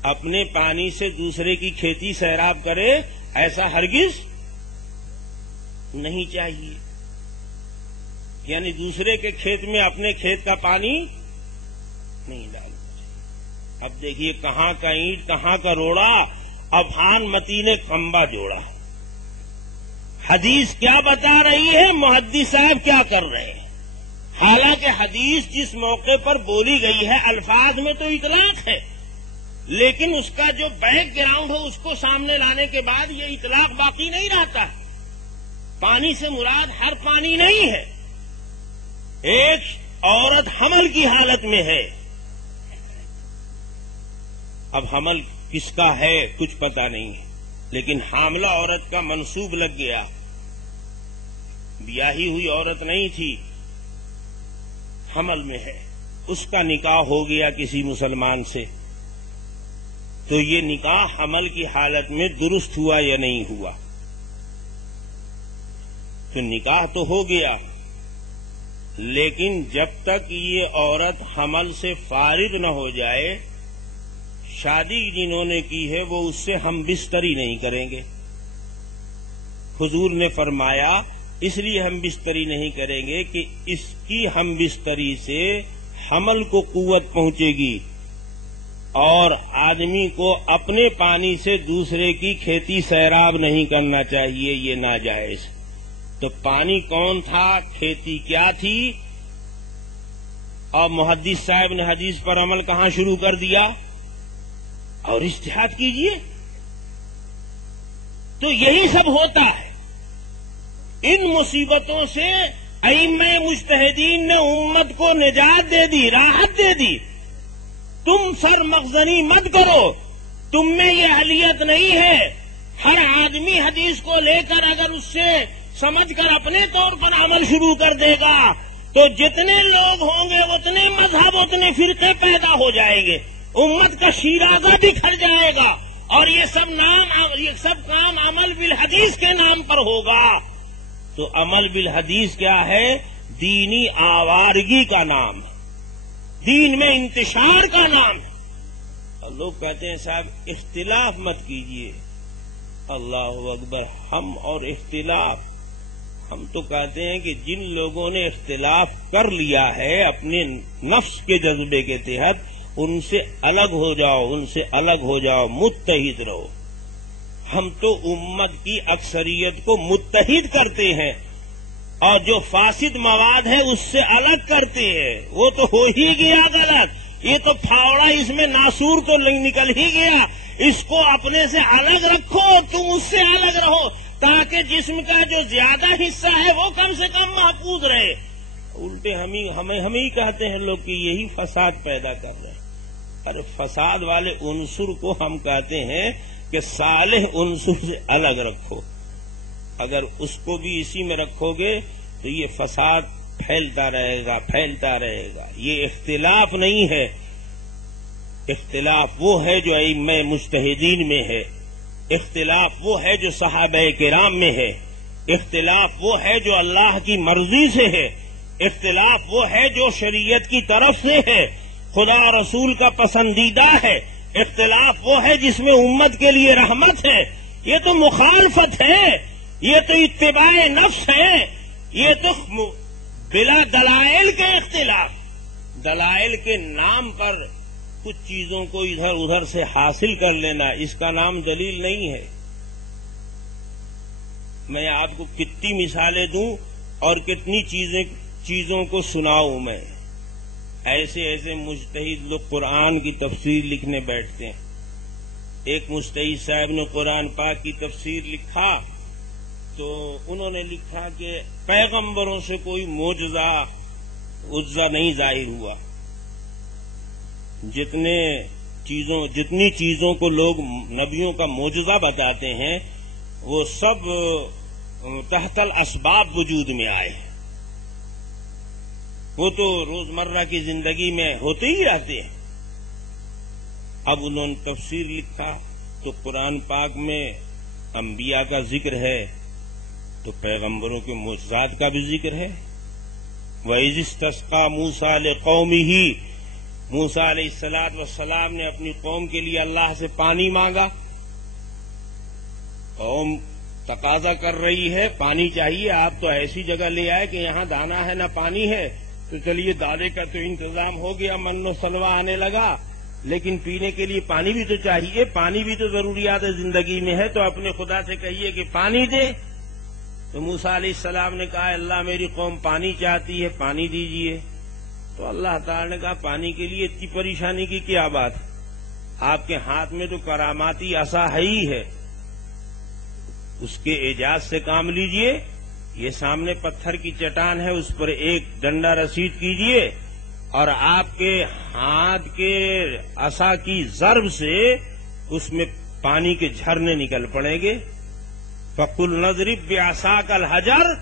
اپنے پانی سے دوسرے کی کھیتی سیراب کرے، ایسا ہرگز. نہیں چاہیے، یعنی دوسرے کے کھیت میں اپنے کھیت کا پانی نہیں ڈالنا چاہیے۔ اب دیکھیے کہاں کا اینٹ کہاں کا روڑا، افہان متی نے کمبا جوڑا۔ حدیث کیا بتا رہی ہے، محدث صاحب کیا کر رہے ہیں؟ حالانکہ حدیث جس موقع پر بولی گئی ہے الفاظ میں تو اطلاق ہے، لیکن اس کا جو بیک گراؤنڈ ہے اس کو سامنے لانے کے بعد یہ اطلاق باقی نہیں رہتا۔ پانی سے مراد ہر پانی نہیں ہے۔ ایک عورت حمل کی حالت میں ہے، اب حمل کس کا ہے کچھ پتا نہیں ہے، لیکن حاملہ عورت کا منسوب لگ گیا، بیاہی ہوئی عورت نہیں تھی، حمل میں ہے، اس کا نکاح ہو گیا کسی مسلمان سے، تو یہ نکاح حمل کی حالت میں درست ہوا یا نہیں ہوا؟ تو نکاح تو ہو گیا، لیکن جب تک یہ عورت حمل سے فارغ نہ ہو جائے، شادی جنہوں نے کی ہے وہ اس سے ہم بستری نہیں کریں گے۔ حضور نے فرمایا اس لیے ہم بستری نہیں کریں گے کہ اس کی ہم بستری سے حمل کو قوت پہنچے گی، اور آدمی کو اپنے پانی سے دوسرے کی کھیتی سیراب نہیں کرنا چاہیے، یہ ناجائز۔ تو پانی کون تھا، کھیتی کیا تھی، اور محدث صاحب نے حدیث پر عمل کہاں شروع کر دیا؟ اور اجتہاد کیجئے۔ تو یہی سب ہوتا ہے۔ ان مصیبتوں سے ائمہ مجتہدین نے امت کو نجات دے دی، راحت دے دی۔ تم سر مغزنی مت کرو، تم میں یہ اہلیت نہیں ہے۔ ہر آدمی حدیث کو لے کر اگر اس سے سمجھ کر اپنے طور پر عمل شروع کر دے گا تو جتنے لوگ ہوں گے اتنے مذہب اتنے فرقے پیدا ہو جائیں گے، امت کا شیرازہ بکھر جائے گا، اور یہ سب کام عمل بالحدیث کے نام پر ہوگا۔ تو عمل بالحدیث کیا ہے؟ دینی آوارگی کا نام ہے، دین میں انتشار کا نام ہے۔ اور لوگ کہتے ہیں صاحب اختلاف مت کیجیے، اللہ اکبر، ہم اور اختلاف، ہم تو کہتے ہیں کہ جن لوگوں نے اختلاف کر لیا ہے اپنے نفس کے جذبے کے تحت، ان سے الگ ہو جاؤ، ان سے الگ ہو جاؤ، متحد رہو۔ ہم تو امت کی اکثریت کو متحد کرتے ہیں، اور جو فاسد مواد ہے اس سے الگ کرتے ہیں، وہ تو ہو ہی گیا غلط، یہ تو پھاوڑا اس میں ناسور تو نکل ہی گیا، اس کو اپنے سے الگ رکھو، تم اس سے الگ رہو، تاکہ جسم کا جو زیادہ حصہ ہے وہ کم سے کم محفوظ رہے۔ الٹے ہم ہی کہتے ہیں لوگ کہ یہی فساد پیدا کر رہے ہیں۔ پر فساد والے عنصر کو ہم کہتے ہیں کہ صالح عنصر سے الگ رکھو، اگر اس کو بھی اسی میں رکھو گے تو یہ فساد پھیلتا رہے گا، پھیلتا رہے گا۔ یہ اختلاف نہیں ہے، اختلاف وہ ہے جو ائمہ مجتہدین میں ہے، اختلاف وہ ہے جو صحابہ کرام میں ہے، اختلاف وہ ہے جو اللہ کی مرضی سے ہے، اختلاف وہ ہے جو شریعت کی طرف سے ہے، خدا رسول کا پسندیدہ ہے، اختلاف وہ ہے جس میں امت کے لیے رحمت ہے۔ یہ تو مخالفت ہے، یہ تو اتباع نفس ہے، یہ تو بلا دلائل کے اختلاف، دلائل کے نام پر کچھ چیزوں کو ادھر ادھر سے حاصل کر لینا، اس کا نام دلیل نہیں ہے۔ میں آپ کو کتنی مثالیں دوں اور کتنی چیزوں کو سناؤں، میں ایسے مجتہد لوگ قرآن کی تفسیر لکھنے بیٹھتے ہیں۔ ایک مجتہد صاحب نے قرآن پاک کی تفسیر لکھا تو انہوں نے لکھا کہ پیغمبروں سے کوئی معجزہ نہیں ظاہر ہوا، جتنی چیزوں کو لوگ نبیوں کا معجزہ بتاتے ہیں وہ سب تحت الاسباب وجود میں آئے ہیں، وہ تو روزمرہ کی زندگی میں ہوتے ہی رہتے ہیں۔ اب انہوں نے تفسیر لکھا تو قرآن پاک میں انبیاء کا ذکر ہے تو پیغمبروں کے معجزات کا بھی ذکر ہے۔ وَإِذِ اسْتَسْقَىٰ مُوسَىٰ لِقَوْمِهِ، موسیٰ علیہ السلام نے اپنی قوم کے لیے اللہ سے پانی مانگا، قوم تقاضا کر رہی ہے پانی چاہیے، آپ تو ایسی جگہ لے آئے کہ یہاں دانا ہے نہ پانی ہے، تو چلیے دانے کا تو انتظام ہو گیا، من و سلوا آنے لگا، لیکن پینے کے لیے پانی بھی تو چاہیے، پانی بھی تو ضروریات زندگی میں ہے، تو اپنے خدا سے کہیے کہ پانی دے۔ تو موسیٰ علیہ السلام نے کہا اللہ میری قوم پانی چاہتی ہے، پانی دیجیے۔ تو اللہ تعالی نے کہا پانی کے لیے اتنی پریشانی کی کیا بات، آپ کے ہاتھ میں تو کراماتی عصا ہے ہی ہے، اس کے اعجاز سے کام لیجئے۔ یہ سامنے پتھر کی چٹان ہے، اس پر ایک ڈنڈا رسید کیجئے اور آپ کے ہاتھ کے عصا کی ضرب سے اس میں پانی کے جھرنے نکل پڑیں گے۔ فَقُلْ نَضْرِبْ بِعَصَاكَ الْحَجَرَ،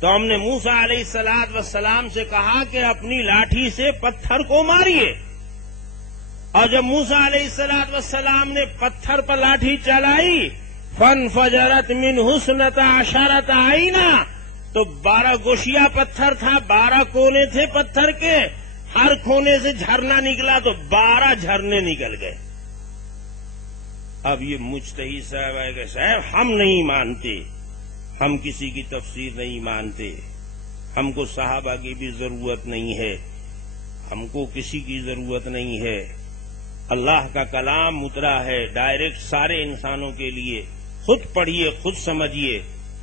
تو ہم نے موسیٰ علیہ السلام سے کہا کہ اپنی لاٹھی سے پتھر کو ماریے، اور جب موسیٰ علیہ السلام نے پتھر پر لاٹھی چلائی فَانْفَجَرَتْ مِنْهُ اثْنَتَا عَشَرَةَ عَيْنًا، تو 12 گوشیا پتھر تھا، 12 کونے تھے پتھر کے، ہر کونے سے جھرنا نکلا تو 12 جھرنے نکل گئے۔ اب یہ مجتہد صاحب آئے گا، صاحب ہم نہیں مانتے، ہم کسی کی تفسیر نہیں مانتے، ہم کو صحابہ کی بھی ضرورت نہیں ہے، ہم کو کسی کی ضرورت نہیں ہے، اللہ کا کلام اترا ہے ڈائریکٹ سارے انسانوں کے لیے، خود پڑھیے خود سمجھیے،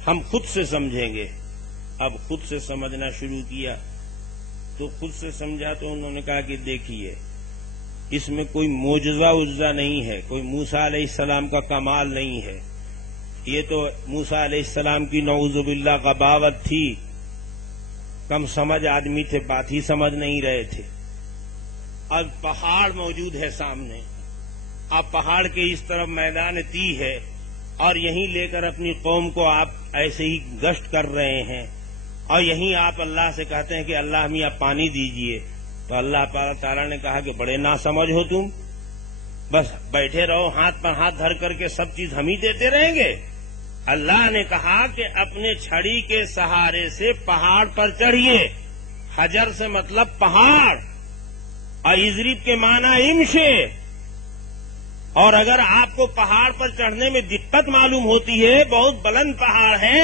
ہم خود سے سمجھیں گے۔ اب خود سے سمجھنا شروع کیا تو خود سے سمجھا تو انہوں نے کہا کہ دیکھیے اس میں کوئی معجزہ وجزہ نہیں ہے، کوئی موسیٰ علیہ السلام کا کمال نہیں ہے، یہ تو موسیٰ علیہ السلام کی نعوذ باللہ غباوت تھی، کم سمجھ آدمی تھے، بات ہی سمجھ نہیں رہے تھے۔ اب پہاڑ موجود ہے سامنے، اب پہاڑ کے اس طرف میدان طی ہے اور یہیں لے کر اپنی قوم کو آپ ایسے ہی گشت کر رہے ہیں، اور یہیں آپ اللہ سے کہتے ہیں کہ اللہ میاں پانی دیجئے۔ تو اللہ تعالیٰ نے کہا کہ بڑے ناسمجھ ہو تم، بس بیٹھے رہو ہاتھ پر ہاتھ دھر کر کے سب چیز ہم ہی دیتے رہیں گے۔ اللہ نے کہا کہ اپنے چھڑی کے سہارے سے پہاڑ پر چڑھیے، حجر سے مطلب پہاڑ، اور اضرب کے معنی امشے، اور اگر آپ کو پہاڑ پر چڑھنے میں دقت معلوم ہوتی ہے، بہت بلند پہاڑ ہے،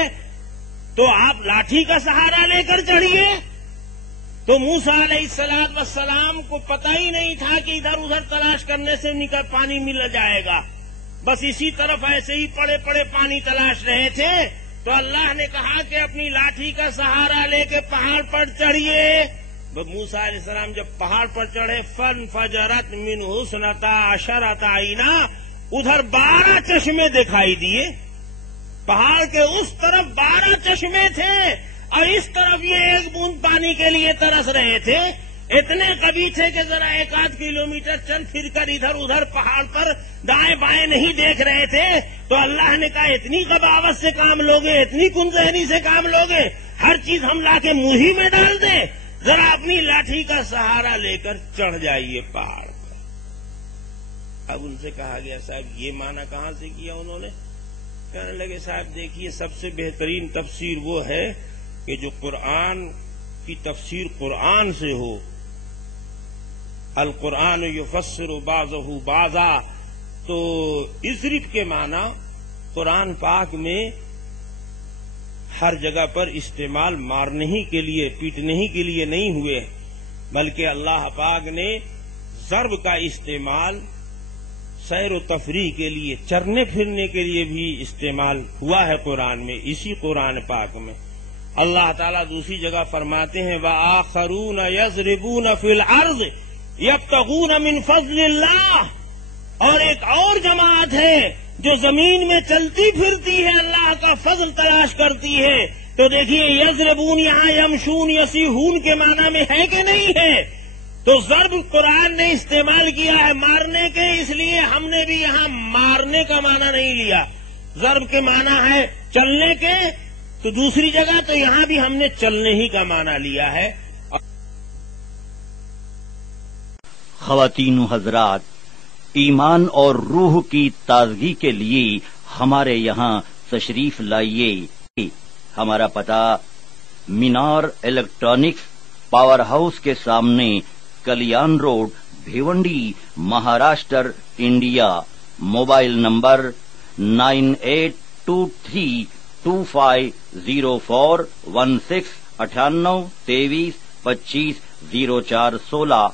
تو آپ لاٹھی کا سہارا لے کر چڑھیے۔ تو موسیٰ علیہ السلام کو پتہ ہی نہیں تھا کہ ادھر ادھر تلاش کرنے سے نکل پانی مل جائے گا، بس اسی طرف ایسے ہی پڑے پڑے پانی تلاش رہے تھے، تو اللہ نے کہا کہ اپنی لاٹھی کا سہارا لے کے پہاڑ پر چڑھیے۔ موسیٰ علیہ السلام جب پہاڑ پر چڑھے فَانْفَجَرَتْ مِنْهُ اثْنَتَا عَشَرَةَ عَيْنًا، ادھر 12 چشمے دکھائی دیے، پہاڑ کے اس طرف 12 چشمے تھے اور اس طرف یہ ایک بوند پانی کے لیے ترس رہے تھے، اتنے کبھی تھے کہ ذرا 1-8 کلومیٹر چل پھر کر ادھر ادھر پہاڑ پر دائیں بائیں نہیں دیکھ رہے تھے۔ تو اللہ نے کہا اتنی غباوت سے کام لوگے، اتنی کنذہنی سے کام لوگے، ہر چیز ہم لا کے منہ ہی میں ڈال دیں، ذرا اپنی لاٹھی کا سہارا لے کر چڑھ جائیے پہاڑ پر۔ اب ان سے کہا گیا صاحب یہ معنی کہاں سے کیا انہوں نے؟ کہنے لگے صاحب دیکھیے سب سے بہترین تفسیر وہ ہے کہ جو قرآن کی تفسیر قرآن سے ہو، القرآن یفسر بعضہ بعضا، تو اضرب کے معنی قرآن پاک میں ہر جگہ پر استعمال مارنے ہی کے لیے، پیٹنے ہی کے لیے نہیں ہوئے، بلکہ اللہ پاک نے ضرب کا استعمال سیر و تفریح کے لیے، چرنے پھرنے کے لیے بھی استعمال ہوا ہے قرآن میں، اسی قرآن پاک میں۔ اللہ تعالیٰ دوسری جگہ فرماتے ہیں وَآخَرُونَ يَضْرِبُونَ فِي الْأَرْضِ يَبْتَغُونَ مِنْ فَضْلِ اللَّهِ، اور ایک اور جماعت ہے جو زمین میں چلتی پھرتی ہے، اللہ کا فضل تلاش کرتی ہے۔ تو دیکھیے یضربون یہاں یمشون یسیحون کے معنی میں ہے کہ نہیں ہے؟ تو ضرب قرآن نے استعمال کیا ہے مارنے کے، اس لیے ہم نے بھی یہاں مارنے کا معنی نہیں لیا، ضرب کے معنی ہے چلنے کے، تو دوسری جگہ تو یہاں بھی ہم نے چلنے ہی کا معنی لیا ہے۔ خواتین و حضرات، ایمان اور روح کی تازگی کے لیے ہمارے یہاں تشریف لائیے۔ ہمارا پتہ مینار الیکٹرانکس پاور ہاؤس کے سامنے، Kalyan road, Bhiwandi, Maharashtra, India. Mobile number 9823 2504169823250416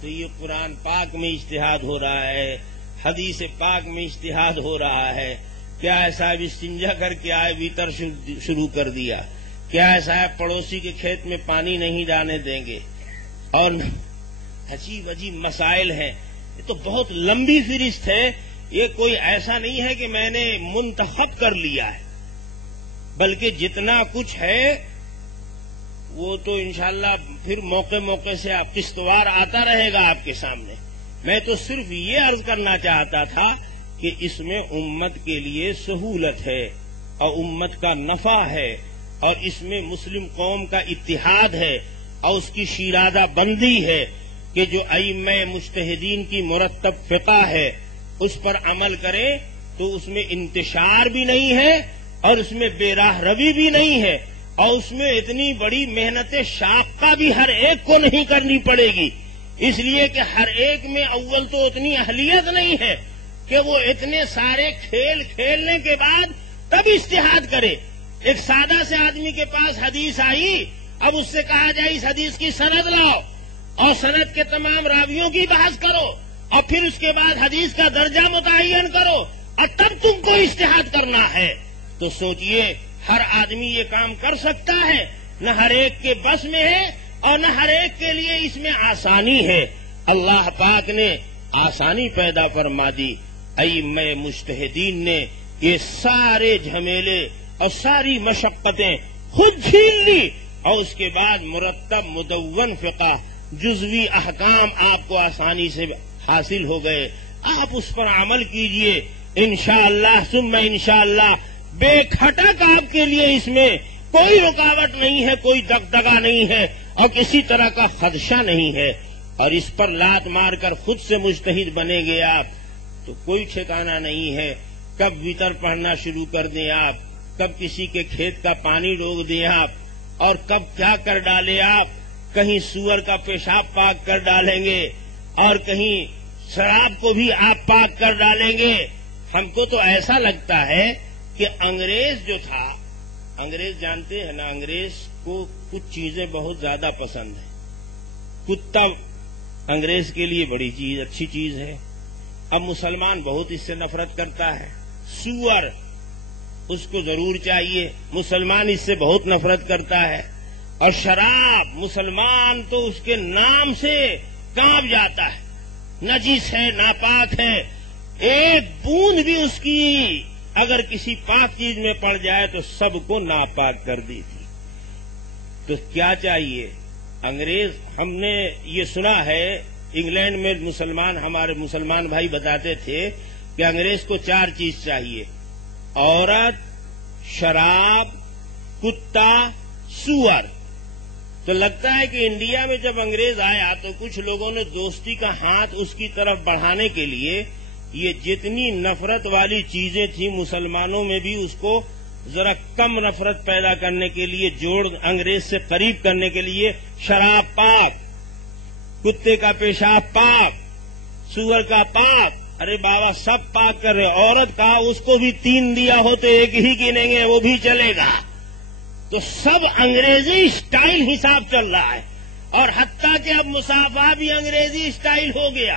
تو یہ قرآن پاک میں اجتہاد ہو رہا ہے، حدیث پاک میں اجتہاد ہو رہا ہے، کیا ہے صاحب استنجا کر کے آئے ویتر شروع کر دیا، کیا ہے صاحب پڑوسی کے کھیت میں پانی نہیں ڈالنے دیں گے، اور عجیب عجیب مسائل ہیں. یہ تو بہت لمبی فہرست ہے، یہ کوئی ایسا نہیں ہے کہ میں نے منتخب کر لیا ہے، بلکہ جتنا کچھ ہے وہ تو انشاءاللہ پھر موقع موقع سے آپ قسطوار آتا رہے گا آپ کے سامنے. میں تو صرف یہ عرض کرنا چاہتا تھا کہ اس میں امت کے لیے سہولت ہے اور امت کا نفع ہے، اور اس میں مسلم قوم کا اتحاد ہے اور اس کی شیرازہ بندی ہے کہ جو ائمہ مجتہدین کی مرتب فقہ ہے اس پر عمل کریں تو اس میں انتشار بھی نہیں ہے اور اس میں بے راہ روی بھی نہیں ہے، اور اس میں اتنی بڑی محنت شاقہ بھی ہر ایک کو نہیں کرنی پڑے گی، اس لیے کہ ہر ایک میں اول تو اتنی اہلیت نہیں ہے کہ وہ اتنے سارے کھیل کھیلنے کے بعد تب اجتہاد کرے. ایک سادہ سے آدمی کے پاس حدیث آئی، اب اس سے کہا جائے اس حدیث کی سند لاؤ اور سند کے تمام راویوں کی بحث کرو اور پھر اس کے بعد حدیث کا درجہ متعین کرو اور تب تم کو اجتہاد کرنا ہے. تو سوچئے ہر آدمی یہ کام کر سکتا ہے؟ نہ ہر ایک کے بس میں ہے اور نہ ہر ایک کے لیے اس میں آسانی ہے. اللہ پاک نے آسانی پیدا فرما دی، ائمہ مجتہدین نے یہ سارے جھمیلے اور ساری مشقتیں خود جھیل لی، اور اس کے بعد مرتب مدون فقہ جزوی احکام آپ کو آسانی سے حاصل ہو گئے. آپ اس پر عمل کیجئے، انشاءاللہ ثم انشاءاللہ بے کھٹک آپ کے لیے اس میں کوئی رکاوٹ نہیں ہے، کوئی دغدغہ نہیں ہے اور کسی طرح کا خدشہ نہیں ہے. اور اس پر لات مار کر خود سے مجتہد بنے گے آپ تو کوئی ٹھکانہ نہیں ہے. کب وتر پڑھنا شروع کر دیں آپ، کب کسی کے کھیت کا پانی روک دیں آپ، اور کب کیا کر ڈالے آپ. کہیں سور کا پیشاب پاک کر ڈالیں گے اور کہیں شراب کو بھی آپ پاک کر ڈالیں گے. ہم کو تو ایسا لگتا ہے کہ انگریز جو تھا، انگریز جانتے ہیں نا، انگریز کو کچھ چیزیں بہت زیادہ پسند ہیں. کتا انگریز کے لیے بڑی چیز، اچھی چیز ہے. اب مسلمان بہت اس سے نفرت کرتا ہے. سور اس کو ضرور چاہیے، مسلمان اس سے بہت نفرت کرتا ہے. اور شراب مسلمان تو اس کے نام سے کانپ جاتا ہے، نجس ہے، ناپاک ہے. ایک بوند بھی اس کی اگر کسی پاک چیز میں پڑ جائے تو سب کو ناپاک کر دی تھی. تو کیا چاہیے انگریز؟ ہم نے یہ سنا ہے انگلینڈ میں ہمارے مسلمان بھائی بتاتے تھے کہ انگریز کو 4 چیز چاہیے: عورت، شراب، کتا، سور. تو لگتا ہے کہ انڈیا میں جب انگریز آیا تو کچھ لوگوں نے دوستی کا ہاتھ اس کی طرف بڑھانے کے لیے یہ جتنی نفرت والی چیزیں تھیں مسلمانوں میں بھی اس کو ذرا کم نفرت پیدا کرنے کے لیے، جوڑ انگریز سے قریب کرنے کے لیے شراب پاک، کتے کا پیشاب پاک، سور کا پاک. ارے بابا سب پاک کر رہے. عورت کا اس کو بھی 3 دیا ہو تو ایک ہی گنیں گے، وہ بھی چلے گا. تو سب انگریزی اسٹائل حساب چل رہا ہے، اور حتیٰ کہ اب مسافہ بھی انگریزی اسٹائل ہو گیا.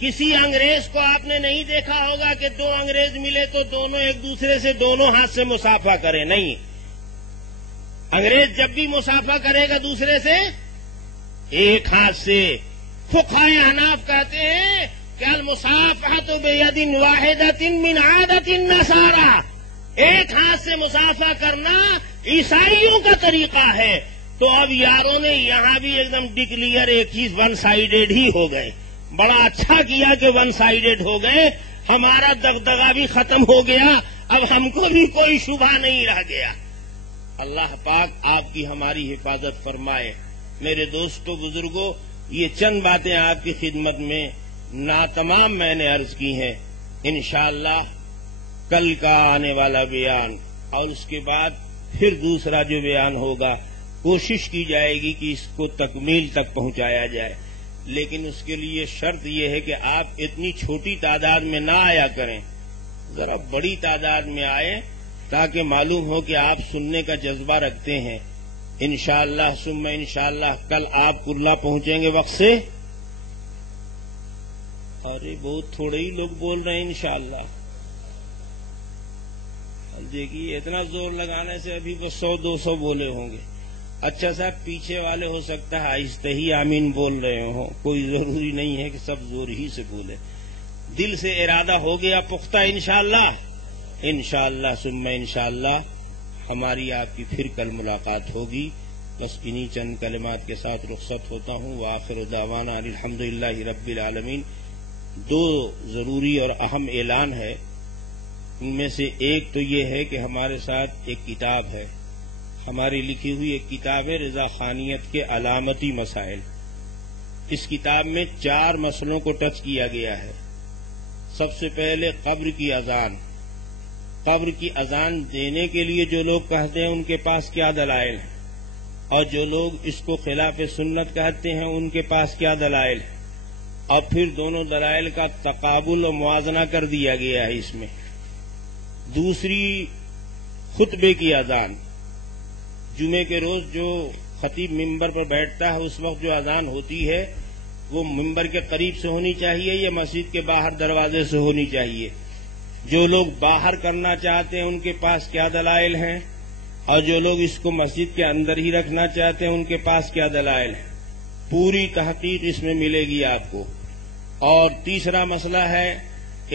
کسی انگریز کو آپ نے نہیں دیکھا ہوگا کہ 2 انگریز ملے تو دونوں ایک دوسرے سے دونوں ہاتھ سے مسافہ کریں. نہیں، انگریز جب بھی مسافہ کرے گا دوسرے سے ایک ہاتھ سے. فقہائے احناف کہتے ہیں کہ المصافحۃ بید واحدۃ من عادۃ النصارى، ایک ہاتھ سے مسافہ کرنا عیسائیوں کا طریقہ ہے. تو اب یاروں نے یہاں بھی ایک دم ڈکلیئر ایک چیز 1 سائیڈڈ ہی ہو گئے. بڑا اچھا کیا کہ 1 سائیڈڈ ہو گئے، ہمارا دغدغہ بھی ختم ہو گیا، اب ہم کو بھی کوئی شبہ نہیں رہ گیا. اللہ پاک آپ کی ہماری حفاظت فرمائے. میرے دوستو بزرگوں، یہ چند باتیں آپ کی خدمت میں ناتمام میں نے عرض کی ہیں. انشاءاللہ کل کا آنے والا بیان اور اس کے بعد پھر دوسرا جو بیان ہوگا کوشش کی جائے گی کہ اس کو تکمیل تک پہنچایا جائے. لیکن اس کے لیے شرط یہ ہے کہ آپ اتنی چھوٹی تعداد میں نہ آیا کریں، ذرا بڑی تعداد میں آئے تاکہ معلوم ہو کہ آپ سننے کا جذبہ رکھتے ہیں. انشاءاللہ ثم انشاءاللہ کل آپ کرلا پہنچیں گے وقت سے. ارے بہت تھوڑے ہی لوگ بول رہے ہیں انشاءاللہ. دیکھیے اتنا زور لگانے سے ابھی وہ 100-200 بولے ہوں گے. اچھا صاحب پیچھے والے ہو سکتا ہے آہستہ ہی آمین بول رہے ہوں، کوئی ضروری نہیں ہے کہ سب زور ہی سے بولے. دل سے ارادہ ہو گیا پختہ انشاءاللہ. انشاءاللہ ثم انشاءاللہ ہماری آپ کی پھر کل ملاقات ہوگی. بس انہی چند کلمات کے ساتھ رخصت ہوتا ہوں. وآخر دعوانا الحمدللہ رب العالمین. 2 ضروری اور اہم اعلان ہے. ان میں سے ایک تو یہ ہے کہ ہمارے ساتھ ایک کتاب ہے، ہماری لکھی ہوئی ایک کتاب ہے رضا خانیت کے علامتی مسائل. اس کتاب میں 4 مسئلوں کو ٹچ کیا گیا ہے. سب سے پہلے قبر کی اذان. قبر کی اذان دینے کے لیے جو لوگ کہتے ہیں ان کے پاس کیا دلائل ہیں، اور جو لوگ اس کو خلاف سنت کہتے ہیں ان کے پاس کیا دلائل ہیں. اور پھر دونوں دلائل کا تقابل و موازنہ کر دیا گیا ہے اس میں. دوسری خطبے کی اذان. جمعے کے روز جو خطیب ممبر پر بیٹھتا ہے اس وقت جو اذان ہوتی ہے وہ ممبر کے قریب سے ہونی چاہیے یا مسجد کے باہر دروازے سے ہونی چاہیے. جو لوگ باہر کرنا چاہتے ہیں ان کے پاس کیا دلائل ہیں، اور جو لوگ اس کو مسجد کے اندر ہی رکھنا چاہتے ہیں ان کے پاس کیا دلائل ہیں. پوری تحقیق اس میں ملے گی آپ کو. اور تیسرا مسئلہ ہے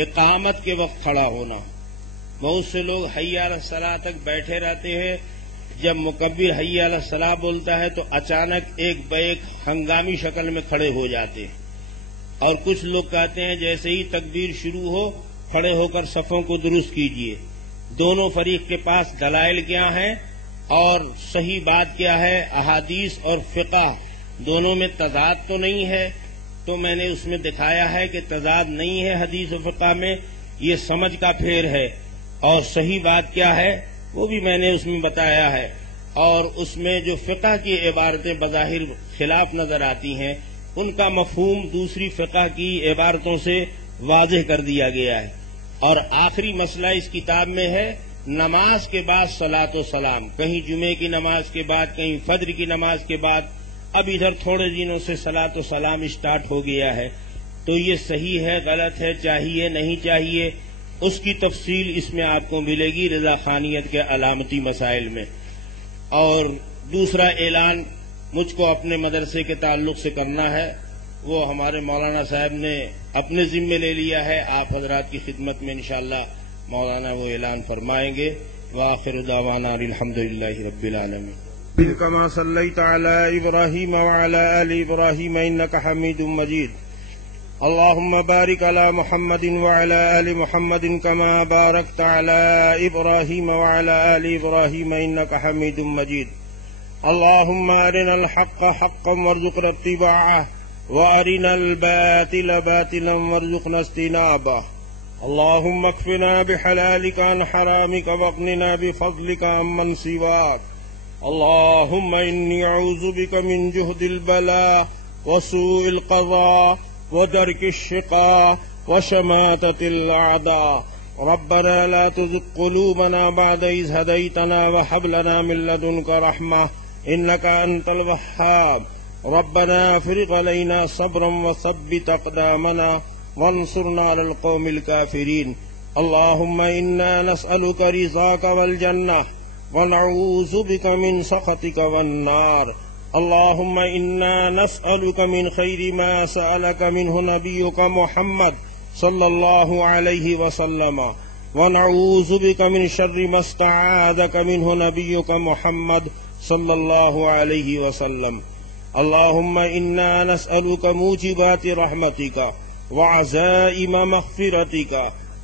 اقامت کے وقت کھڑا ہونا. بہت سے لوگ حی علی الصلاۃ تک بیٹھے رہتے ہیں، جب مکبر حی علی الصلاۃ بولتا ہے تو اچانک ایک بیک ہنگامی شکل میں کھڑے ہو جاتے ہیں. اور کچھ لوگ کہتے ہیں جیسے ہی تکبیر شروع ہو کھڑے ہو کر صفوں کو درست کیجیے. دونوں فریق کے پاس دلائل کیا ہیں اور صحیح بات کیا ہے. احادیث اور فقہ دونوں میں تضاد تو نہیں ہے، تو میں نے اس میں دکھایا ہے کہ تضاد نہیں ہے حدیث و فقہ میں، یہ سمجھ کا پھیر ہے. اور صحیح بات کیا ہے وہ بھی میں نے اس میں بتایا ہے. اور اس میں جو فقہ کی عبارتیں بظاہر خلاف نظر آتی ہیں ان کا مفہوم دوسری فقہ کی عبارتوں سے واضح کر دیا گیا ہے. اور آخری مسئلہ اس کتاب میں ہے نماز کے بعد صلاۃ و سلام. کہیں جمعے کی نماز کے بعد، کہیں فجر کی نماز کے بعد. اب ادھر تھوڑے دنوں سے صلاۃ و سلام اسٹارٹ ہو گیا ہے، تو یہ صحیح ہے غلط ہے، چاہیے نہیں چاہیے، اس کی تفصیل اس میں آپ کو ملے گی رضا خانیت کے علامتی مسائل میں. اور دوسرا اعلان مجھ کو اپنے مدرسے کے تعلق سے کرنا ہے، وہ ہمارے مولانا صاحب نے اپنے ذمے لے لیا ہے. آپ حضرات کی خدمت میں انشاءاللہ مولانا وہ اعلان فرمائیں گے. وآخر دعوانا الحمدللہ رب العالمین. كما صليت على إبراهيم وعلى آل إبراهيم إنك حميد مجيد. اللهم بارك على محمد وعلى آل محمد كما باركت على إبراهيم وعلى آل إبراهيم إنك حميد مجيد. اللهم أرنا الحق حقا وارزقنا اتباعه وأرنا الباطل باطلا وارزقنا اجتنابه. اللهم اكفنا بحلالك عن حرامك واغننا بفضلك عمن سواك. اللهم إني أعوذ بك من جهد البلاء وسوء القضاء ودرك الشقاء وشماتة الأعداء. ربنا لا تزغ قلوبنا بعد إذ هديتنا وهب لنا من لدنك رحمة إنك أنت الوهاب. ربنا افرغ علينا صبرا وثبت أقدامنا وانصرنا على القوم الكافرين. اللهم إنا نسألك رضاك والجنة ونعوذ بك من سخطك والنار. اللهم إنا نسألك من خير ما سألك منه نبيك محمد صلى الله عليه وسلم ونعوذ بك من شر ما استعاذك منه نبيك محمد صلى الله عليه وسلم. اللهم إنا نسألك موجبات رحمتك وعزائم مغفرتك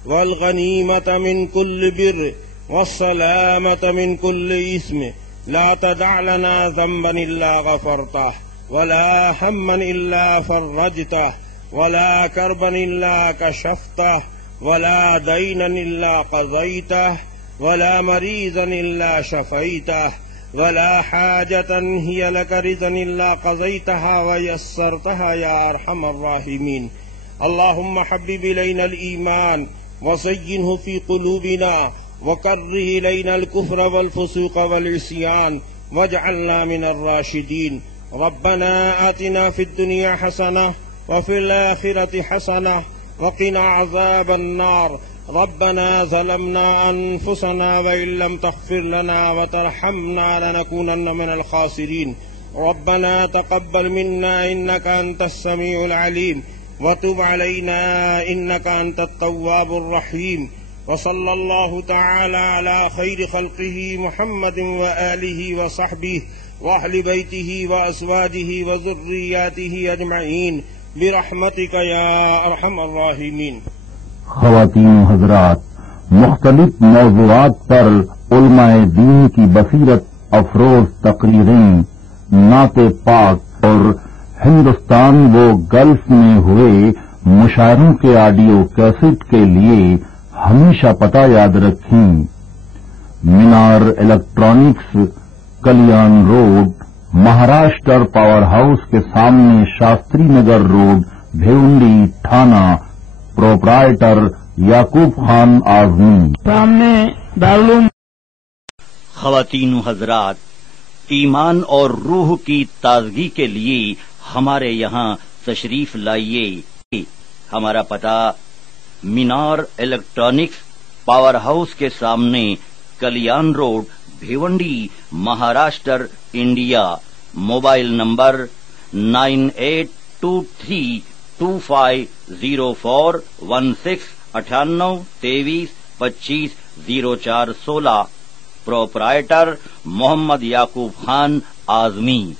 والغنيمة من كل بر والسلامة من كل إثم. لا تدع لنا ذنبا إلا غفرته ولا هما إلا فرجته ولا كربا إلا كشفته ولا دينا إلا قضيته ولا مريضا إلا شفيته ولا حاجة هي لك رضا إلا قضيتها ويسرتها يا أرحم الراحمين. اللهم حبب إلينا الإيمان وزينه في قلوبنا وكره إلينا الكفر والفسوق والعصيان واجعلنا من الراشدين. ربنا آتنا في الدنيا حسنة وفي الآخرة حسنة وقنا عذاب النار. ربنا ظلمنا أنفسنا وإن لم تغفر لنا وترحمنا لنكونن من الخاسرين. ربنا تقبل منا إنك أنت السميع العليم وتب علينا إنك أنت التواب الرحيم. وصلى الله تعالى على خير خلقه محمد وآله وصحبه وأهل بيته وأزواجه وذرياته أجمعين برحمتك يا أرحم الراحمين. خواتین و حضرات، مختلف موضوعات پر علماء دین کی بصیرت افروز تقریریں نعت پاک اور ہندوستان و گلف میں ہوئے مشاعروں کے آڈیو کیسٹ کے لیے ہمیشہ پتہ یاد رکھیں: مینار الیکٹرانکس، کلیان روڈ، مہاراشٹر پاور ہاؤس کے سامنے شاستری نگر روڈ، بھیونڈی، تھانہ. پروپرائٹر یعقوب خان اعظمی. سامنے دارالعلوم. خواتین و حضرات، ایمان اور روح کی تازگی کے لیے ہمارے یہاں تشریف لائیے. ہمارا پتہ مینار الیکٹرانکس، پاور ہاؤس کے سامنے، Kalyan road, Bhiwandi, Maharashtra, India. Mobile number 9823250416 9823250416. Proprietor Mohammad Yaqub Khan Azmi.